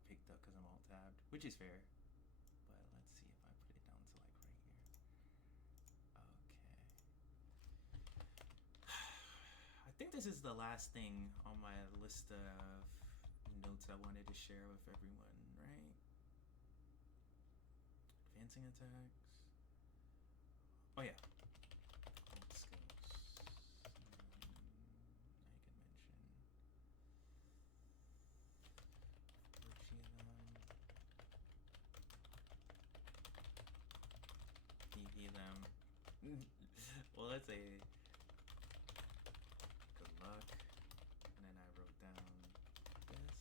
not picked up because I'm alt tabbed, which is fair. But let's see if I put it down to like right here. Okay. I think this is the last thing on my list of notes I wanted to share with everyone, right? Advancing attacks. Oh yeah. Alt skills. I can mention. PV them. Well, let's say good luck. And then I wrote down this. Advanced.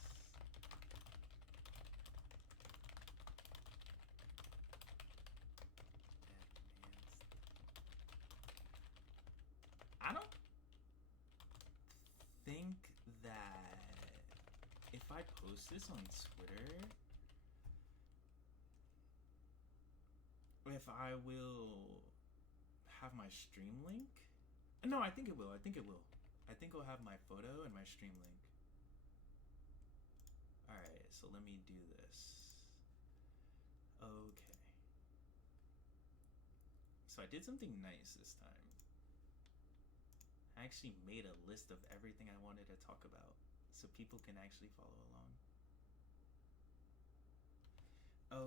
I don't think that if I post this on Twitter, if I will have my stream link. No, I think it will. I think it'll have my photo and my stream link. Alright, so let me do this. Okay. So I did something nice this time. I actually made a list of everything I wanted to talk about so people can actually follow along.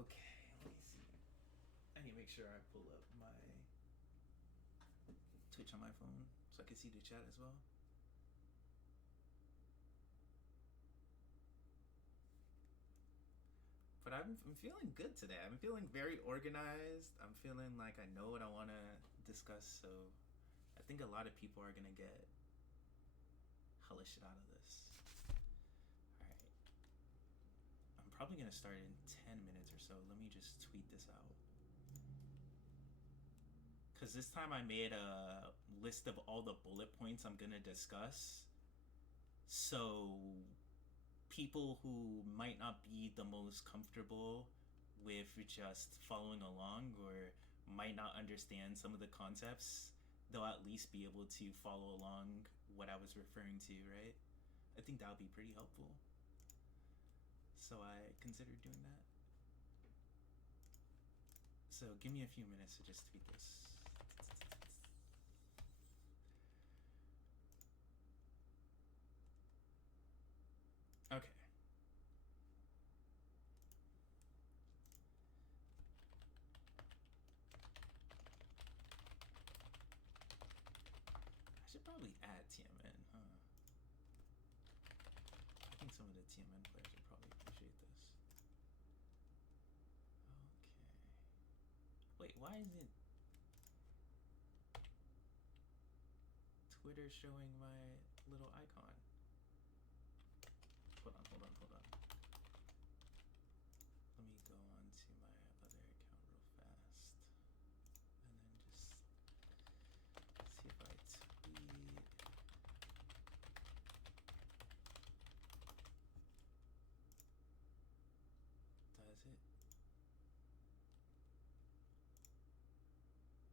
Okay, let me see. I need to make sure I pull up my Twitch on my phone so I can see the chat as well. But I'm feeling good today. I'm feeling very organized. I'm feeling like I know what I want to discuss, so I think a lot of people are going to get hella shit out of this. Alright. I'm probably going to start in 10 minutes or so. Let me just tweet this out. Because this time I made a list of all the bullet points I'm going to discuss. So people who might not be the most comfortable with just following along or might not understand some of the concepts, they'll at least be able to follow along what I was referring to, right? I think that would be pretty helpful. So I considered doing that. So give me a few minutes to just tweet this. Okay. I should probably add TMN, huh? I think some of the TMN players would probably appreciate this. Okay. Wait, why is it Twitter showing my little icon? Hold on. Let me go on to my other account real fast. And then just see if I tweet. Does it?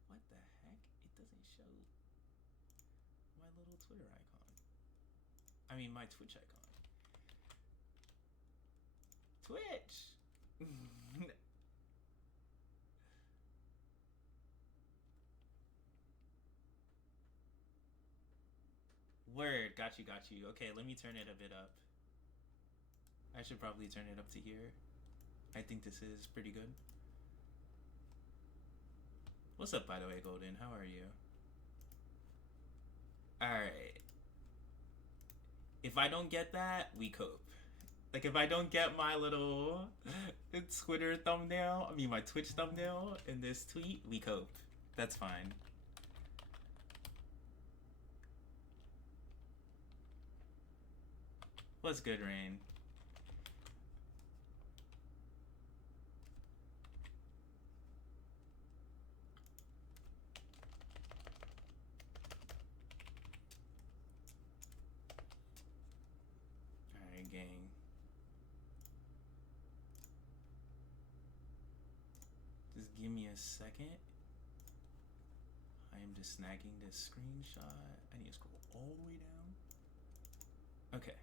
What the heck? It doesn't show my little Twitter icon. I mean, my Twitch icon. Twitch! Word, got you. Okay, let me turn it a bit up. I should probably turn it up to here. I think this is pretty good. What's up, by the way, Golden? How are you? Alright. If I don't get that, we cope. Like, if I don't get my little Twitter thumbnail, I mean my Twitch thumbnail in this tweet, we cope. That's fine. What's good, Rain? Alright, gang. Just give me a second. I am just snagging this screenshot. I need to scroll all the way down. Okay.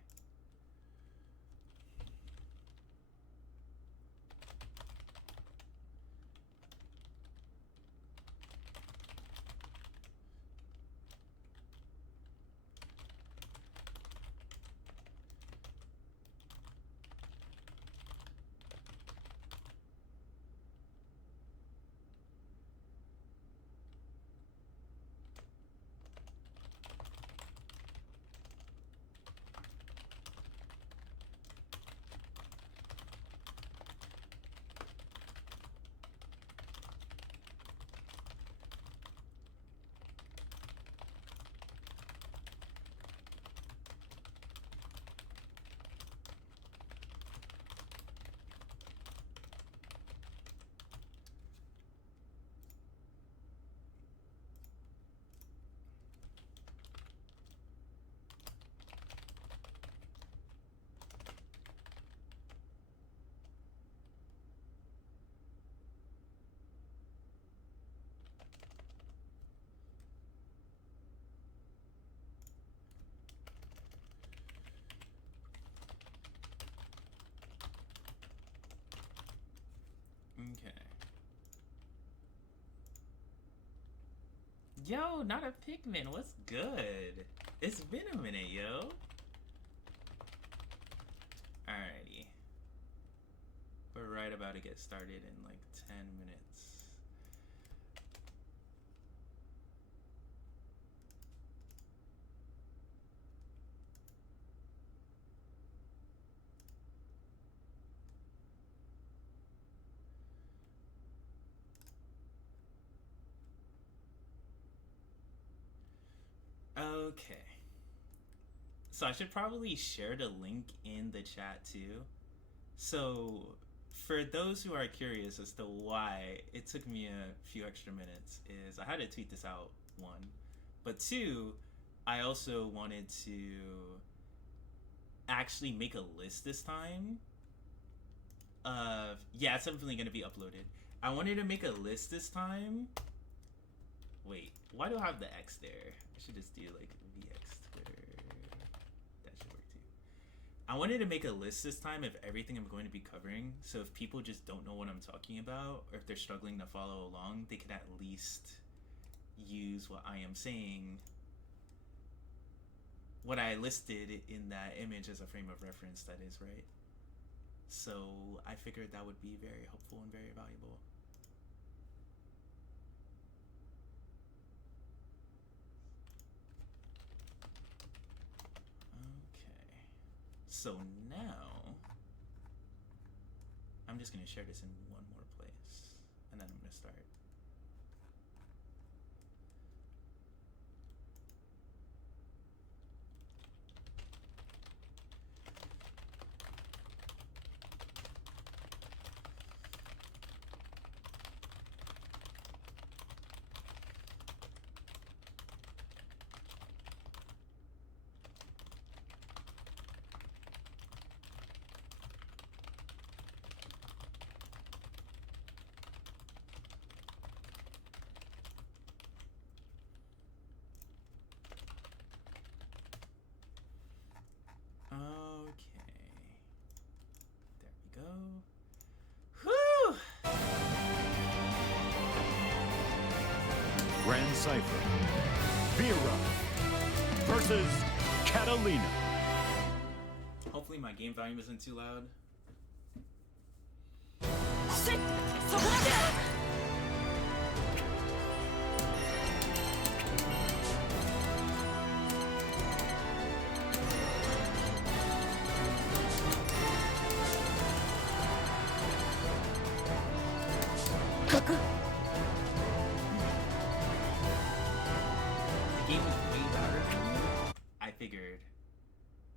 Yo, not a Pikmin. What's good? It's been a minute, yo. Alrighty. We're right about to get started in like 10 minutes. Okay. So I should probably share the link in the chat too. So for those who are curious as to why it took me a few extra minutes, is I had to tweet this out, one. But two, I also wanted to actually make a list this time. Yeah, it's definitely going to be uploaded. I wanted to make a list this time. Wait, why do I have the X there? I should just do like VX Twitter. That should work too. I wanted to make a list this time of everything I'm going to be covering, so if people just don't know what I'm talking about, or if they're struggling to follow along, they can at least use what I am saying, what I listed in that image as a frame of reference, that is, right? So I figured that would be very helpful and very valuable. So now, I'm just going to share this in one more place, and then I'm going to start. Grand Cipher, Vera versus Catalina. Hopefully my game volume isn't too loud. Shit! So what?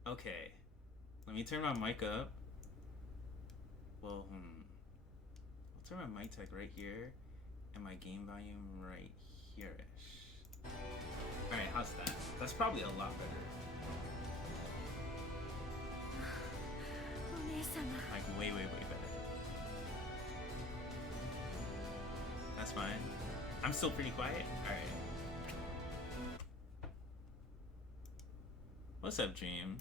Okay, let me turn my mic up. Well, I'll turn my mic tag right here, and my game volume right here-ish. Alright, how's that? That's probably a lot better. Like, way, way, way better. That's fine. I'm still pretty quiet? Alright. What's up, Dream?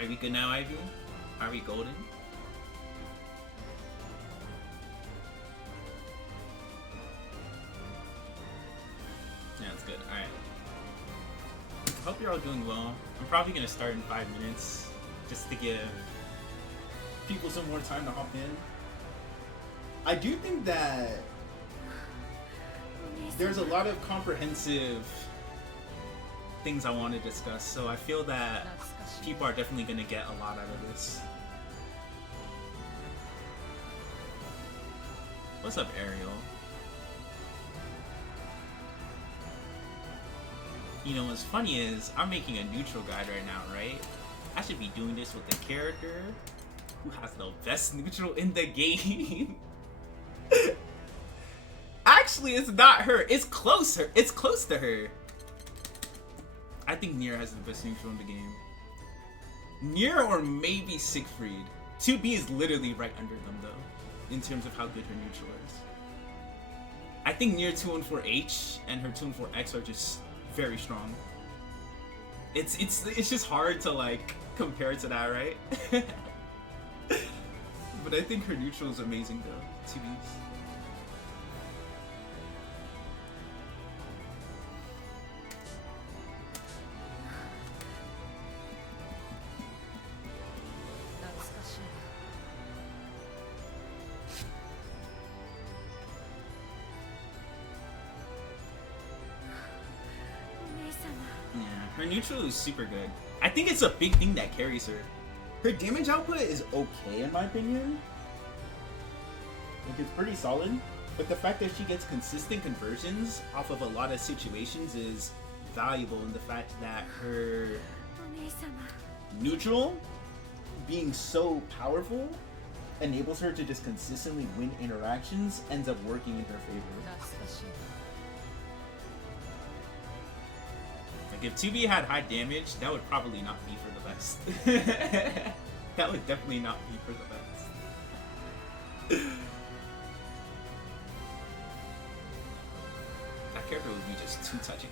Are we good now, Ivy? Are we golden? Yeah, that's good. Alright. Hope you're all doing well. I'm probably gonna start in 5 minutes, just to give people some more time to hop in. I do think that there's a lot of comprehensive things I want to discuss, so I feel that people are definitely going to get a lot out of this. What's up, Ariel? You know, what's funny is, I'm making a neutral guide right now, right? I should be doing this with the character who has the best neutral in the game. Actually, it's not her. It's closer. It's close to her. I think Nier has the best neutral in the game. Nier or maybe Siegfried. 2B is literally right under them, though, in terms of how good her neutral is. I think Nier 214H and her 214X are just very strong. It's just hard to, like, compare to that, right? But I think her neutral is amazing though. TVs. Her neutral is super good. I think it's a big thing that carries her. Her damage output is okay in my opinion. Like it's pretty solid. But the fact that she gets consistent conversions off of a lot of situations is valuable in the fact that her neutral being so powerful enables her to just consistently win interactions, ends up working in her favor. Like if 2B had high damage, that would probably not be for the best. That would definitely not be for the best. That character would be just too touching.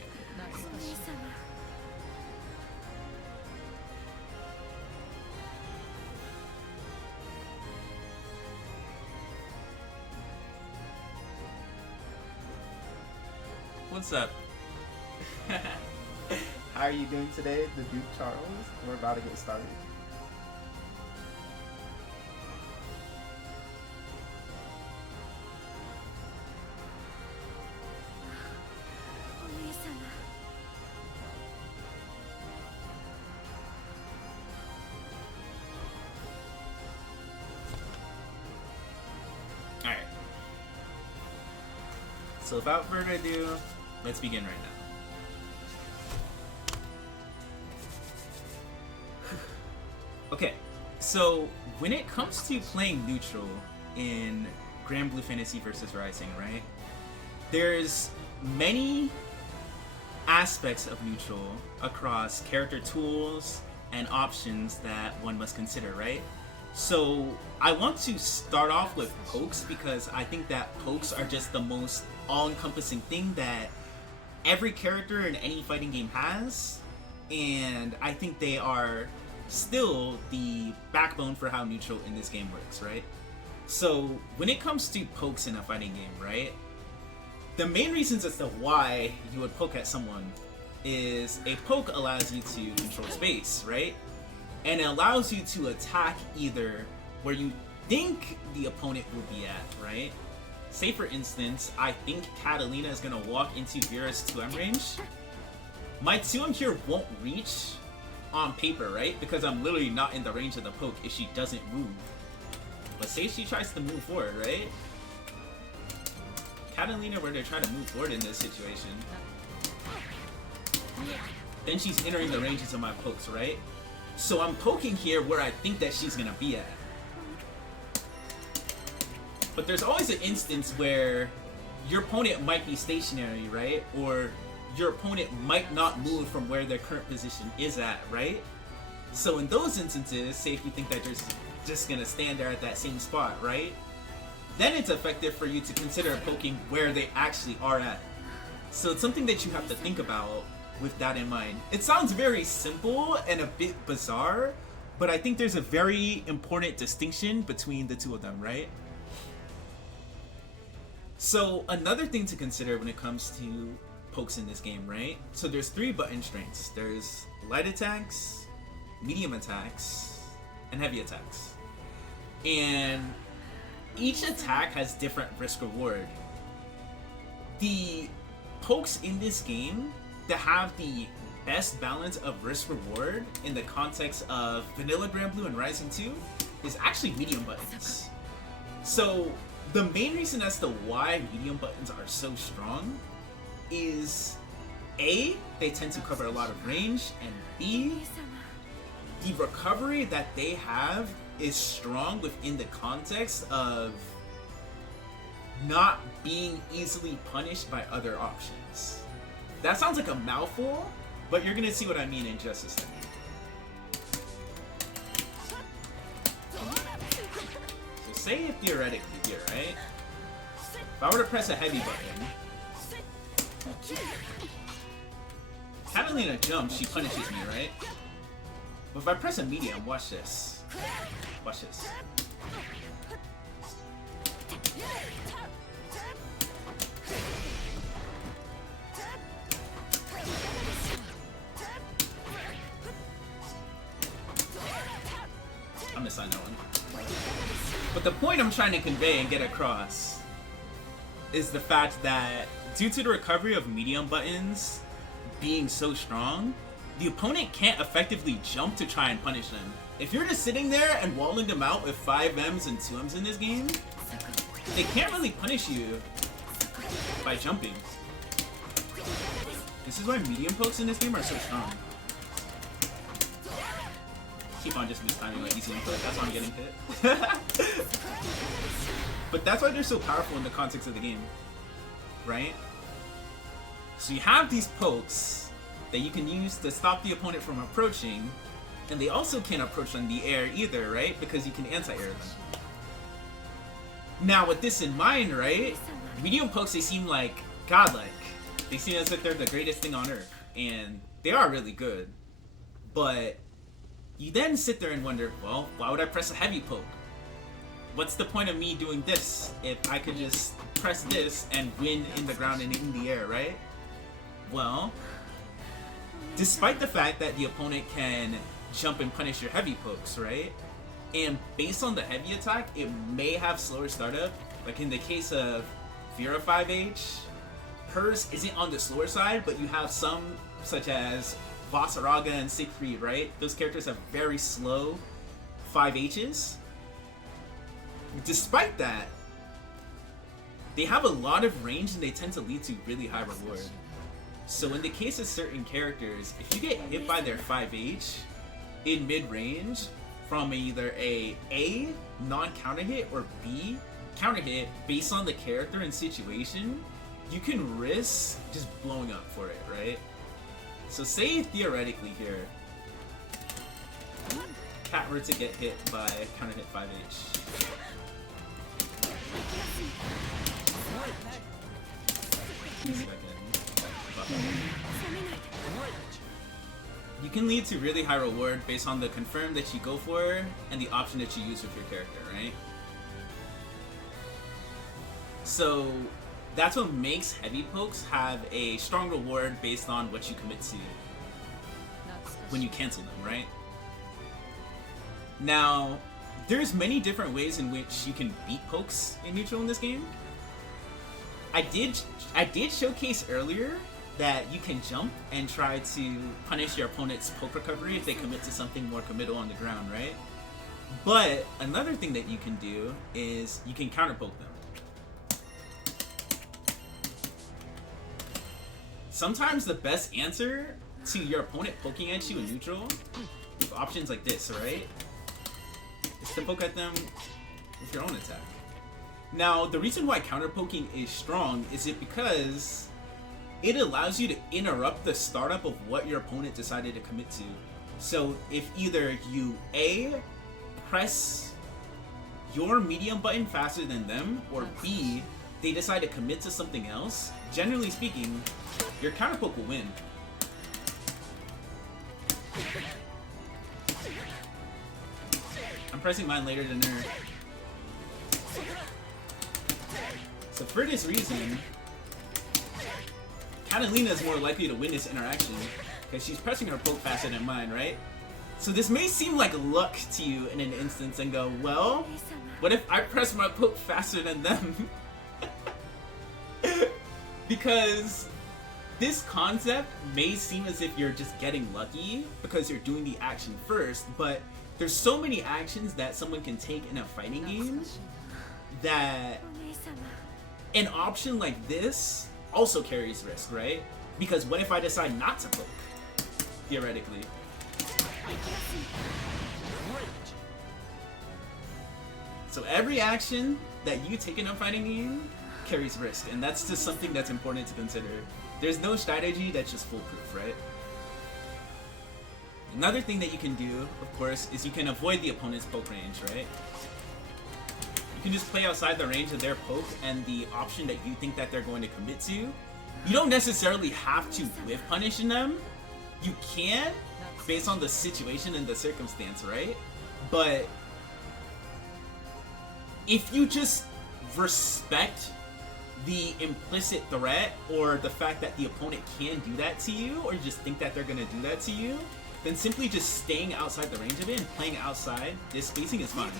What's up? How are you doing today, the Duke Charles? We're about to get started. Alright. So without further ado, let's begin right now. Okay, so when it comes to playing neutral in Granblue Fantasy vs. Rising, right? There's many aspects of neutral across character tools and options that one must consider, right? So I want to start off with pokes because I think that pokes are just the most all-encompassing thing that every character in any fighting game has, and I think they are still the backbone for how neutral in this game works, right? So when it comes to pokes in a fighting game, right, the main reasons as to why you would poke at someone is a poke allows you to control space, right? And it allows you to attack either where you think the opponent will be at, right? Say for instance, I think Catalina is gonna walk into Vera's 2M range. My 2M here won't reach on paper, right? Because I'm literally not in the range of the poke if she doesn't move. But say she tries to move forward, right? Catalina were to try to move forward in this situation, then she's entering the ranges of my pokes, right? So I'm poking here where I think that she's gonna be at. But there's always an instance where your opponent might be stationary, right? Or your opponent might not move from where their current position is at, right? So in those instances, say if you think that they're just gonna stand there at that same spot, right? Then it's effective for you to consider poking where they actually are at. So it's something that you have to think about with that in mind. It sounds very simple and a bit bizarre, but I think there's a very important distinction between the two of them, right? So another thing to consider when it comes to pokes in this game, right? So there's 3 button strengths. There's light attacks, medium attacks, and heavy attacks. And each attack has different risk reward. The pokes in this game that have the best balance of risk reward in the context of vanilla Granblue and Rising 2 is actually medium buttons. So the main reason as to why medium buttons are so strong is A, they tend to cover a lot of range, and B, the recovery that they have is strong within the context of not being easily punished by other options. That sounds like a mouthful, but you're gonna see what I mean in just a second. So say theoretically here, right? If I were to press a heavy button, Catalina jumps, she punishes me, right? But if I press a medium, watch this. Watch this. But the point I'm trying to convey and get across is the fact that due to the recovery of medium buttons being so strong, the opponent can't effectively jump to try and punish them. If you're just sitting there and walling them out with 5Ms and 2Ms in this game, they can't really punish you by jumping. This is why medium pokes in this game are so strong. Keep on just mistiming my easy input, that's why I'm getting hit. But that's why they're so powerful in the context of the game, right? So you have these pokes that you can use to stop the opponent from approaching, and they also can't approach on the air either, right? Because you can anti-air them. Now with this in mind, right? Medium pokes, they seem like godlike. They seem as if they're the greatest thing on earth, and they are really good. But you then sit there and wonder, well, why would I press a heavy poke? What's the point of me doing this if I could just press this and win in the ground and in the air, right? Well, despite the fact that the opponent can jump and punish your heavy pokes, right? And based on the heavy attack, it may have slower startup. Like in the case of Vera 5H, hers isn't on the slower side, but you have some such as Vasaraga and Siegfried, right? Those characters have very slow 5Hs. Despite that, they have a lot of range and they tend to lead to really high reward. So in the case of certain characters, if you get hit by their 5H in mid-range from either A, non-counter hit, or B, counter hit based on the character and situation, you can risk just blowing up for it, right? So say theoretically here, Cat were to get hit by counter hit 5H. You can lead to really high reward based on the confirm that you go for and the option that you use with your character, right? So that's what makes heavy pokes have a strong reward based on what you commit to when you cancel them, right? Now, there's many different ways in which you can beat pokes in neutral in this game. I did showcase earlier that you can jump and try to punish your opponent's poke recovery if they commit to something more committal on the ground, right? But another thing that you can do is you can counter poke them. Sometimes the best answer to your opponent poking at you in neutral, with options like this, right, is to poke at them with your own attack. Now, the reason why counter poking is strong is because it allows you to interrupt the startup of what your opponent decided to commit to. So if either you A, press your medium button faster than them, or B, they decide to commit to something else, generally speaking, your counter poke will win. I'm pressing mine later than her. So for this reason, Catalina is more likely to win this interaction because she's pressing her poke faster than mine, right? So this may seem like luck to you in an instance and go, well, what if I press my poke faster than them? Because this concept may seem as if you're just getting lucky because you're doing the action first, but there's so many actions that someone can take in a fighting game that an option like this also carries risk, right? Because what if I decide not to poke, theoretically? So every action that you take in a fighting game carries risk, and that's just something that's important to consider. There's no strategy that's just foolproof, right? Another thing that you can do, of course, is you can avoid the opponent's poke range, right? You can just play outside the range of their poke and the option that you think that they're going to commit to. You don't necessarily have to whiff punish them. You can, based on the situation and the circumstance, right? But if you just respect the implicit threat or the fact that the opponent can do that to you, or you just think that they're going to do that to you, then simply just staying outside the range of it and playing outside this spacing is fine.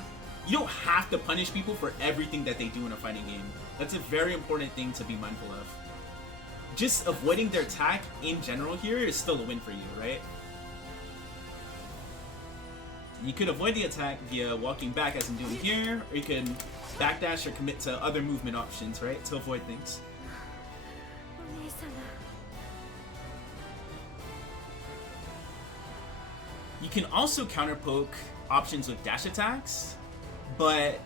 You don't have to punish people for everything that they do in a fighting game. That's a very important thing to be mindful of. Just avoiding their attack in general here is still a win for you, right? You could avoid the attack via walking back as I'm doing here, or you can backdash or commit to other movement options, right? To avoid things. You can also counterpoke options with dash attacks, but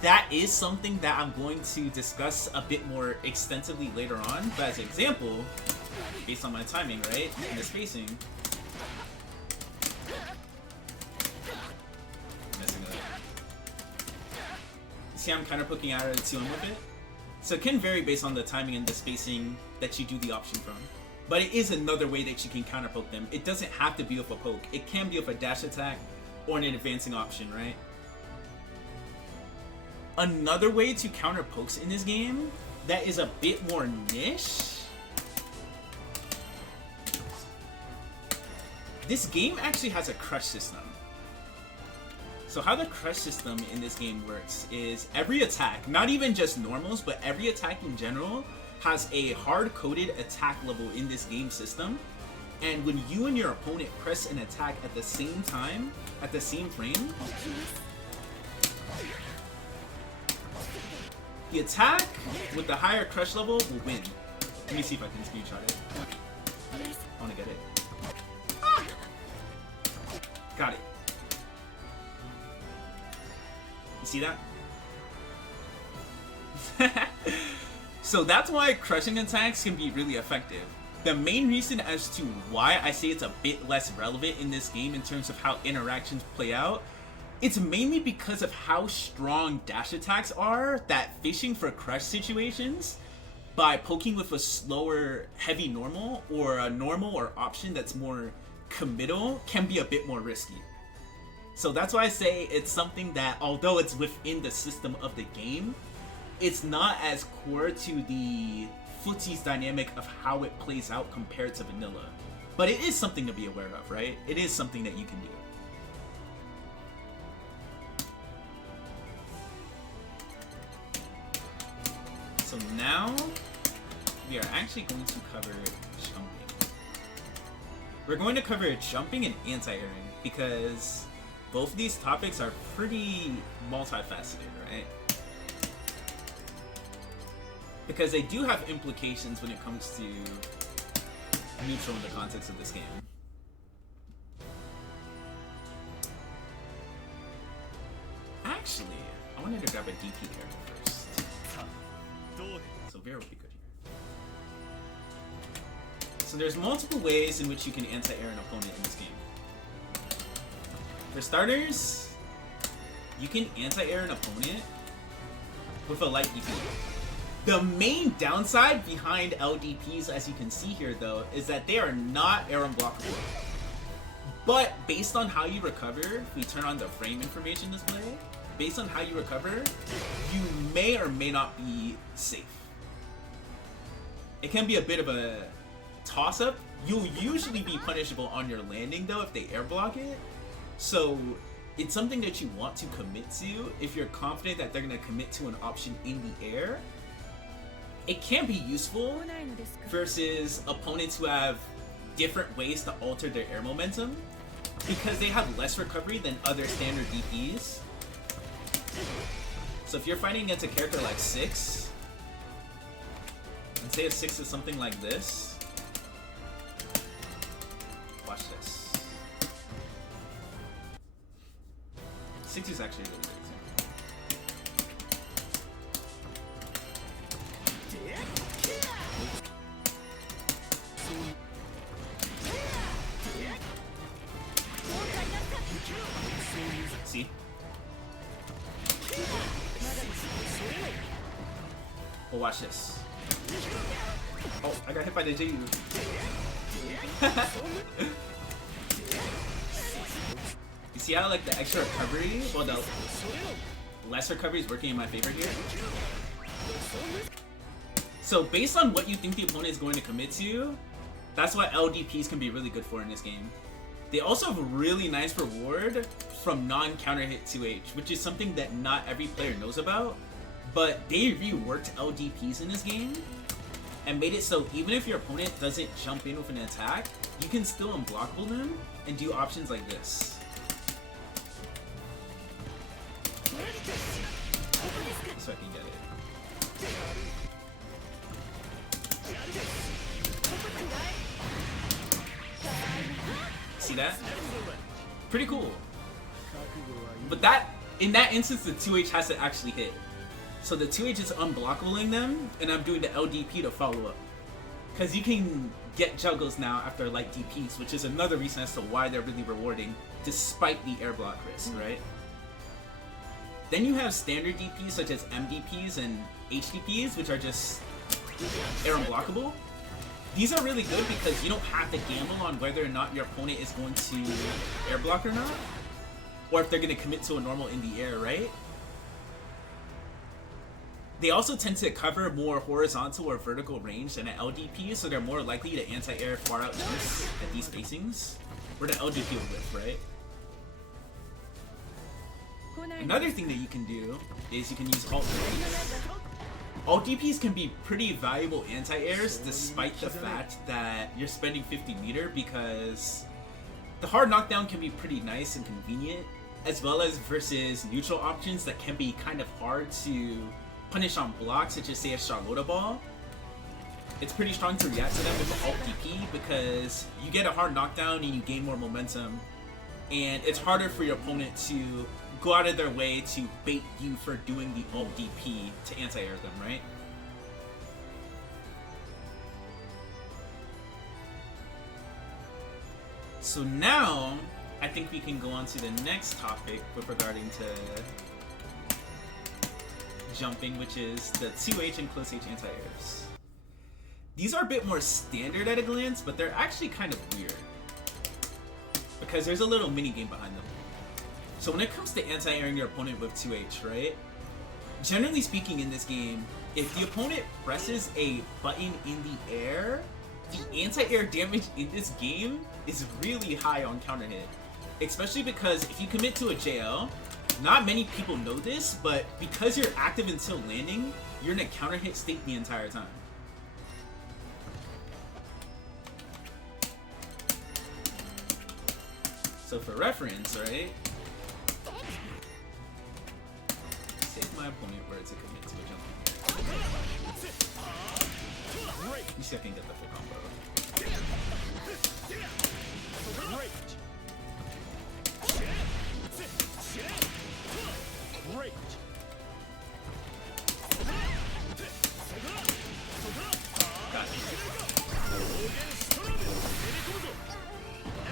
that is something that I'm going to discuss a bit more extensively later on. But as an example, based on my timing, right, and the spacing, messing it up. See, I'm counterpoking out of the 2M with it. So it can vary based on the timing and the spacing that you do the option from. But it is another way that you can counterpoke them. It doesn't have to be with a poke. It can be with a dash attack or an advancing option, right? Another way to counter pokes in this game that is a bit more niche. This game actually has a crush system. So how the crush system in this game works is every attack, not even just normals, but every attack in general, has a hard-coded attack level in this game system, and when you and your opponent press an attack at the same time, at the same frame, the attack with the higher crush level will win. Let me see if I can screenshot it. I want to get it. Got it. You see that? So that's why crushing attacks can be really effective. The main reason as to why I say it's a bit less relevant in this game in terms of how interactions play out, it's mainly because of how strong dash attacks are that fishing for crush situations by poking with a slower heavy normal or a normal or option that's more committal can be a bit more risky. So that's why I say it's something that, although it's within the system of the game, it's not as core to the footsie's dynamic of how it plays out compared to vanilla. But it is something to be aware of, right? It is something that you can do. So now, we are actually going to cover jumping. We're going to cover jumping and anti-airing because both of these topics are pretty multifaceted, right? Because they do have implications when it comes to neutral in the context of this game. Actually, I wanted to grab a DP character first. So Vera would be good here. So there's multiple ways in which you can anti-air an opponent in this game. For starters, you can anti-air an opponent with a light DP. The main downside behind LDPs, as you can see here though, is that they are not air unblockable. But based on how you recover, if we turn on the frame information display, based on how you recover, you may or may not be safe. It can be a bit of a toss-up. You'll usually be punishable on your landing though if they air block it. So it's something that you want to commit to if you're confident that they're going to commit to an option in the air. It can be useful versus opponents who have different ways to alter their air momentum because they have less recovery than other standard DPs. So if you're fighting against a character like 6, and say if 6 is something like this, watch this. 6 is actually a really good example. See? Oh, watch this. Oh, I got hit by the JU. You see how like the extra recovery, well the less recovery is working in my favor here? So based on what you think the opponent is going to commit to, that's what LDPs can be really good for in this game. They also have a really nice reward from non-counter hit 2H, which is something that not every player knows about, but they reworked LDPs in this game and made it so even if your opponent doesn't jump in with an attack, you can still unblockable them and do options like this. So I can get it. See that? Pretty cool. But that, in that instance, the 2H has to actually hit. So the 2H is unblockabling them, and I'm doing the LDP to follow up. Because you can get juggles now after light DPs, which is another reason as to why they're really rewarding, despite the air block risk, right? Then you have standard DPs such as MDPs and HDPs, which are just air unblockable. These are really good because you don't have to gamble on whether or not your opponent is going to air block or not, or if they're going to commit to a normal in the air, right? They also tend to cover more horizontal or vertical range than an LDP, so they're more likely to anti-air far out jumps at these spacings, where the LDP will whiff, right? Another thing that you can do is you can use alt DPs. Alt DPs can be pretty valuable anti-airs despite the fact that you're spending 50 meter, because the hard knockdown can be pretty nice and convenient, as well as versus neutral options that can be kind of hard to punish on blocks, such as say a Charlotta ball. It's pretty strong to react to them with the alt DP because you get a hard knockdown and you gain more momentum, and it's harder for your opponent to go out of their way to bait you for doing the alt DP to anti-air them, right? So now, I think we can go on to the next topic with regarding to jumping, which is the 2H and close H anti-airs. These are a bit more standard at a glance, but they're actually kind of weird, because there's a little mini game behind them. So when it comes to anti-airing your opponent with 2H, right? Generally speaking in this game, if the opponent presses a button in the air, the anti-air damage in this game is really high on counter hit. Especially because if you commit to a JL, not many people know this, but because you're active until landing, you're in a counter hit state the entire time. So for reference, right? Save my opponent where to commit to a jump. Let me see if I can get the full combo. Great. Got it.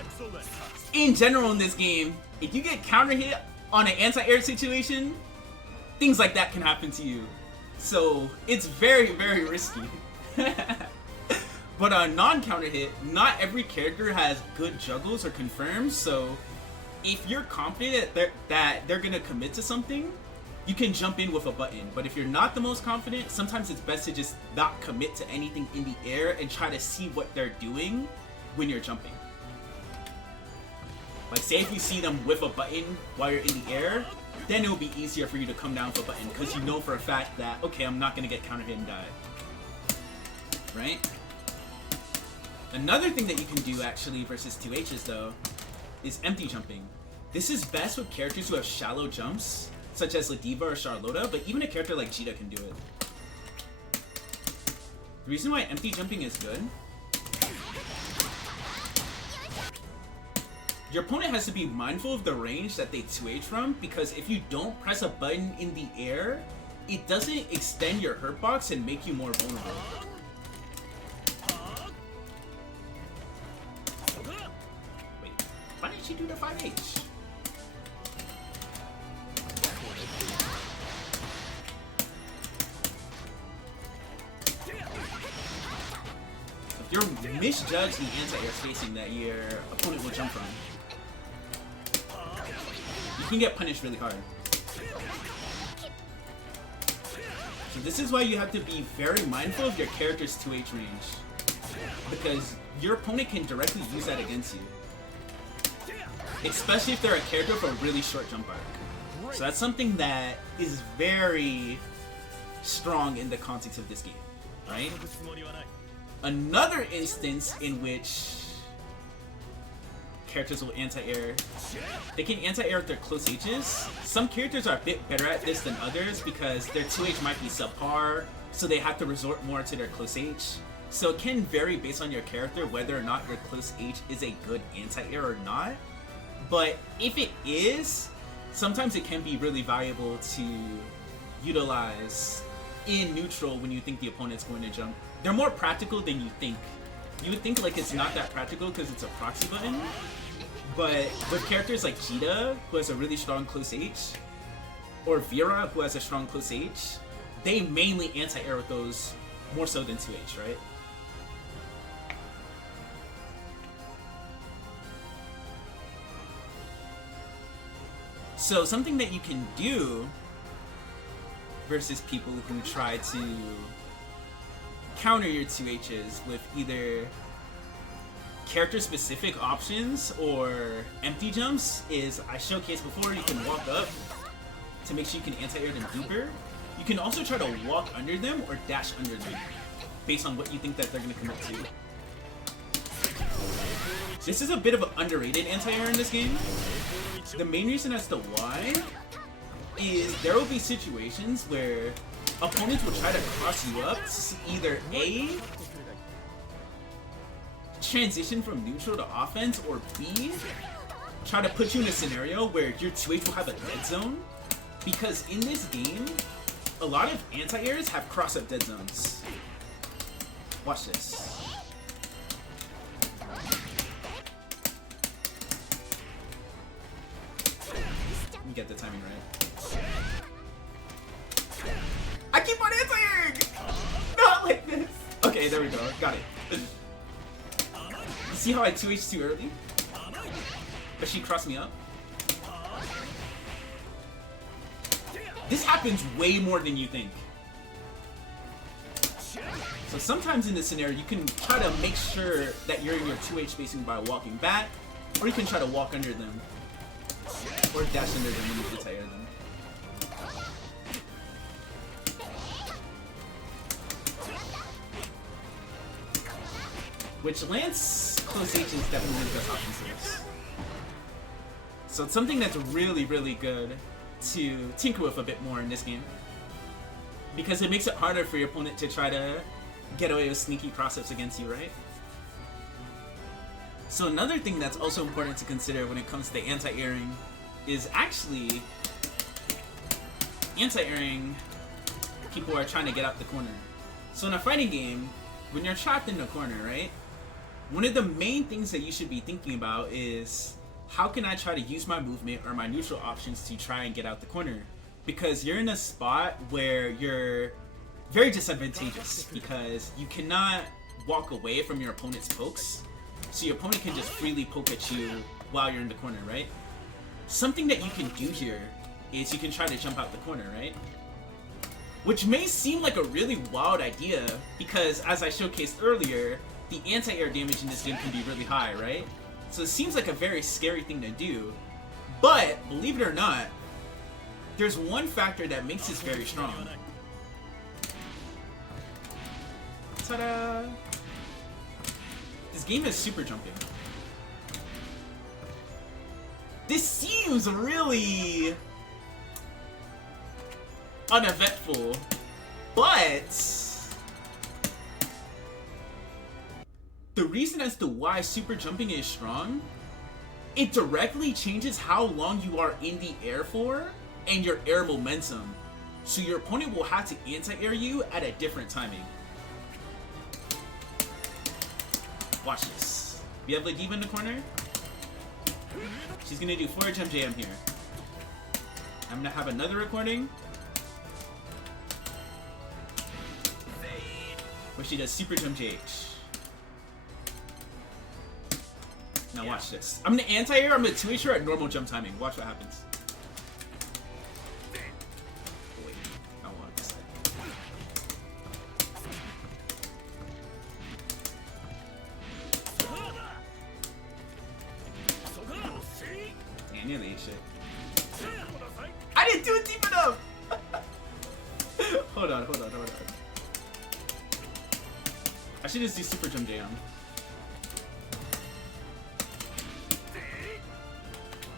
Excellent. In general in this game, if you get counter hit on an anti-air situation, things like that can happen to you. So it's very, very risky. But on non-counter hit, not every character has good juggles or confirms, so if you're confident that they're gonna commit to something, you can jump in with a button. But if you're not the most confident, sometimes it's best to just not commit to anything in the air and try to see what they're doing when you're jumping. Like say if you see them with a button while you're in the air, then it will be easier for you to come down with a button because you know for a fact that, okay, I'm not gonna get counter hit and die. Right? Another thing that you can do actually versus 2Hs though is empty jumping. This is best with characters who have shallow jumps, such as Ladiva or Charlotta, but even a character like Jita can do it. The reason why empty jumping is good, your opponent has to be mindful of the range that they 2H from, because if you don't press a button in the air, it doesn't extend your hurt box and make you more vulnerable. Wait, why didn't she do the 5H? If you misjudge the anti-air spacing that your opponent will jump from, you can get punished really hard. So this is why you have to be very mindful of your character's 2H range, because your opponent can directly use that against you. especially if they're a character with a really short jump arc. So that's something that is very strong in the context of this game, right? Another instance in which characters will anti-air, they can anti-air with their close H's. Some characters are a bit better at this than others because their 2H might be subpar, so they have to resort more to their close H. So it can vary based on your character whether or not your close H is a good anti-air or not. But if it is, sometimes it can be really valuable to utilize in neutral when you think the opponent's going to jump. They're more practical than you think. You would think like it's not that practical because it's a proxy button, but with characters like Cheetah, who has a really strong close H, or Vera, who has a strong close H, they mainly anti-air with those more so than 2H, right? So something that you can do versus people who try to counter your 2Hs with either character-specific options or empty jumps is, I showcased before, you can walk up to make sure you can anti-air them deeper. You can also try to walk under them or dash under them based on what you think that they're going to commit to. This is a bit of an underrated anti-air in this game. The main reason as to why is there will be situations where opponents will try to cross you up to either A, transition from neutral to offense, or B, try to put you in a scenario where your 2H will have a dead zone. Because in this game, a lot of anti-airs have cross-up dead zones. Watch this. Let me get the timing right. I keep on anti-airing! Not like this! Okay, there we go. Got it. See how I 2H too early? But she crossed me up? This happens way more than you think. So sometimes in this scenario, you can try to make sure that you're in your 2H spacing by walking back, or you can try to walk under them, or dash under them when you anti-air them. Which Lance close H is definitely the best option to this. So it's something that's really, really good to tinker with a bit more in this game. Because it makes it harder for your opponent to try to get away with sneaky cross-ups against you, right? So another thing that's also important to consider when it comes to anti-airing is actually anti-airing people who are trying to get out the corner. So in a fighting game, when you're trapped in the corner, right? One of the main things that you should be thinking about is, how can I try to use my movement or my neutral options to try and get out the corner? Because you're in a spot where you're very disadvantageous because you cannot walk away from your opponent's pokes. So your opponent can just freely poke at you while you're in the corner, right? Something that you can do here is you can try to jump out the corner, right? Which may seem like a really wild idea because, as I showcased earlier, the anti-air damage in this game can be really high, right? So it seems like a very scary thing to do, but believe it or not, there's one factor that makes this very strong. Ta-da! This game is super jumping. This seems really uneventful, but the reason as to why super jumping is strong, it directly changes how long you are in the air for and your air momentum. So your opponent will have to anti-air you at a different timing. Watch this. We have Ladiva in the corner. She's gonna do 4 jump JM here. I'm gonna have another recording where she does super jump JH. Now watch this. I'm gonna anti-air, I'm gonna 2H her at normal jump timing. Watch what happens. Wait, I want this side. Hold on. I should just do super jump jam.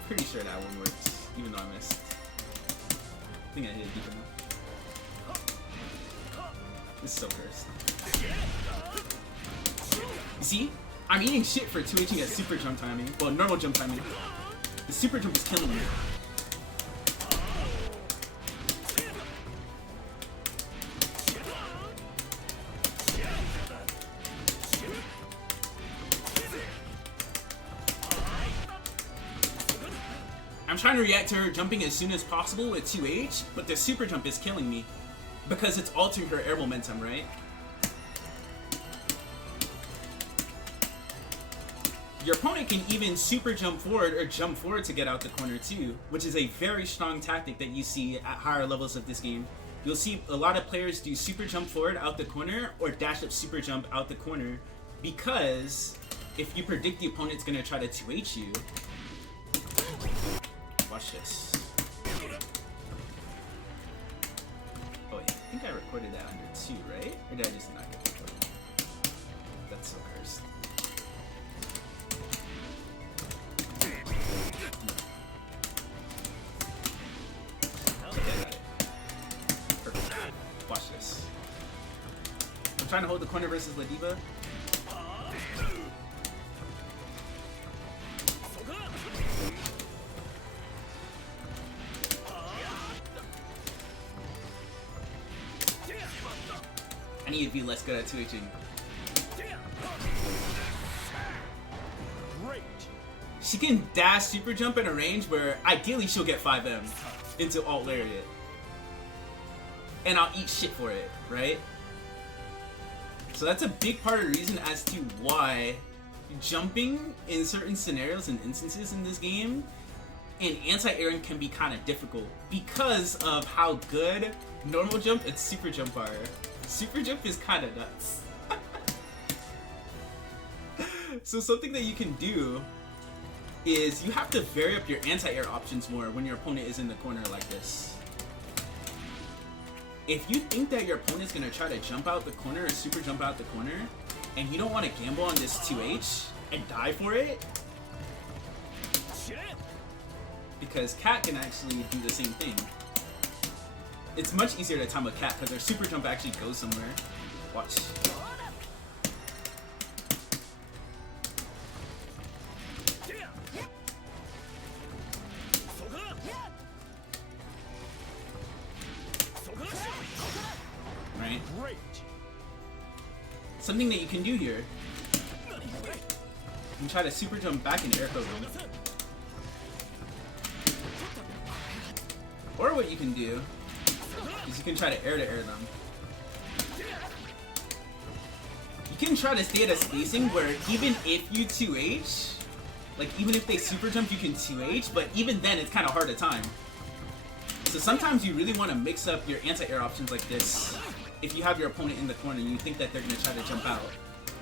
Pretty sure that one works, even though I missed. I think I hit it deep enough. This is so cursed. You see? I'm eating shit for 2Hing at super jump timing. Well, normal jump timing. The super jump is killing me. I'm trying to react to her jumping as soon as possible with 2H, but the super jump is killing me. Because it's altering her air momentum, right? Your opponent can even super jump forward or jump forward to get out the corner too, which is a very strong tactic that you see at higher levels of this game. You'll see a lot of players do super jump forward out the corner or dash up super jump out the corner, because if you predict the opponent's gonna try to 2H you, watch this. Oh yeah, I think I recorded that under 2, right? Or did I just not get recorded? That's so cursed. Watch this. I'm trying to hold the corner versus La Diva. I need to be less good at 2Hing. She can dash super jump in a range where ideally she'll get 5M into alt lariat. And I'll eat shit for it, right? So that's a big part of the reason as to why jumping in certain scenarios and instances in this game and anti-airing can be kind of difficult because of how good normal jump and super jump are. Super jump is kind of nuts. So something that you can do is you have to vary up your anti-air options more when your opponent is in the corner like this. If you think that your opponent's gonna try to jump out the corner or super jump out the corner, and you don't want to gamble on this 2H and die for it, because Cat can actually do the same thing. It's much easier to time a Cat because their super jump actually goes somewhere. Watch. Right? Something that you can do here. You can try to super jump back and air cover them. Or what you can do is you can try to air them. You can try to stay at a spacing where even if you 2H, like even if they super jump you can 2H, but even then it's kind of hard to time. So sometimes you really want to mix up your anti-air options like this. If you have your opponent in the corner and you think that they're going to try to jump out,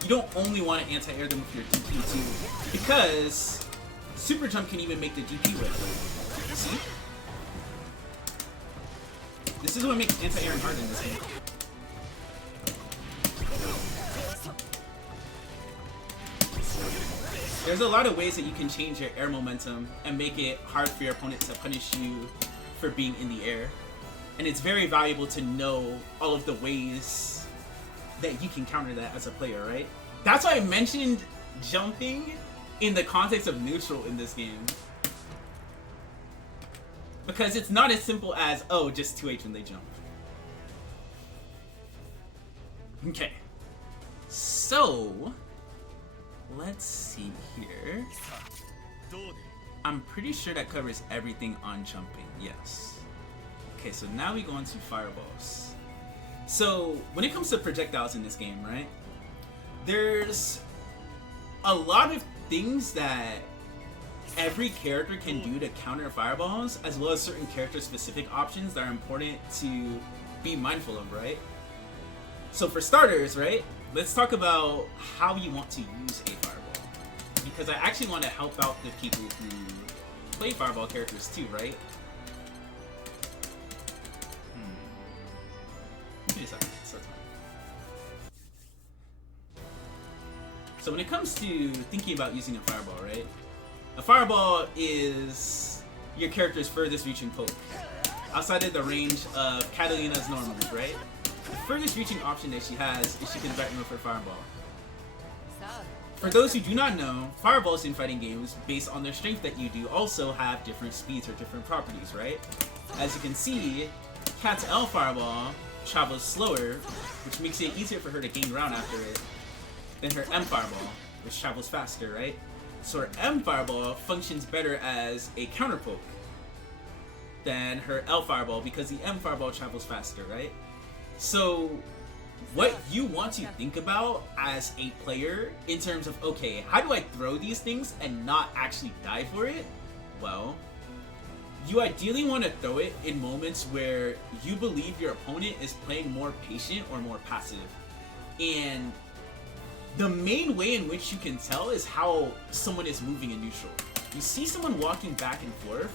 you don't only want to anti-air them with your DP too, because super jump can even make the DP with. See? This is what makes anti-airing hard in this game. There's a lot of ways that you can change your air momentum and make it hard for your opponent to punish you for being in the air. And it's very valuable to know all of the ways that you can counter that as a player, right? That's why I mentioned jumping in the context of neutral in this game. Because it's not as simple as, oh, just 2H when they jump. Okay. So, let's see here. I'm pretty sure that covers everything on jumping, yes. Okay, so now we go into fireballs. So, when it comes to projectiles in this game, right? There's a lot of things that every character can do to counter fireballs, as well as certain character-specific options that are important to be mindful of, right? So for starters, right, let's talk about how you want to use a fireball. Because I actually want to help out the people who play fireball characters too, right? So So when it comes to thinking about using a fireball, right? A fireball is your character's furthest reaching poke. Outside of the range of Catalina's normals, right? The furthest reaching option that she has is she can threaten with her fireball. For those who do not know, fireballs in fighting games, based on their strength that you do, also have different speeds or different properties, right? As you can see, Cat's L fireball travels slower, which makes it easier for her to gain ground after it, than her M fireball, which travels faster, right? So her M fireball functions better as a counter poke than her L fireball because the M fireball travels faster, right? So what you want to think about as a player in terms of, okay, how do I throw these things and not actually die for it? Well, you ideally want to throw it in moments where you believe your opponent is playing more patient or more passive. And the main way in which you can tell is how someone is moving in neutral. You see someone walking back and forth,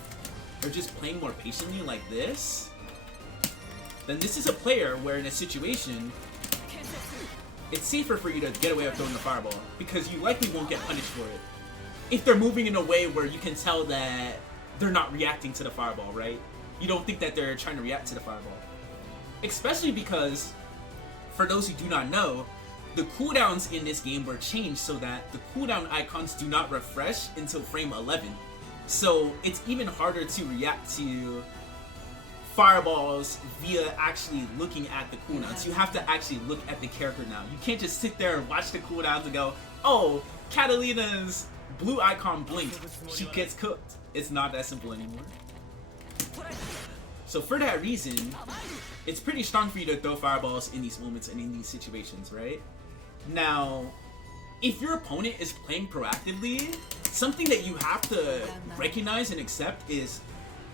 or just playing more patiently like this, then this is a player where in a situation, it's safer for you to get away with throwing the fireball, because you likely won't get punished for it. If they're moving in a way where you can tell that they're not reacting to the fireball, right? You don't think that they're trying to react to the fireball. Especially because, for those who do not know, the cooldowns in this game were changed so that the cooldown icons do not refresh until frame 11. So it's even harder to react to fireballs via actually looking at the cooldowns. You have to actually look at the character now. You can't just sit there and watch the cooldowns and go, oh, Catalina's blue icon blinked, she gets cooked. It's not that simple anymore. So for that reason, it's pretty strong for you to throw fireballs in these moments and in these situations, right? Now, if your opponent is playing proactively, something that you have to recognize and accept is,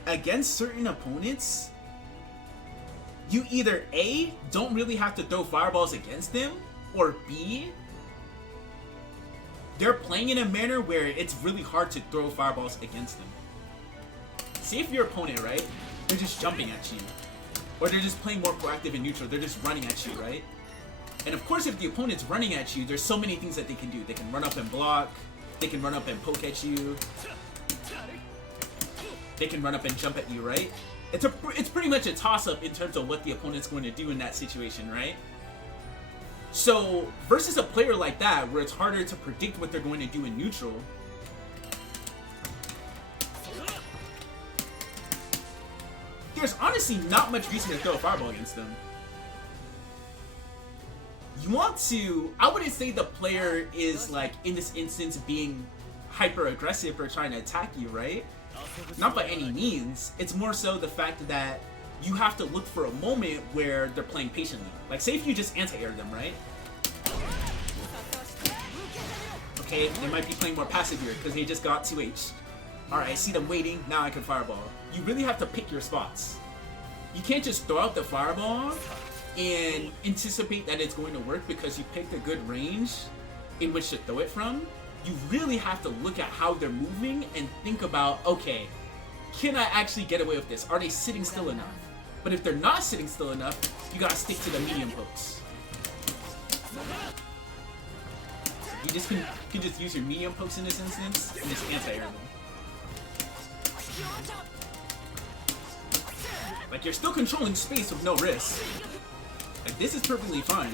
against certain opponents, you either A, don't really have to throw fireballs against them, or B, they're playing in a manner where it's really hard to throw fireballs against them. See if your opponent, right, they're just jumping at you, or they're just playing more proactive and neutral, they're just running at you, right? And of course, if the opponent's running at you, there's so many things that they can do. They can run up and block, they can run up and poke at you, they can run up and jump at you, right? It's pretty much a toss-up in terms of what the opponent's going to do in that situation, right? So, versus a player like that, where it's harder to predict what they're going to do in neutral, there's honestly not much reason to throw a fireball against them. You want to, I wouldn't say the player is, like, in this instance, being hyper-aggressive or trying to attack you, right? Not by any means. It's more so the fact that you have to look for a moment where they're playing patiently. Like, say if you just anti-air them, right? Okay, they might be playing more passive here because they just got 2H. Alright, I see them waiting, now I can fireball. You really have to pick your spots. You can't just throw out the fireball and anticipate that it's going to work because you picked a good range in which to throw it from. You really have to look at how they're moving and think about, okay, can I actually get away with this? Are they sitting still enough? But if they're not sitting still enough, you gotta stick to the medium pokes. You just can just use your medium pokes in this instance and just anti-air them. Like, you're still controlling space with no risk. Like, this is perfectly fine.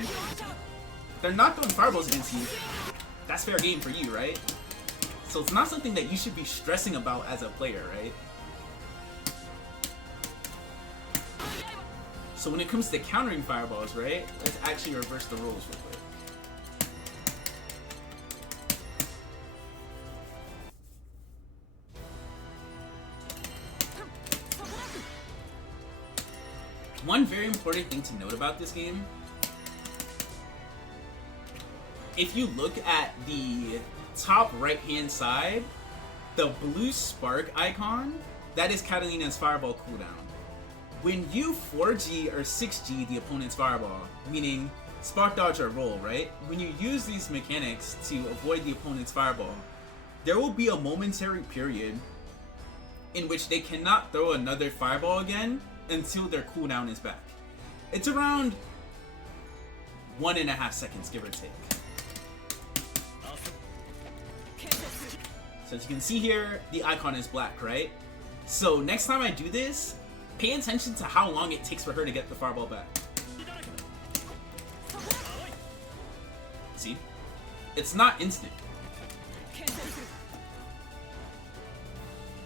They're not throwing fireballs against you. That's fair game for you, right? So it's not something that you should be stressing about as a player, right? So when it comes to countering fireballs, right? Let's actually reverse the roles real quick. One very important thing to note about this game, if you look at the top right hand side, the blue spark icon, that is Catalina's fireball cooldown. When you 4G or 6G the opponent's fireball, meaning spark dodge or roll, right? When you use these mechanics to avoid the opponent's fireball, there will be a momentary period in which they cannot throw another fireball again until their cooldown is back. It's around 1.5 seconds, give or take. So as you can see here, the icon is black, right? So next time I do this, pay attention to how long it takes for her to get the fireball back. See? It's not instant.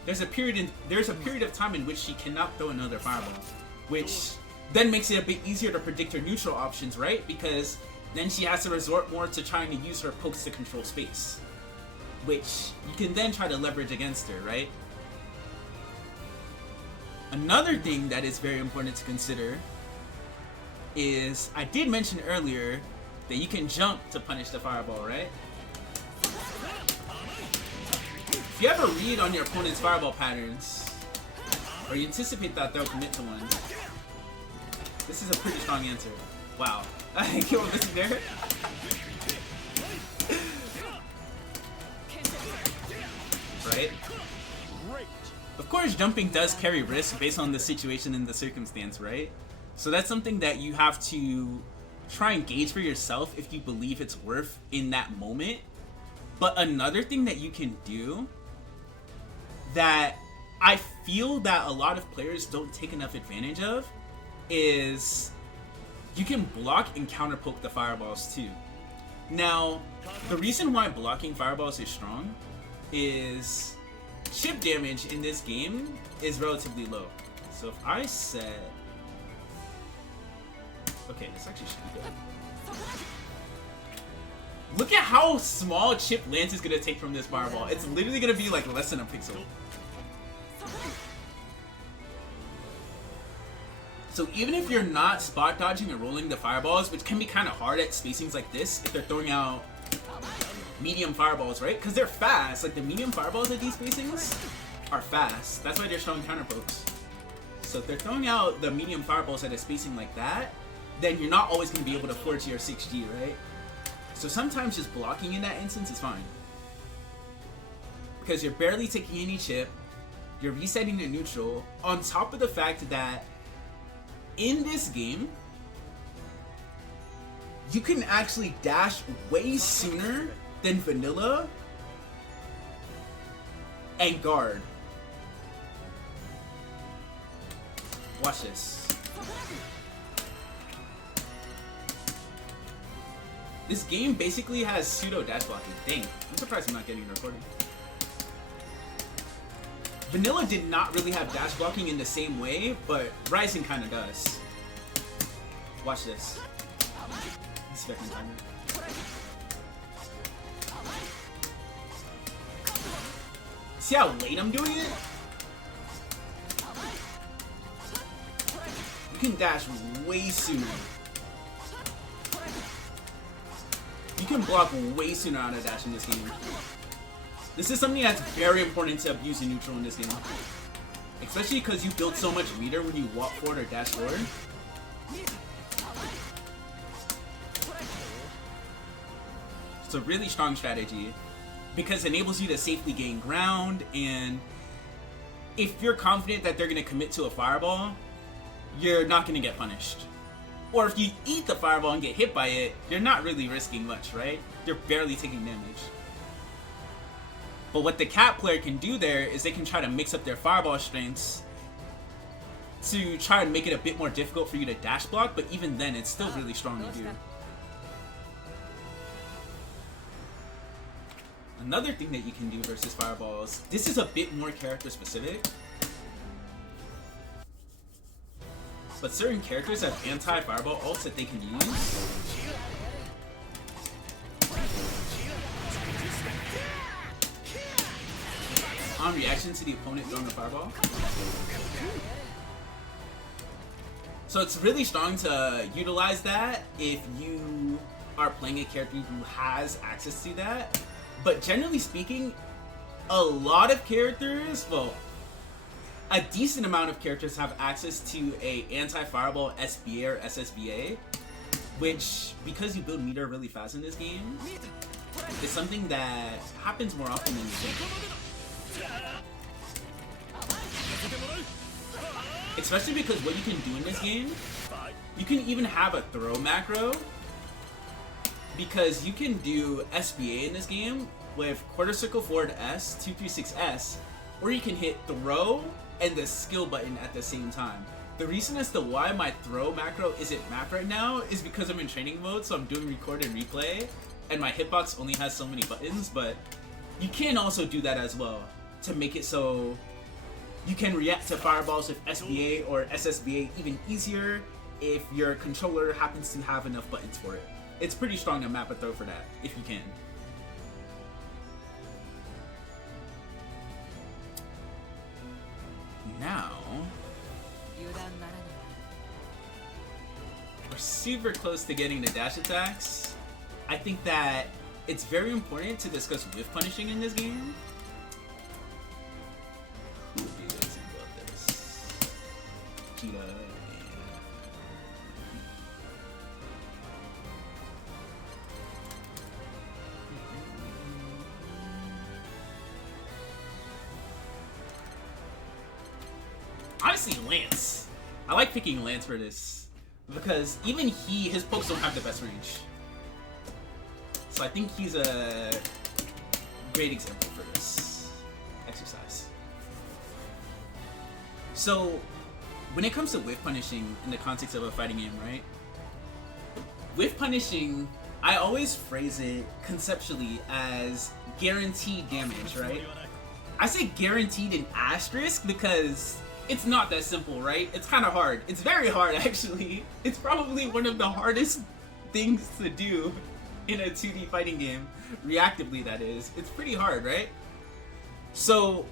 There's a period of time in which she cannot throw another fireball, which then makes it a bit easier to predict her neutral options, right? Because then she has to resort more to trying to use her pokes to control space, which you can then try to leverage against her, right? Another thing that is very important to consider is, I did mention earlier that you can jump to punish the fireball, right? If you have a read on your opponent's fireball patterns, or you anticipate that they'll commit to one, this is a pretty strong answer. Wow. I killed missing there. Right? Of course, jumping does carry risk based on the situation and the circumstance, right? So that's something that you have to try and gauge for yourself if you believe it's worth in that moment. But another thing that you can do that I feel that a lot of players don't take enough advantage of is you can block and counter poke the fireballs too. Now, the reason why blocking fireballs is strong is chip damage in this game is relatively low. So if I set... Okay, this actually should be good. Look at how small chip Lance is going to take from this fireball. It's literally going to be like less than a pixel. So even if you're not spot dodging or rolling the fireballs, which can be kind of hard at spacings like this if they're throwing out medium fireballs, right? Because they're fast. Like the medium fireballs at these spacings are fast. That's why they're showing counter pokes. So if they're throwing out the medium fireballs at a spacing like that, then you're not always going to be able to forge your 6G, right? So sometimes just blocking in that instance is fine. Because you're barely taking any chip, you're resetting the neutral, on top of the fact that in this game, you can actually dash way sooner than vanilla and guard. Watch this. This game basically has pseudo dash blocking. Dang, I'm surprised I'm not getting a recording. Vanilla did not really have dash blocking in the same way, but Rising kind of does. Watch this. Let's see if I can time it. See how late I'm doing it? You can dash way sooner. You can block way sooner on a dash in this game. This is something that's very important to abuse in neutral in this game. Especially because you build so much meter when you walk forward or dash forward. It's a really strong strategy because it enables you to safely gain ground, and if you're confident that they're going to commit to a fireball, you're not going to get punished. Or if you eat the fireball and get hit by it, you're not really risking much, right? You're barely taking damage. But what the cat player can do there is they can try to mix up their fireball strengths to try and make it a bit more difficult for you to dash block, but even then, it's still really strong to do. Another thing that you can do versus fireballs, this is a bit more character specific, but certain characters have anti-fireball ults that they can use. On reaction to the opponent throwing a fireball. So it's really strong to utilize that if you are playing a character who has access to that. But generally speaking, a lot of characters, well, a decent amount of characters have access to a anti-fireball SBA or SSBA, which, because you build meter really fast in this game, is something that happens more often than you think. Especially because what you can do in this game, you can even have a throw macro because you can do SBA in this game with quarter circle forward S, 236S, or you can hit throw and the skill button at the same time. The reason as to why my throw macro isn't mapped right now is because I'm in training mode, so I'm doing record and replay, and my hitbox only has so many buttons, but you can also do that as well to make it so you can react to fireballs with SBA or SSBA even easier if your controller happens to have enough buttons for it. It's pretty strong to map a throw for that, if you can. Now, we're super close to getting the dash attacks. I think that it's very important to discuss whiff punishing in this game. Who would be the example of this? Cheetah and... honestly, Lance. I like picking Lance for this because even his pokes don't have the best range. So I think he's a great example for this exercise. So when it comes to whiff punishing in the context of a fighting game, right? Whiff punishing, I always phrase it conceptually as guaranteed damage, right? I say guaranteed in asterisk because it's not that simple, right? It's kind of hard. It's very hard, actually. It's probably one of the hardest things to do in a 2D fighting game. Reactively, that is. It's pretty hard, right? So,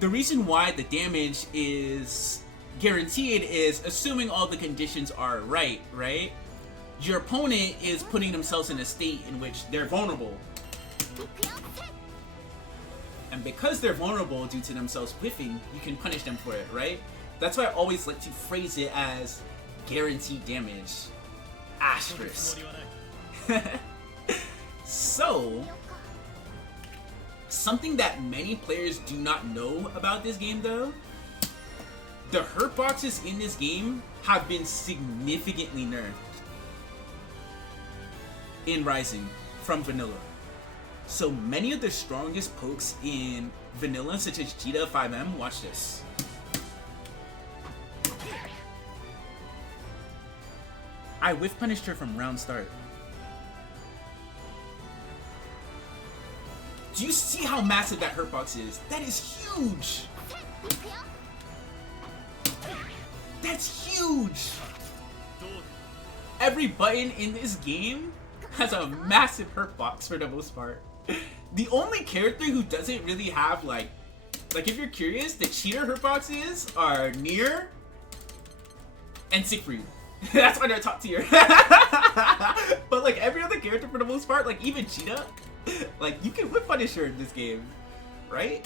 the reason why the damage is guaranteed is assuming all the conditions are right? Your opponent is putting themselves in a state in which they're vulnerable. And because they're vulnerable due to themselves whiffing, you can punish them for it, right? That's why I always like to phrase it as guaranteed damage. Asterisk. So, something that many players do not know about this game though, the hurt boxes in this game have been significantly nerfed in Rising from vanilla. So many of the strongest pokes in vanilla, such as Cheetah 5M, watch this. I whiff punished her from round start. Do you see how massive that hurt box is? That is huge! That's huge! Every button in this game has a massive hurt box for the most part. The only character who doesn't really have like if you're curious, the cheater hurt boxes are Nier and Siegfried. That's why they're top tier. But like every other character for the most part, like even Cheetah, like you can whiff punish her in this game, right?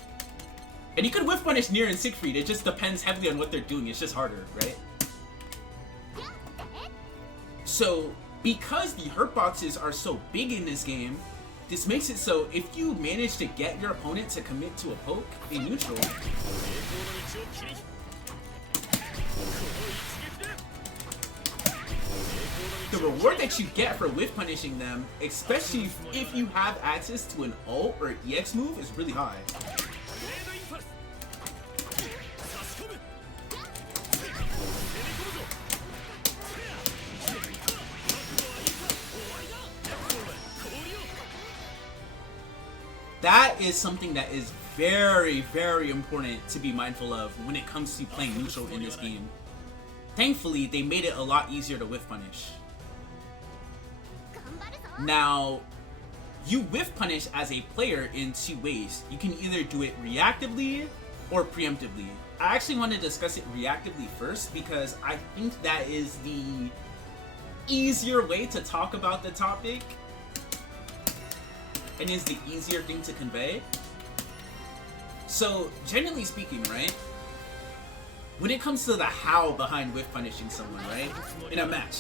And you could whiff punish Nier and Siegfried. It just depends heavily on what they're doing. It's just harder, right? So because the hurt boxes are so big in this game, this makes it so if you manage to get your opponent to commit to a poke in neutral, the reward that you get for whiff punishing them, especially if you have access to an ult or EX move, is really high. That is something that is very, very important to be mindful of when it comes to playing neutral in this game. Thankfully, they made it a lot easier to whiff punish. Now, you whiff punish as a player in two ways. You can either do it reactively or preemptively. I actually want to discuss it reactively first because I think that is the easier way to talk about the topic and is the easier thing to convey. So, generally speaking, right? When it comes to the how behind whiff punishing someone, right? In a match,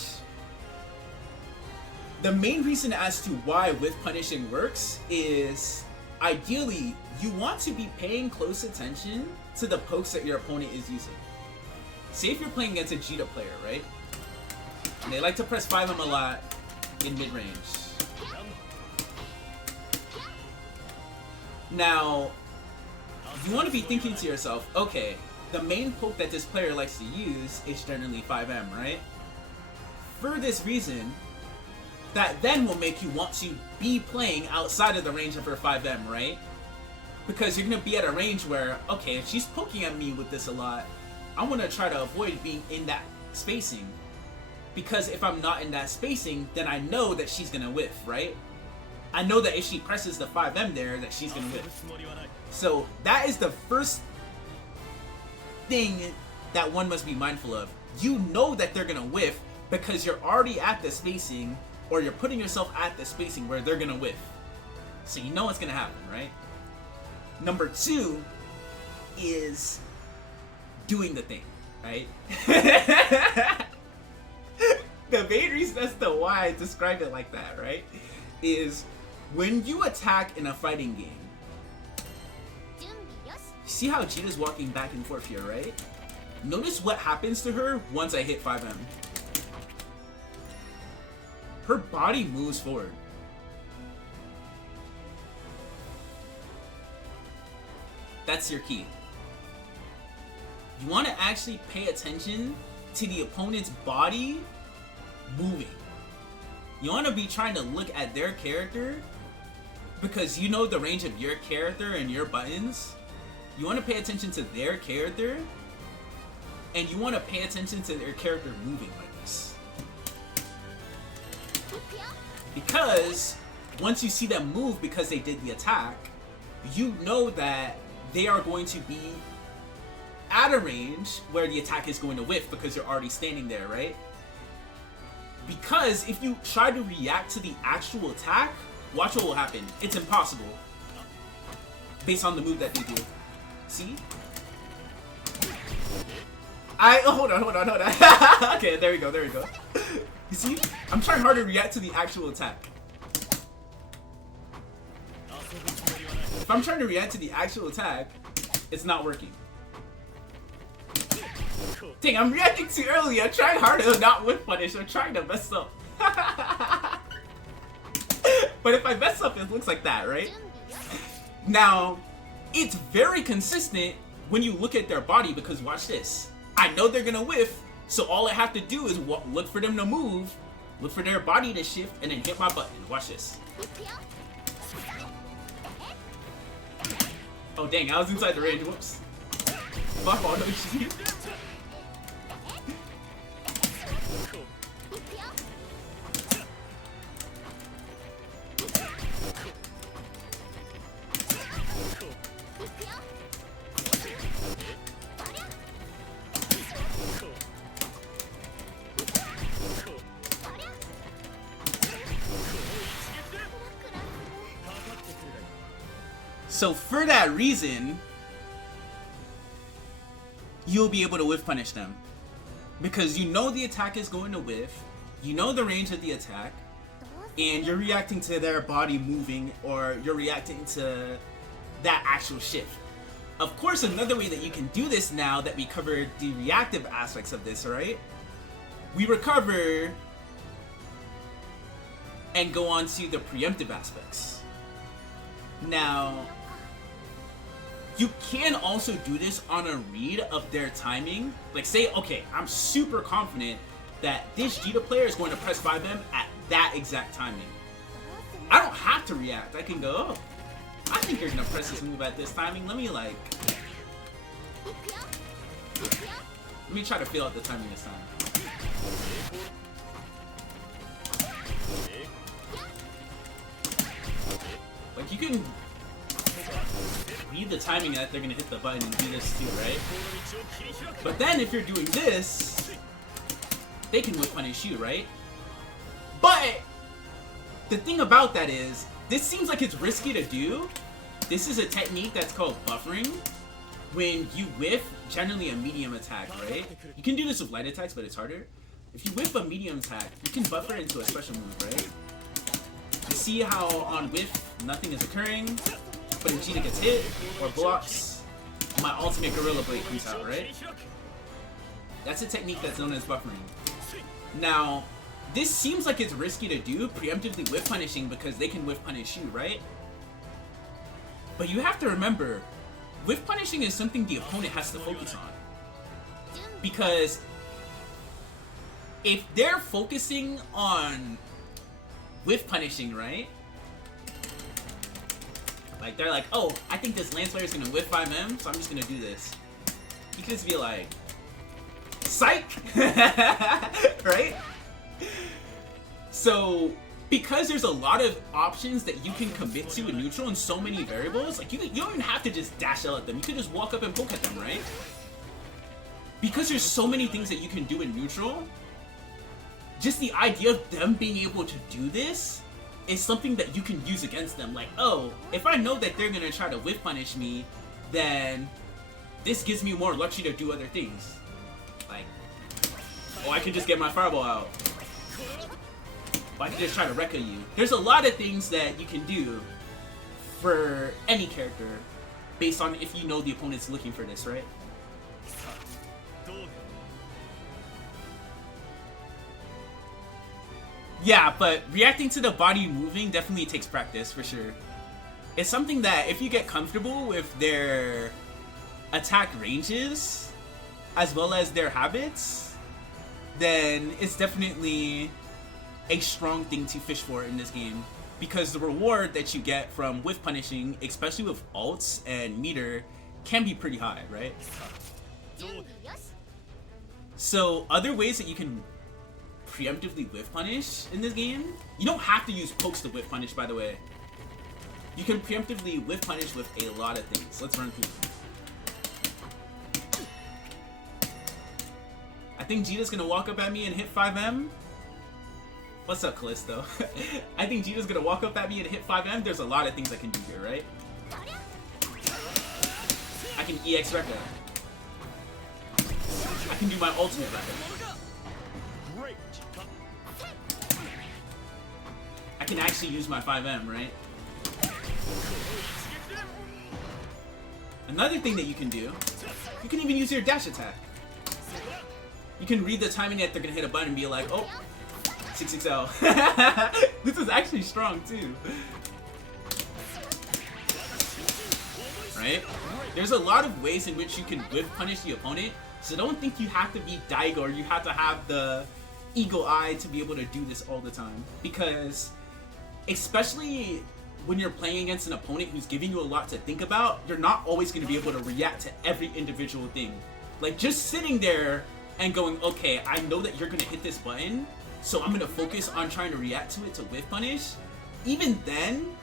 the main reason as to why whiff punishing works is ideally you want to be paying close attention to the pokes that your opponent is using. Say if you're playing against a Jita player, right? And they like to press 5M a lot. in mid-range. Now, you want to be thinking to yourself, okay, the main poke that this player likes to use is generally 5M, right? For this reason, that then will make you want to be playing outside of the range of her 5M, right? Because you're going to be at a range where, okay, if she's poking at me with this a lot, I want to try to avoid being in that spacing. Because if I'm not in that spacing, then I know that she's going to whiff, right? I know that if she presses the 5M there, that she's going to whiff. So that is the first thing that one must be mindful of. You know that they're going to whiff because you're already at the spacing, or you're putting yourself at the spacing where they're going to whiff. So you know what's going to happen, right? Number 2 is doing the thing, right? The main reason as to why I describe it like that, right, is when you attack in a fighting game, see how Cheetah's walking back and forth here, right? Notice what happens to her once I hit 5M. Her body moves forward. That's your key. You want to actually pay attention to the opponent's body moving. You want to be trying to look at their character because you know the range of your character and your buttons. You want to pay attention to their character, and you want to pay attention to their character moving like this. Because once you see them move because they did the attack, you know that they are going to be at a range where the attack is going to whiff because you're already standing there, right? Because if you try to react to the actual attack, watch what will happen. It's impossible. Based on the move that they do. See? Hold on. Okay, there we go. You see? I'm trying hard to react to the actual attack. If I'm trying to react to the actual attack, it's not working. Dang, I'm reacting too early. I'm trying hard to not whiff punish. I'm trying to mess up. But if I mess up, it looks like that, right? Now, it's very consistent when you look at their body because watch this. I know they're gonna whiff, so all I have to do is look for them to move, look for their body to shift, and then hit my button. Watch this. Oh dang, I was inside the range. Whoops. My fault, no cheat. So for that reason, you'll be able to whiff punish them. Because you know the attack is going to whiff, you know the range of the attack, and you're reacting to their body moving, or you're reacting to that actual shift. Of course, another way that you can do this now that we covered the reactive aspects of this, right? We recover and go on to the preemptive aspects. Now, you can also do this on a read of their timing. Like say, okay, I'm super confident that this Jita player is going to press 5M at that exact timing. I don't have to react. I can go, oh, I think you're going to press this move at this timing. Let me try to feel out the timing this time. Like you can read the timing that they're gonna hit the button and do this too, right? But then if you're doing this, they can whiff punish you, right? But the thing about that is, this seems like it's risky to do. This is a technique that's called buffering. When you whiff, generally a medium attack, right? You can do this with light attacks, but it's harder. If you whiff a medium attack, you can buffer into a special move, right? You see how on whiff, nothing is occurring, but if Cheetah gets hit or blocks, my ultimate Gorilla Blade comes out, right? That's a technique that's known as buffering. Now, this seems like it's risky to do, preemptively whiff punishing, because they can whiff punish you, right? But you have to remember, whiff punishing is something the opponent has to focus on. Because if they're focusing on whiff punishing, right? Like, they're like, oh, I think this Lance player is gonna whiff 5M, so I'm just gonna do this. You can just be like, psych! Right? So, because there's a lot of options that you can commit to in neutral and so many variables, like, you don't even have to just dash L at them. You can just walk up and poke at them, right? Because there's so many things that you can do in neutral, just the idea of them being able to do this is something that you can use against them. Like, oh, if I know that they're gonna try to whiff punish me, then this gives me more luxury to do other things. Like, oh, I can just get my fireball out. I can just try to Rekka you. There's a lot of things that you can do for any character based on if you know the opponent's looking for this, right? Yeah, but reacting to the body moving definitely takes practice, for sure. It's something that if you get comfortable with their attack ranges, as well as their habits, then it's definitely a strong thing to fish for in this game. Because the reward that you get from whiff punishing, especially with ults and meter, can be pretty high, right? So other ways that you can preemptively whiff punish in this game, you don't have to use pokes to whiff punish, by the way. You can preemptively whiff punish with a lot of things. Let's run through them. I think Jita's gonna walk up at me and hit 5M. What's up, Callisto? I think Jita's gonna walk up at me and hit 5M. There's a lot of things I can do here, right? I can EX Rekka. I can do my ultimate Rekka. I can actually use my 5M, right? Another thing that you can do, you can even use your dash attack. You can read the timing that they're gonna hit a button and be like, oh, 6XL. This is actually strong too. Right? There's a lot of ways in which you can whiff punish the opponent, so don't think you have to be Daigo or you have to have the eagle eye to be able to do this all the time. Because especially when you're playing against an opponent who's giving you a lot to think about, you're not always going to be able to react to every individual thing. Like, just sitting there and going, okay, I know that you're going to hit this button, so I'm going to focus on trying to react to it to whiff punish. Even then,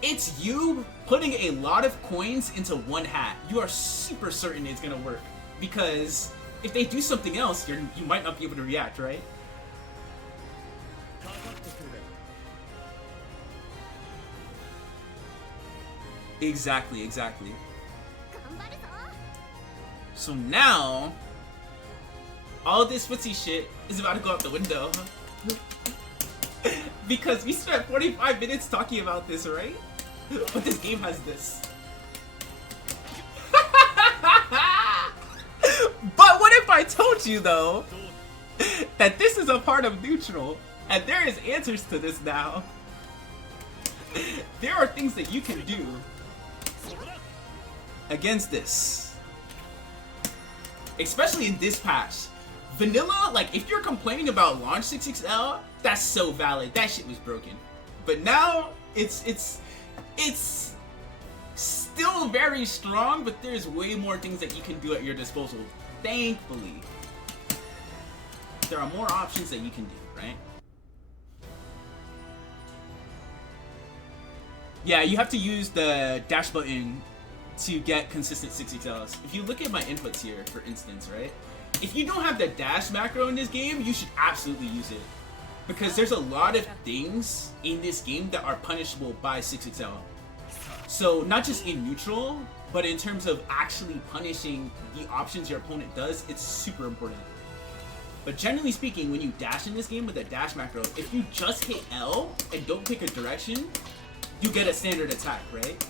it's you putting a lot of coins into one hat. You are super certain it's going to work. Because if they do something else, you might not be able to react, right? Exactly, exactly. So now, all this footsie shit is about to go out the window. Because we spent 45 minutes talking about this, right? But this game has this. But what if I told you, though, that this is a part of neutral, and there is answers to this now? There are things that you can do against this. Especially in this patch. Vanilla, like, if you're complaining about launch 6XL, that's so valid. That shit was broken. But now, it's still very strong, but there's way more things that you can do at your disposal. Thankfully. There are more options that you can do, right? Yeah, you have to use the dash button to get consistent 6XLs. If you look at my inputs here, for instance, right? If you don't have the dash macro in this game, you should absolutely use it. Because there's a lot of things in this game that are punishable by 6XL. So, not just in neutral, but in terms of actually punishing the options your opponent does, it's super important. But generally speaking, when you dash in this game with a dash macro, if you just hit L and don't pick a direction, you get a standard attack, right?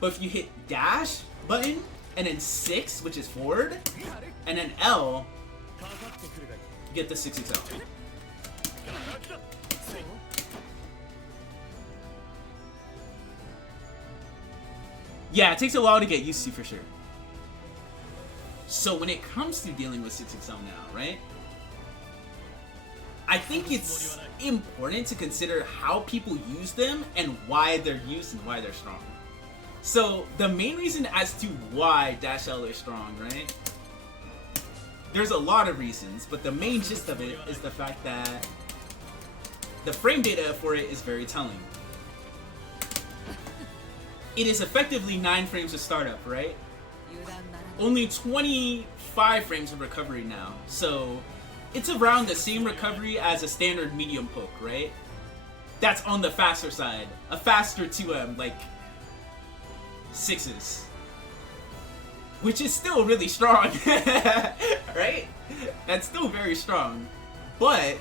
But if you hit dash button and then 6, which is forward, and then L, you get the 6XL. Yeah, it takes a while to get used to for sure. So when it comes to dealing with 6XL now, right? I think it's important to consider how people use them and why they're used and why they're strong. So the main reason as to why Dash L is strong, right? There's a lot of reasons, but the main gist of it is the fact that the frame data for it is very telling. It is effectively 9 frames of startup, right? Only 25 frames of recovery now, so it's around the same recovery as a standard medium poke, right? That's on the faster side. A faster 2M, like 6s. Which is still really strong, right? That's still very strong. But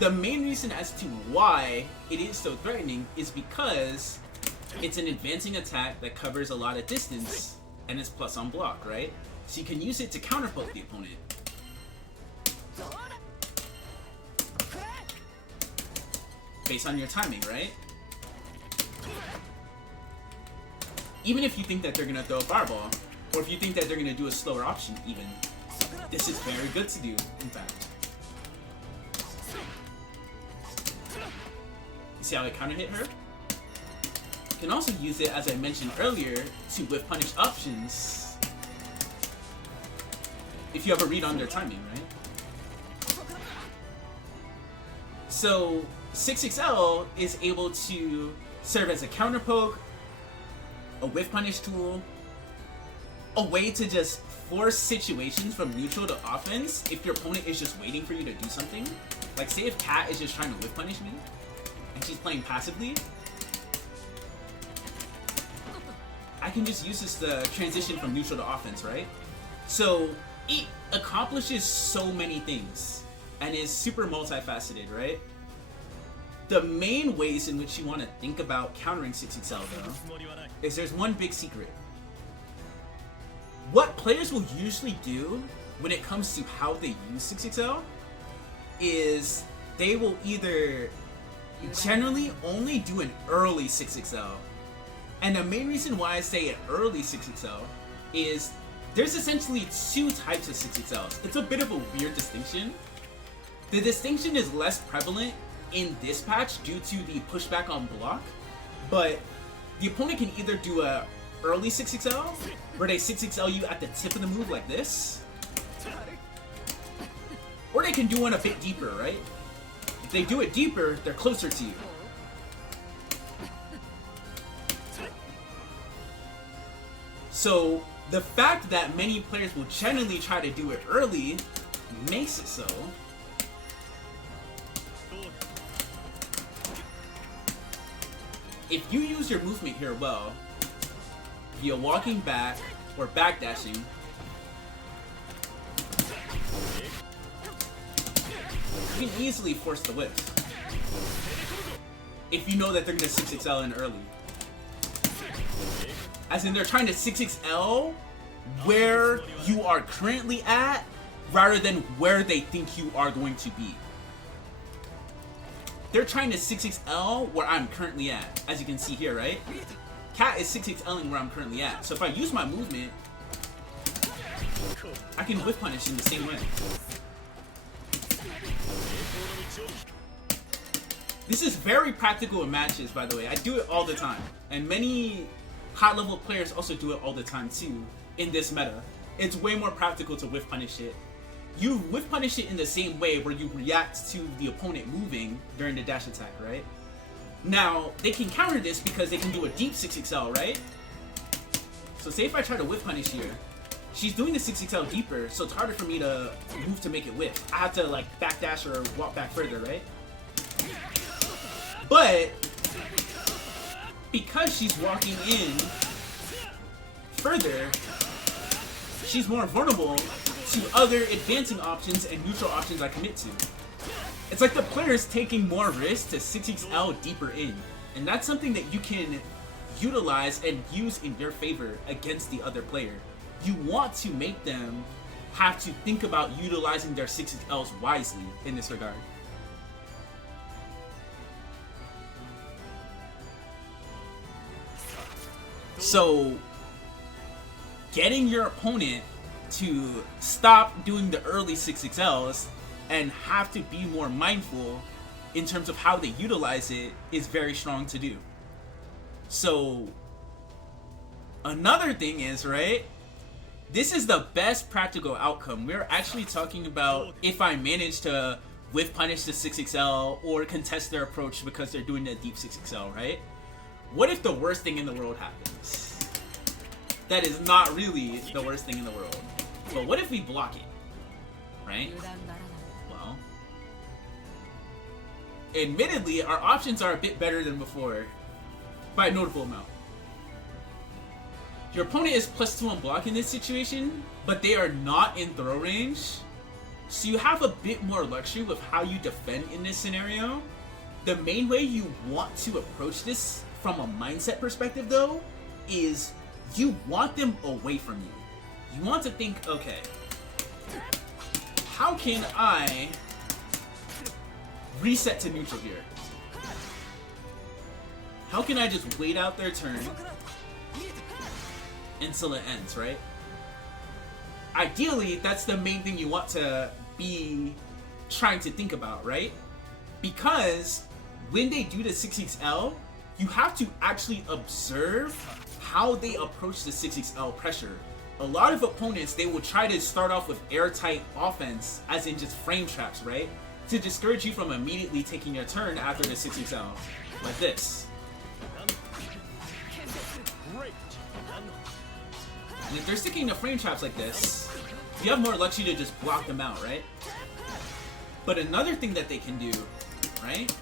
the main reason as to why it is so threatening is because it's an advancing attack that covers a lot of distance and it's plus on block, right? So you can use it to counterpoke the opponent. Based on your timing, right? Even if you think that they're gonna throw a fireball, or if you think that they're gonna do a slower option even, this is very good to do, in fact. You see how I counter hit her? You can also use it, as I mentioned earlier, to whiff punish options if you have a read on their timing, right? So 6XL is able to serve as a counter poke, a whiff punish tool, a way to just force situations from neutral to offense if your opponent is just waiting for you to do something. Like say if Kat is just trying to whiff punish me and she's playing passively, I can just use this to transition from neutral to offense, right? So it accomplishes so many things and is super multifaceted, right? The main ways in which you want to think about countering 6XL though is there's one big secret. What players will usually do when it comes to how they use 6XL is they will either generally only do an early 6XL. And the main reason why I say an early 6XL is there's essentially 2 types of 6XLs. It's a bit of a weird distinction. The distinction is less prevalent in this patch due to the pushback on block, but the opponent can either do a early 6XL, where they 6XL you at the tip of the move like this, or they can do one a bit deeper, right? If they do it deeper, they're closer to you. So the fact that many players will generally try to do it early makes it so. If you use your movement here well, via walking back or backdashing, you can easily force the whiff. If you know that they're going to 6XL in early. As in, they're trying to 6XL where you are currently at, rather than where they think you are going to be. They're trying to 6XL where I'm currently at, as you can see here, right? Cat is 6XLing where I'm currently at. So if I use my movement, I can whiff punish in the same way. This is very practical in matches, by the way. I do it all the time. And many high-level players also do it all the time, too, in this meta. It's way more practical to whiff punish it. You whiff punish it in the same way where you react to the opponent moving during the dash attack, right? Now, they can counter this because they can do a deep 6XL, right? So say if I try to whiff punish here, she's doing the 6XL deeper, so it's harder for me to move to make it whiff. I have to like backdash or walk back further, right? But because she's walking in further, she's more vulnerable to other advancing options and neutral options I commit to. It's like the player is taking more risk to 6XL deeper in. And that's something that you can utilize and use in your favor against the other player. You want to make them have to think about utilizing their 6XLs wisely in this regard. So getting your opponent to stop doing the early 6XLs and have to be more mindful in terms of how they utilize it is very strong to do. So another thing is, right, this is the best practical outcome. We're actually talking about if I manage to whiff punish the 6XL or contest their approach because they're doing the deep 6XL, right? What if the worst thing in the world happens? That is not really the worst thing in the world. But what if we block it, right? Well, admittedly, our options are a bit better than before by a notable amount. Your opponent is +2 on block in this situation, but they are not in throw range. So you have a bit more luxury with how you defend in this scenario. The main way you want to approach this from a mindset perspective, though, is you want them away from you. You want to think, okay, how can I reset to neutral here? How can I just wait out their turn until it ends, right? Ideally, that's the main thing you want to be trying to think about, right? Because when they do the 6XL, you have to actually observe how they approach the 6XL pressure. A lot of opponents, they will try to start off with airtight offense, as in just frame traps, right? To discourage you from immediately taking your turn after the 6XL, like this. And if they're sticking to frame traps like this, you have more luxury to just block them out, right? But another thing that they can do, right?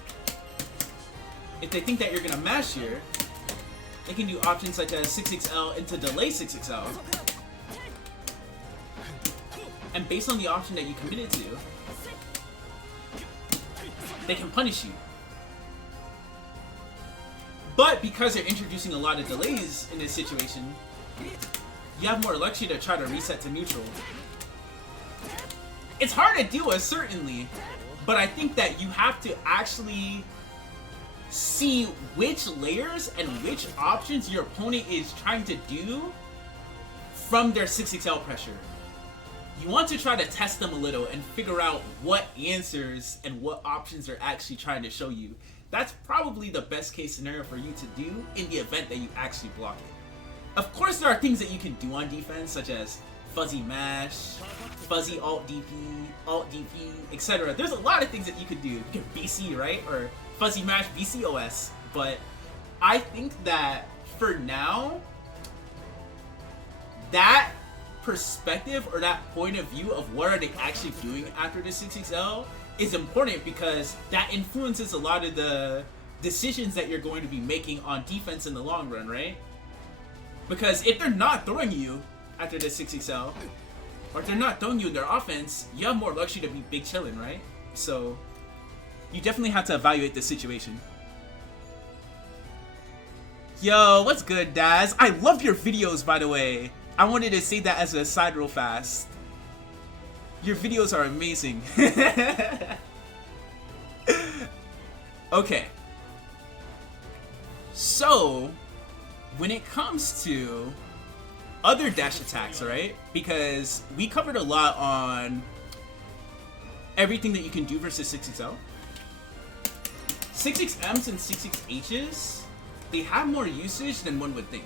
If they think that you're gonna mash here, they can do options such as 6XL into delay 6XL. And based on the option that you committed to, they can punish you. But because they're introducing a lot of delays in this situation, you have more luxury to try to reset to neutral. It's hard to deal with, certainly, but I think that you have to actually see which layers and which options your opponent is trying to do from their 6XL pressure. You want to try to test them a little and figure out what answers and what options they're actually trying to show you. That's probably the best case scenario for you to do in the event that you actually block it. Of course, there are things that you can do on defense, such as fuzzy mash, fuzzy alt DP, etc. There's a lot of things that you could do. You can BC, right? Or fuzzy mash BCOS. But I think that for now, that perspective or that point of view of what are they actually doing after the 6XL is important, because that influences a lot of the decisions that you're going to be making on defense in the long run, right? Because if they're not throwing you after the 6XL, or if they're not throwing you in their offense, you have more luxury to be big chillin', right? So you definitely have to evaluate the situation. Yo, what's good, Daz? I love your videos, by the way. I wanted to say that as a side real fast. Your videos are amazing. Okay. So when it comes to other dash attacks, right? Because we covered a lot on everything that you can do versus 6XL. 6XMs and 6XHs, they have more usage than one would think.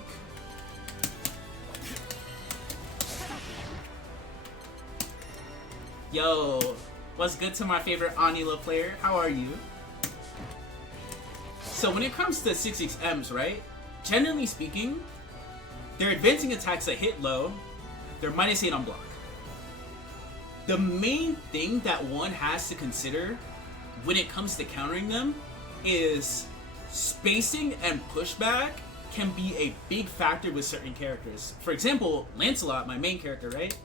Yo, what's good to my favorite Anila player? How are you? So when it comes to 6XMs, right? Generally speaking, they're advancing attacks that hit low. They're -8 on block. The main thing that one has to consider when it comes to countering them is spacing and pushback can be a big factor with certain characters. For example, Lancelot, my main character, right?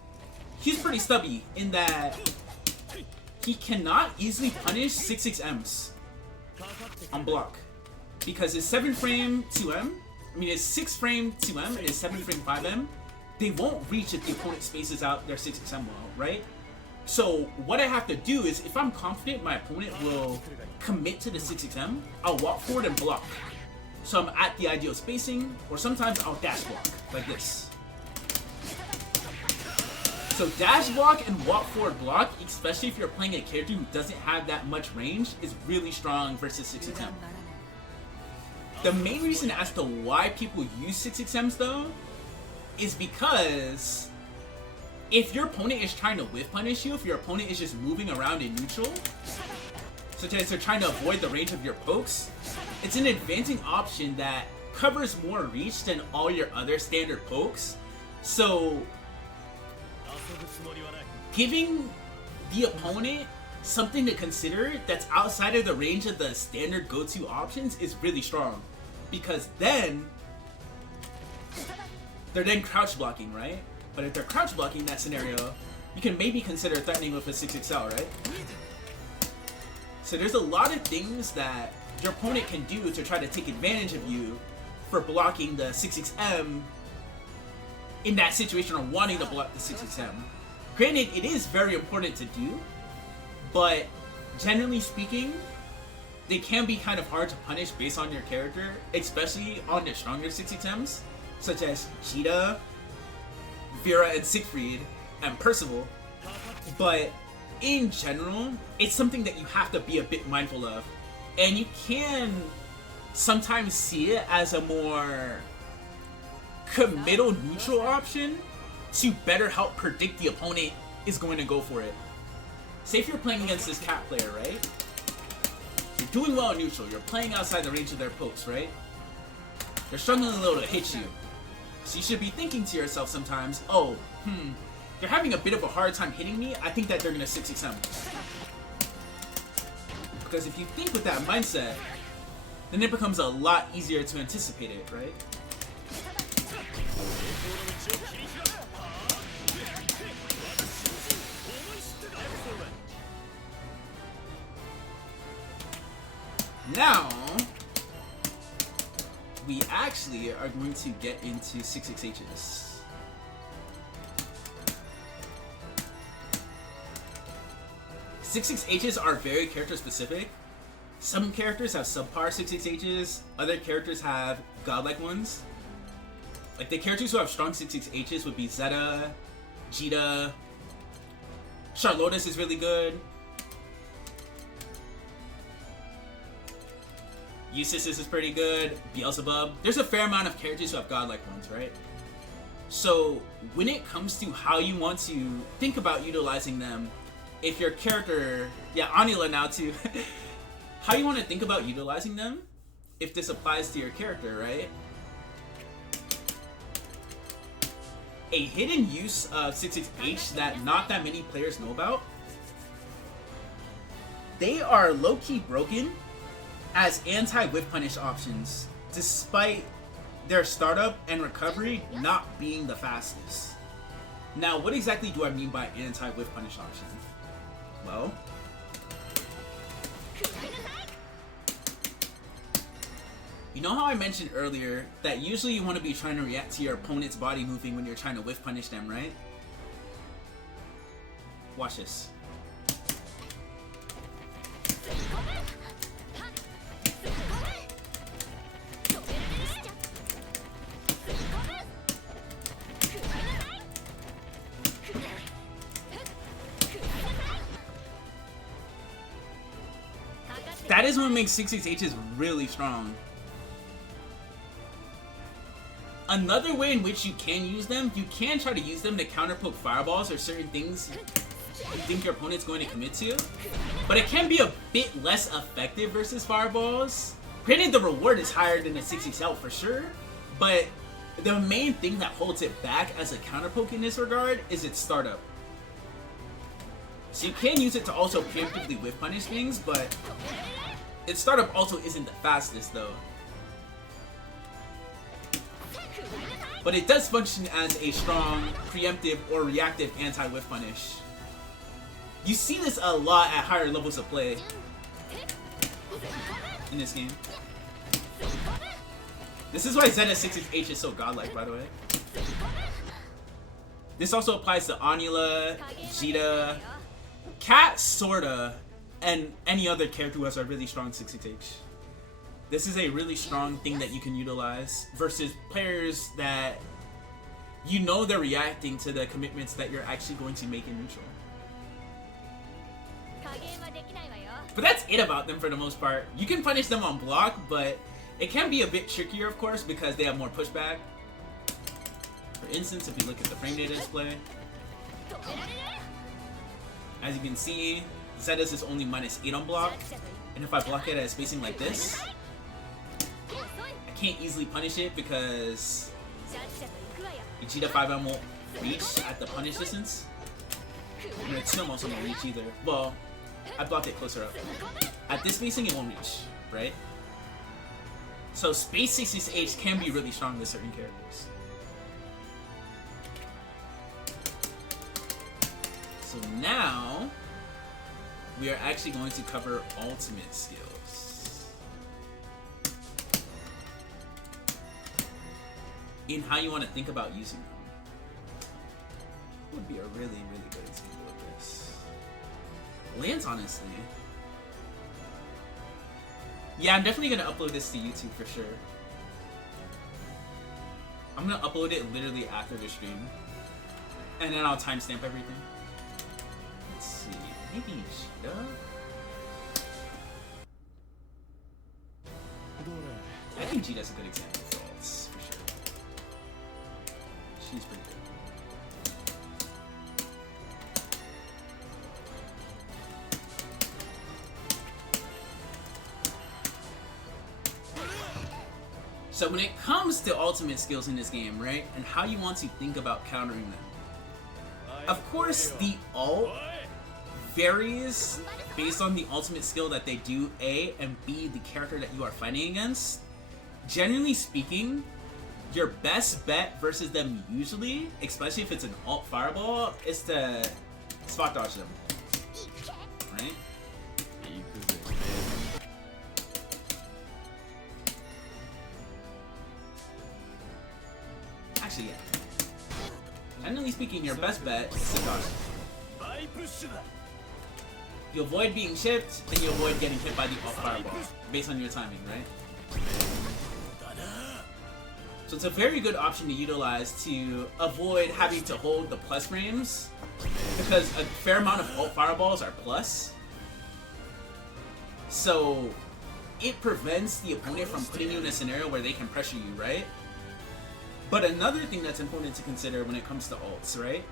He's pretty stubby in that he cannot easily punish 6XMs on block. Because his 7-frame 2M, I mean his 6-frame 2M and his 7-frame 5M, they won't reach if the opponent spaces out their 6XM well, right? So what I have to do is, if I'm confident my opponent will commit to the 6XM, I'll walk forward and block. So I'm at the ideal spacing, or sometimes I'll dash block, like this. So dash block and walk forward block, especially if you're playing a character who doesn't have that much range, is really strong versus 6xm. The main reason as to why people use 6xms though, is because if your opponent is trying to whiff punish you, if your opponent is just moving around in neutral, such as they're trying to avoid the range of your pokes, it's an advancing option that covers more reach than all your other standard pokes. So giving the opponent something to consider that's outside of the range of the standard go-to options is really strong, because then they're then crouch blocking, right? But if they're crouch blocking that scenario, you can maybe consider threatening with a 6XL, right? So there's a lot of things that your opponent can do to try to take advantage of you for blocking the 6xm in that situation, or wanting to block the 6xm. Granted, it is very important to do, but generally speaking, they can be kind of hard to punish based on your character, especially on the stronger 6xms, such as Cheetah, Vera and Siegfried, and Percival. But in general, it's something that you have to be a bit mindful of. And you can sometimes see it as a more committal neutral option to better help predict the opponent is going to go for it. Say if you're playing against this cat player, right? You're doing well in neutral, you're playing outside the range of their pokes, right? They're struggling a little to hit you. So you should be thinking to yourself sometimes, oh, they're having a bit of a hard time hitting me, I think that they're gonna 6xm. Because if you think with that mindset, then it becomes a lot easier to anticipate it, right? Now, we actually are going to get into 6xhs. Hs are very character specific. Some characters have subpar 6xhs, other characters have godlike ones. Like the characters who have strong 6xhs would be Zeta, Jita, Charlotta is really good. Eustace is pretty good. Beelzebub. There's a fair amount of characters who have godlike ones, right? So when it comes to how you want to think about utilizing them, if your character, Anila now too, how you want to think about utilizing them, if this applies to your character, right? A hidden use of 6xh that not that many players know about, they are low-key broken as anti-whiff punish options, despite their startup and recovery not being the fastest. Now, what exactly do I mean by anti-whiff punish option? Well, you know how I mentioned earlier that usually you want to be trying to react to your opponent's body moving when you're trying to whiff punish them, right? Watch this. That is what makes 6xhs really strong. Another way in which you can use them, you can try to use them to counterpoke fireballs or certain things you think your opponent's going to commit to. But it can be a bit less effective versus fireballs. Granted, the reward is higher than a 6xl for sure, but the main thing that holds it back as a counterpoke in this regard is its startup. So you can use it to also preemptively whiff punish things, but its startup also isn't the fastest though. But it does function as a strong, preemptive, or reactive anti-whiff punish. You see this a lot at higher levels of play in this game. This is why Zeta 6xh is so godlike, by the way. This also applies to Anila, Jita, Cat, sorta, and any other character who has a really strong 6xh. This is a really strong thing that you can utilize versus players that you know they're reacting to the commitments that you're actually going to make in neutral. But that's it about them for the most part. You can punish them on block, but it can be a bit trickier, of course, because they have more pushback. For instance, if you look at the frame data display, as you can see, Zeta's is only -8 on block, and if I block it at a spacing like this, I can't easily punish it because Ichida 5M won't reach at the punish distance. And it's still also won't reach either. Well, I blocked it closer up. At this spacing, it won't reach, right? So space 66H can be really strong with certain characters. So now, we are actually going to cover ultimate skills. In how you want to think about using them. Would be a really, really good example of this. Lance, honestly. Yeah, I'm definitely going to upload this to YouTube for sure. I'm going to upload it literally after the stream. And then I'll timestamp everything. Let's see. Maybe Ichida? I think Ichida's a good example for ults, for sure. She's pretty good. So when it comes to ultimate skills in this game, right, and how you want to think about countering them, of course the ult varies based on the ultimate skill that they do, A, and B, the character that you are fighting against. Generally speaking, your best bet versus them usually, especially if it's an ult fireball, is to spot dodge them, right? Actually, yeah. Generally speaking, your best bet is to dodge. You avoid being chipped, and you avoid getting hit by the ult fireball, based on your timing, right? So it's a very good option to utilize to avoid having to hold the plus frames, because a fair amount of ult fireballs are plus. So it prevents the opponent from putting you in a scenario where they can pressure you, right? But another thing that's important to consider when it comes to ults, right?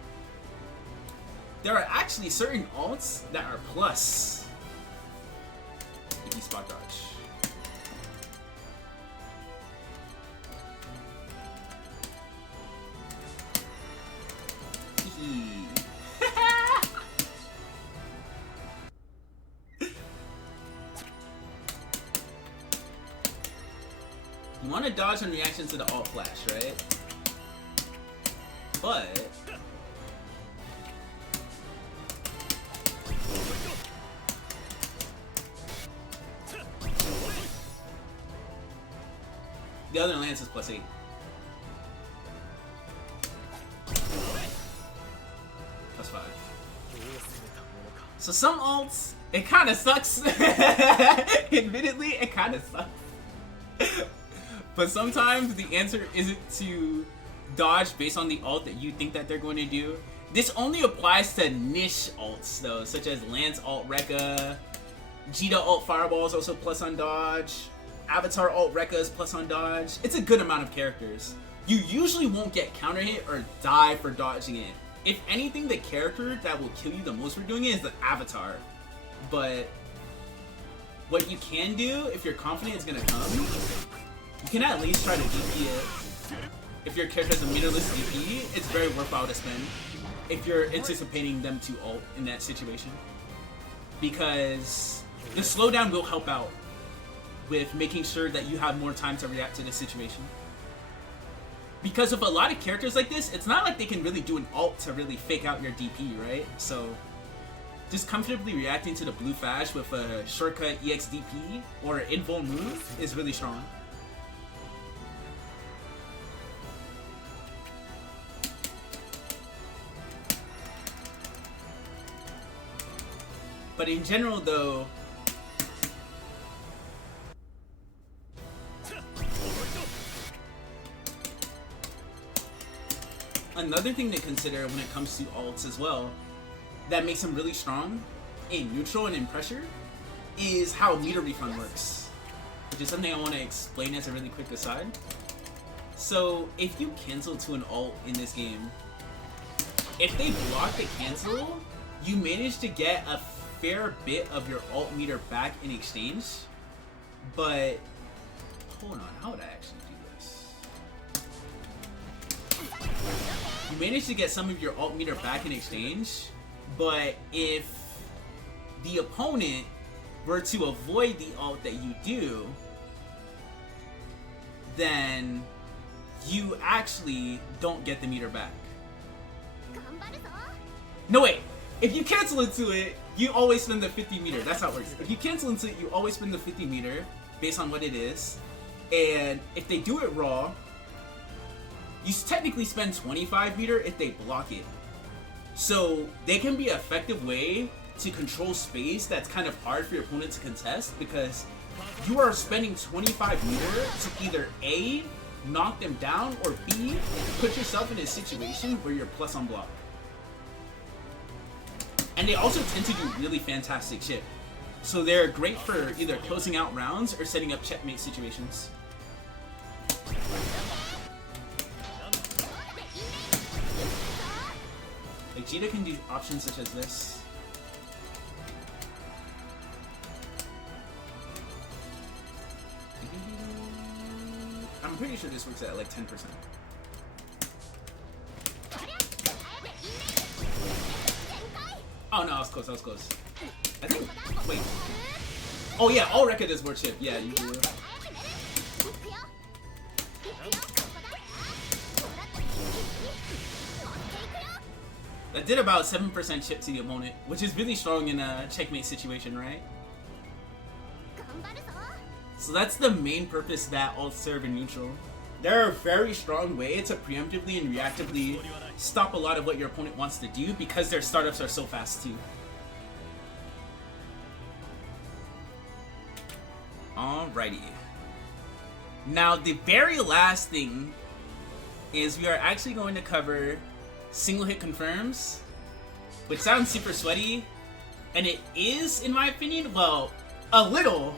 There are actually certain ults that are plus if you spot dodge. You want to dodge in reaction to the ult flash, right? But the other lance is +8. +5. So some ults, it kind of sucks. Admittedly, it kind of sucks. But sometimes the answer isn't to dodge based on the ult that you think that they're going to do. This only applies to niche ults though, such as Lance ult Rekka, Jita ult Fireball is also plus on dodge, Avatar ult Rekka is plus on dodge. It's a good amount of characters. You usually won't get counter hit or die for dodging it. If anything, the character that will kill you the most for doing it is the Avatar. But what you can do, if you're confident it's gonna come, you can at least try to DP it. If your character has a meterless DP, it's very worthwhile to spend if you're anticipating them to ult in that situation. Because the slowdown will help out with making sure that you have more time to react to the situation. Because with a lot of characters like this, it's not like they can really do an ult to really fake out your DP, right? So just comfortably reacting to the blue Fash with a shortcut EX DP or an invul move is really strong. But in general though, another thing to consider when it comes to alts as well that makes him really strong in neutral and in pressure is how meter refund works, which is something I want to explain as a really quick aside. So if you cancel to an alt in this game, if they block the cancel, you manage to get a fair bit of your alt meter back in exchange. But hold on, how would I actually do this? You manage to get some of your alt meter back in exchange, but if the opponent were to avoid the alt that you do, then you actually don't get the meter back. No, wait. If you cancel into it, you always spend the 50 meter. That's how it works. If you cancel into it, you always spend the 50 meter based on what it is. And if they do it raw, you technically spend 25 meter if they block it. So they can be an effective way to control space that's kind of hard for your opponent to contest, because you are spending 25 meter to either A, knock them down, or B, put yourself in a situation where you're plus on block. And they also tend to do really fantastic shit. So they're great for either closing out rounds or setting up checkmate situations. Like, Vegeta can do options such as this. I'm pretty sure this works at like 10%. Oh no, I was close, I was close. I think, wait. Oh yeah, all record is word chip. Yeah, you do. That did about 7% chip to the opponent, which is really strong in a checkmate situation, right? So that's the main purpose that alts serve in neutral. They're a very strong way to preemptively and reactively stop a lot of what your opponent wants to do because their startups are so fast too. Alrighty. Now the very last thing is we are actually going to cover single hit confirms, which sounds super sweaty, and it is, in my opinion, well, a little.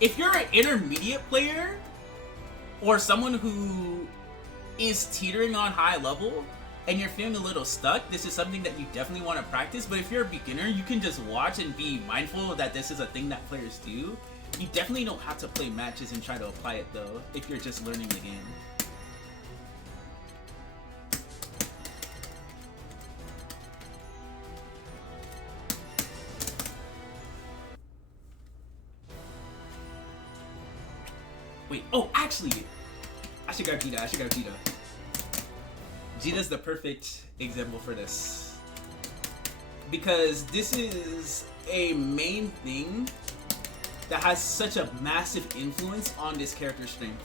If you're an intermediate player or someone who is teetering on high level and you're feeling a little stuck, this is something that you definitely want to practice. But if you're a beginner, you can just watch and be mindful that this is a thing that players do. You definitely don't have to play matches and try to apply it though, if you're just learning the game. Wait, oh, actually, I should grab Vegeta. Vegeta's the perfect example for this. Because this is a main thing that has such a massive influence on this character's strength.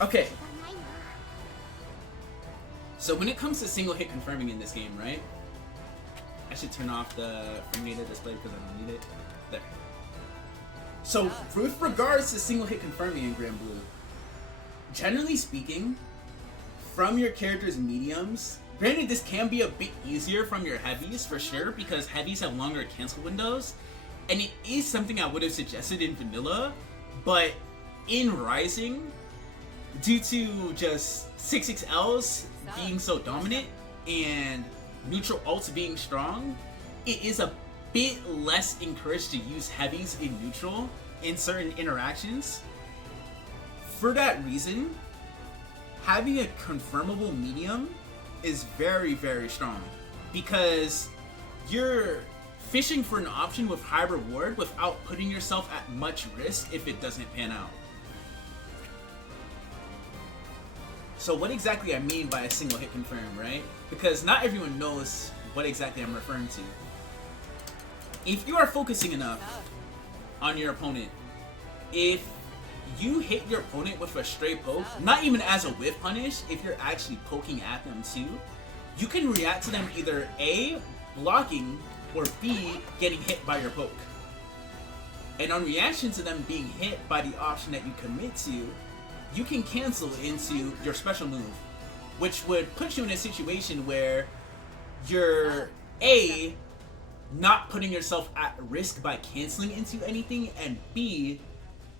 Okay. So when it comes to single hit confirming in this game, right? I should turn off the frame data display because I don't need it. There. So, with regards to single hit confirming in Granblue, generally speaking, from your character's mediums, granted this can be a bit easier from your heavies for sure, because heavies have longer cancel windows, and it is something I would have suggested in vanilla, but in Rising, due to just 6XLs being so dominant and neutral alts being strong, it is a bit less encouraged to use heavies in neutral in certain interactions. For that reason, having a confirmable medium is very, very strong, because you're fishing for an option with high reward without putting yourself at much risk if it doesn't pan out. So what exactly I mean by a single hit confirm, right? Because not everyone knows what exactly I'm referring to. If you are focusing enough on your opponent, if you hit your opponent with a stray poke, not even as a whiff punish, if you're actually poking at them too, you can react to them either A, blocking, or B, getting hit by your poke. And on reaction to them being hit by the option that you commit to, you can cancel into your special move, which would put you in a situation where you're A, not putting yourself at risk by canceling into anything, and B,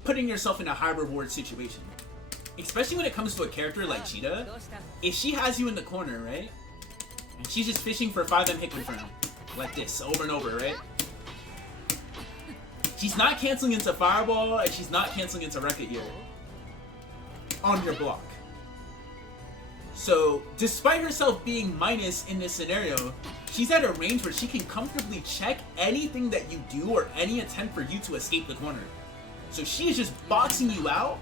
putting yourself in a high reward situation. Especially when it comes to a character like Cheetah, if she has you in the corner, right? And she's just fishing for 5M hit confirm, like this, over and over, right? She's not canceling into Fireball, and she's not canceling into Wreck-It here on your block. So, despite herself being minus in this scenario, she's at a range where she can comfortably check anything that you do or any attempt for you to escape the corner. So she is just boxing you out,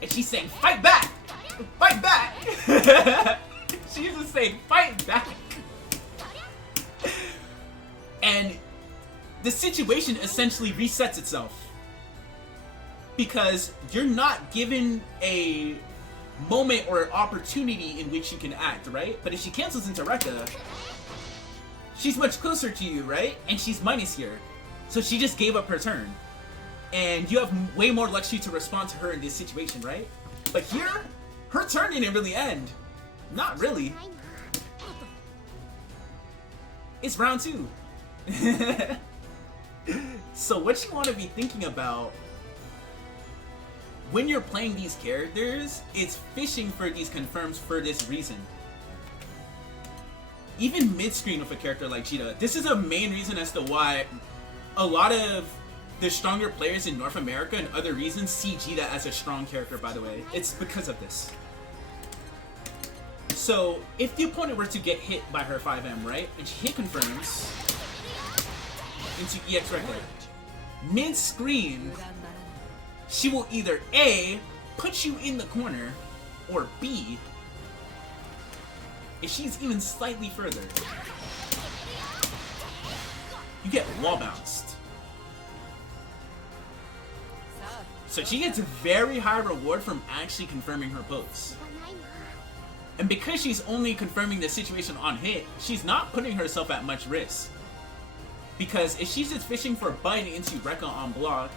and she's saying, fight back! Fight back! She's just saying, fight back! And the situation essentially resets itself. Because you're not given a moment or opportunity in which you can act, right? But if she cancels into Rekka, she's much closer to you, right? And she's minus here. So she just gave up her turn. And you have way more luxury to respond to her in this situation, right? But here, her turn didn't really end. Not really. It's round 2. So what you want to be thinking about when you're playing these characters, it's fishing for these confirms for this reason. Even mid-screen with a character like Cheetah, this is a main reason as to why a lot of the stronger players in North America and other reasons see Cheetah as a strong character, by the way. It's because of this. So, if the opponent were to get hit by her 5M, right, and she hit confirms into EX Rekka, mid-screen, she will either A, put you in the corner, or B, if she's even slightly further, you get wall bounced. So she gets a very high reward from actually confirming her pose. And because she's only confirming the situation on hit, she's not putting herself at much risk. Because if she's just fishing for bite into Rekka on block,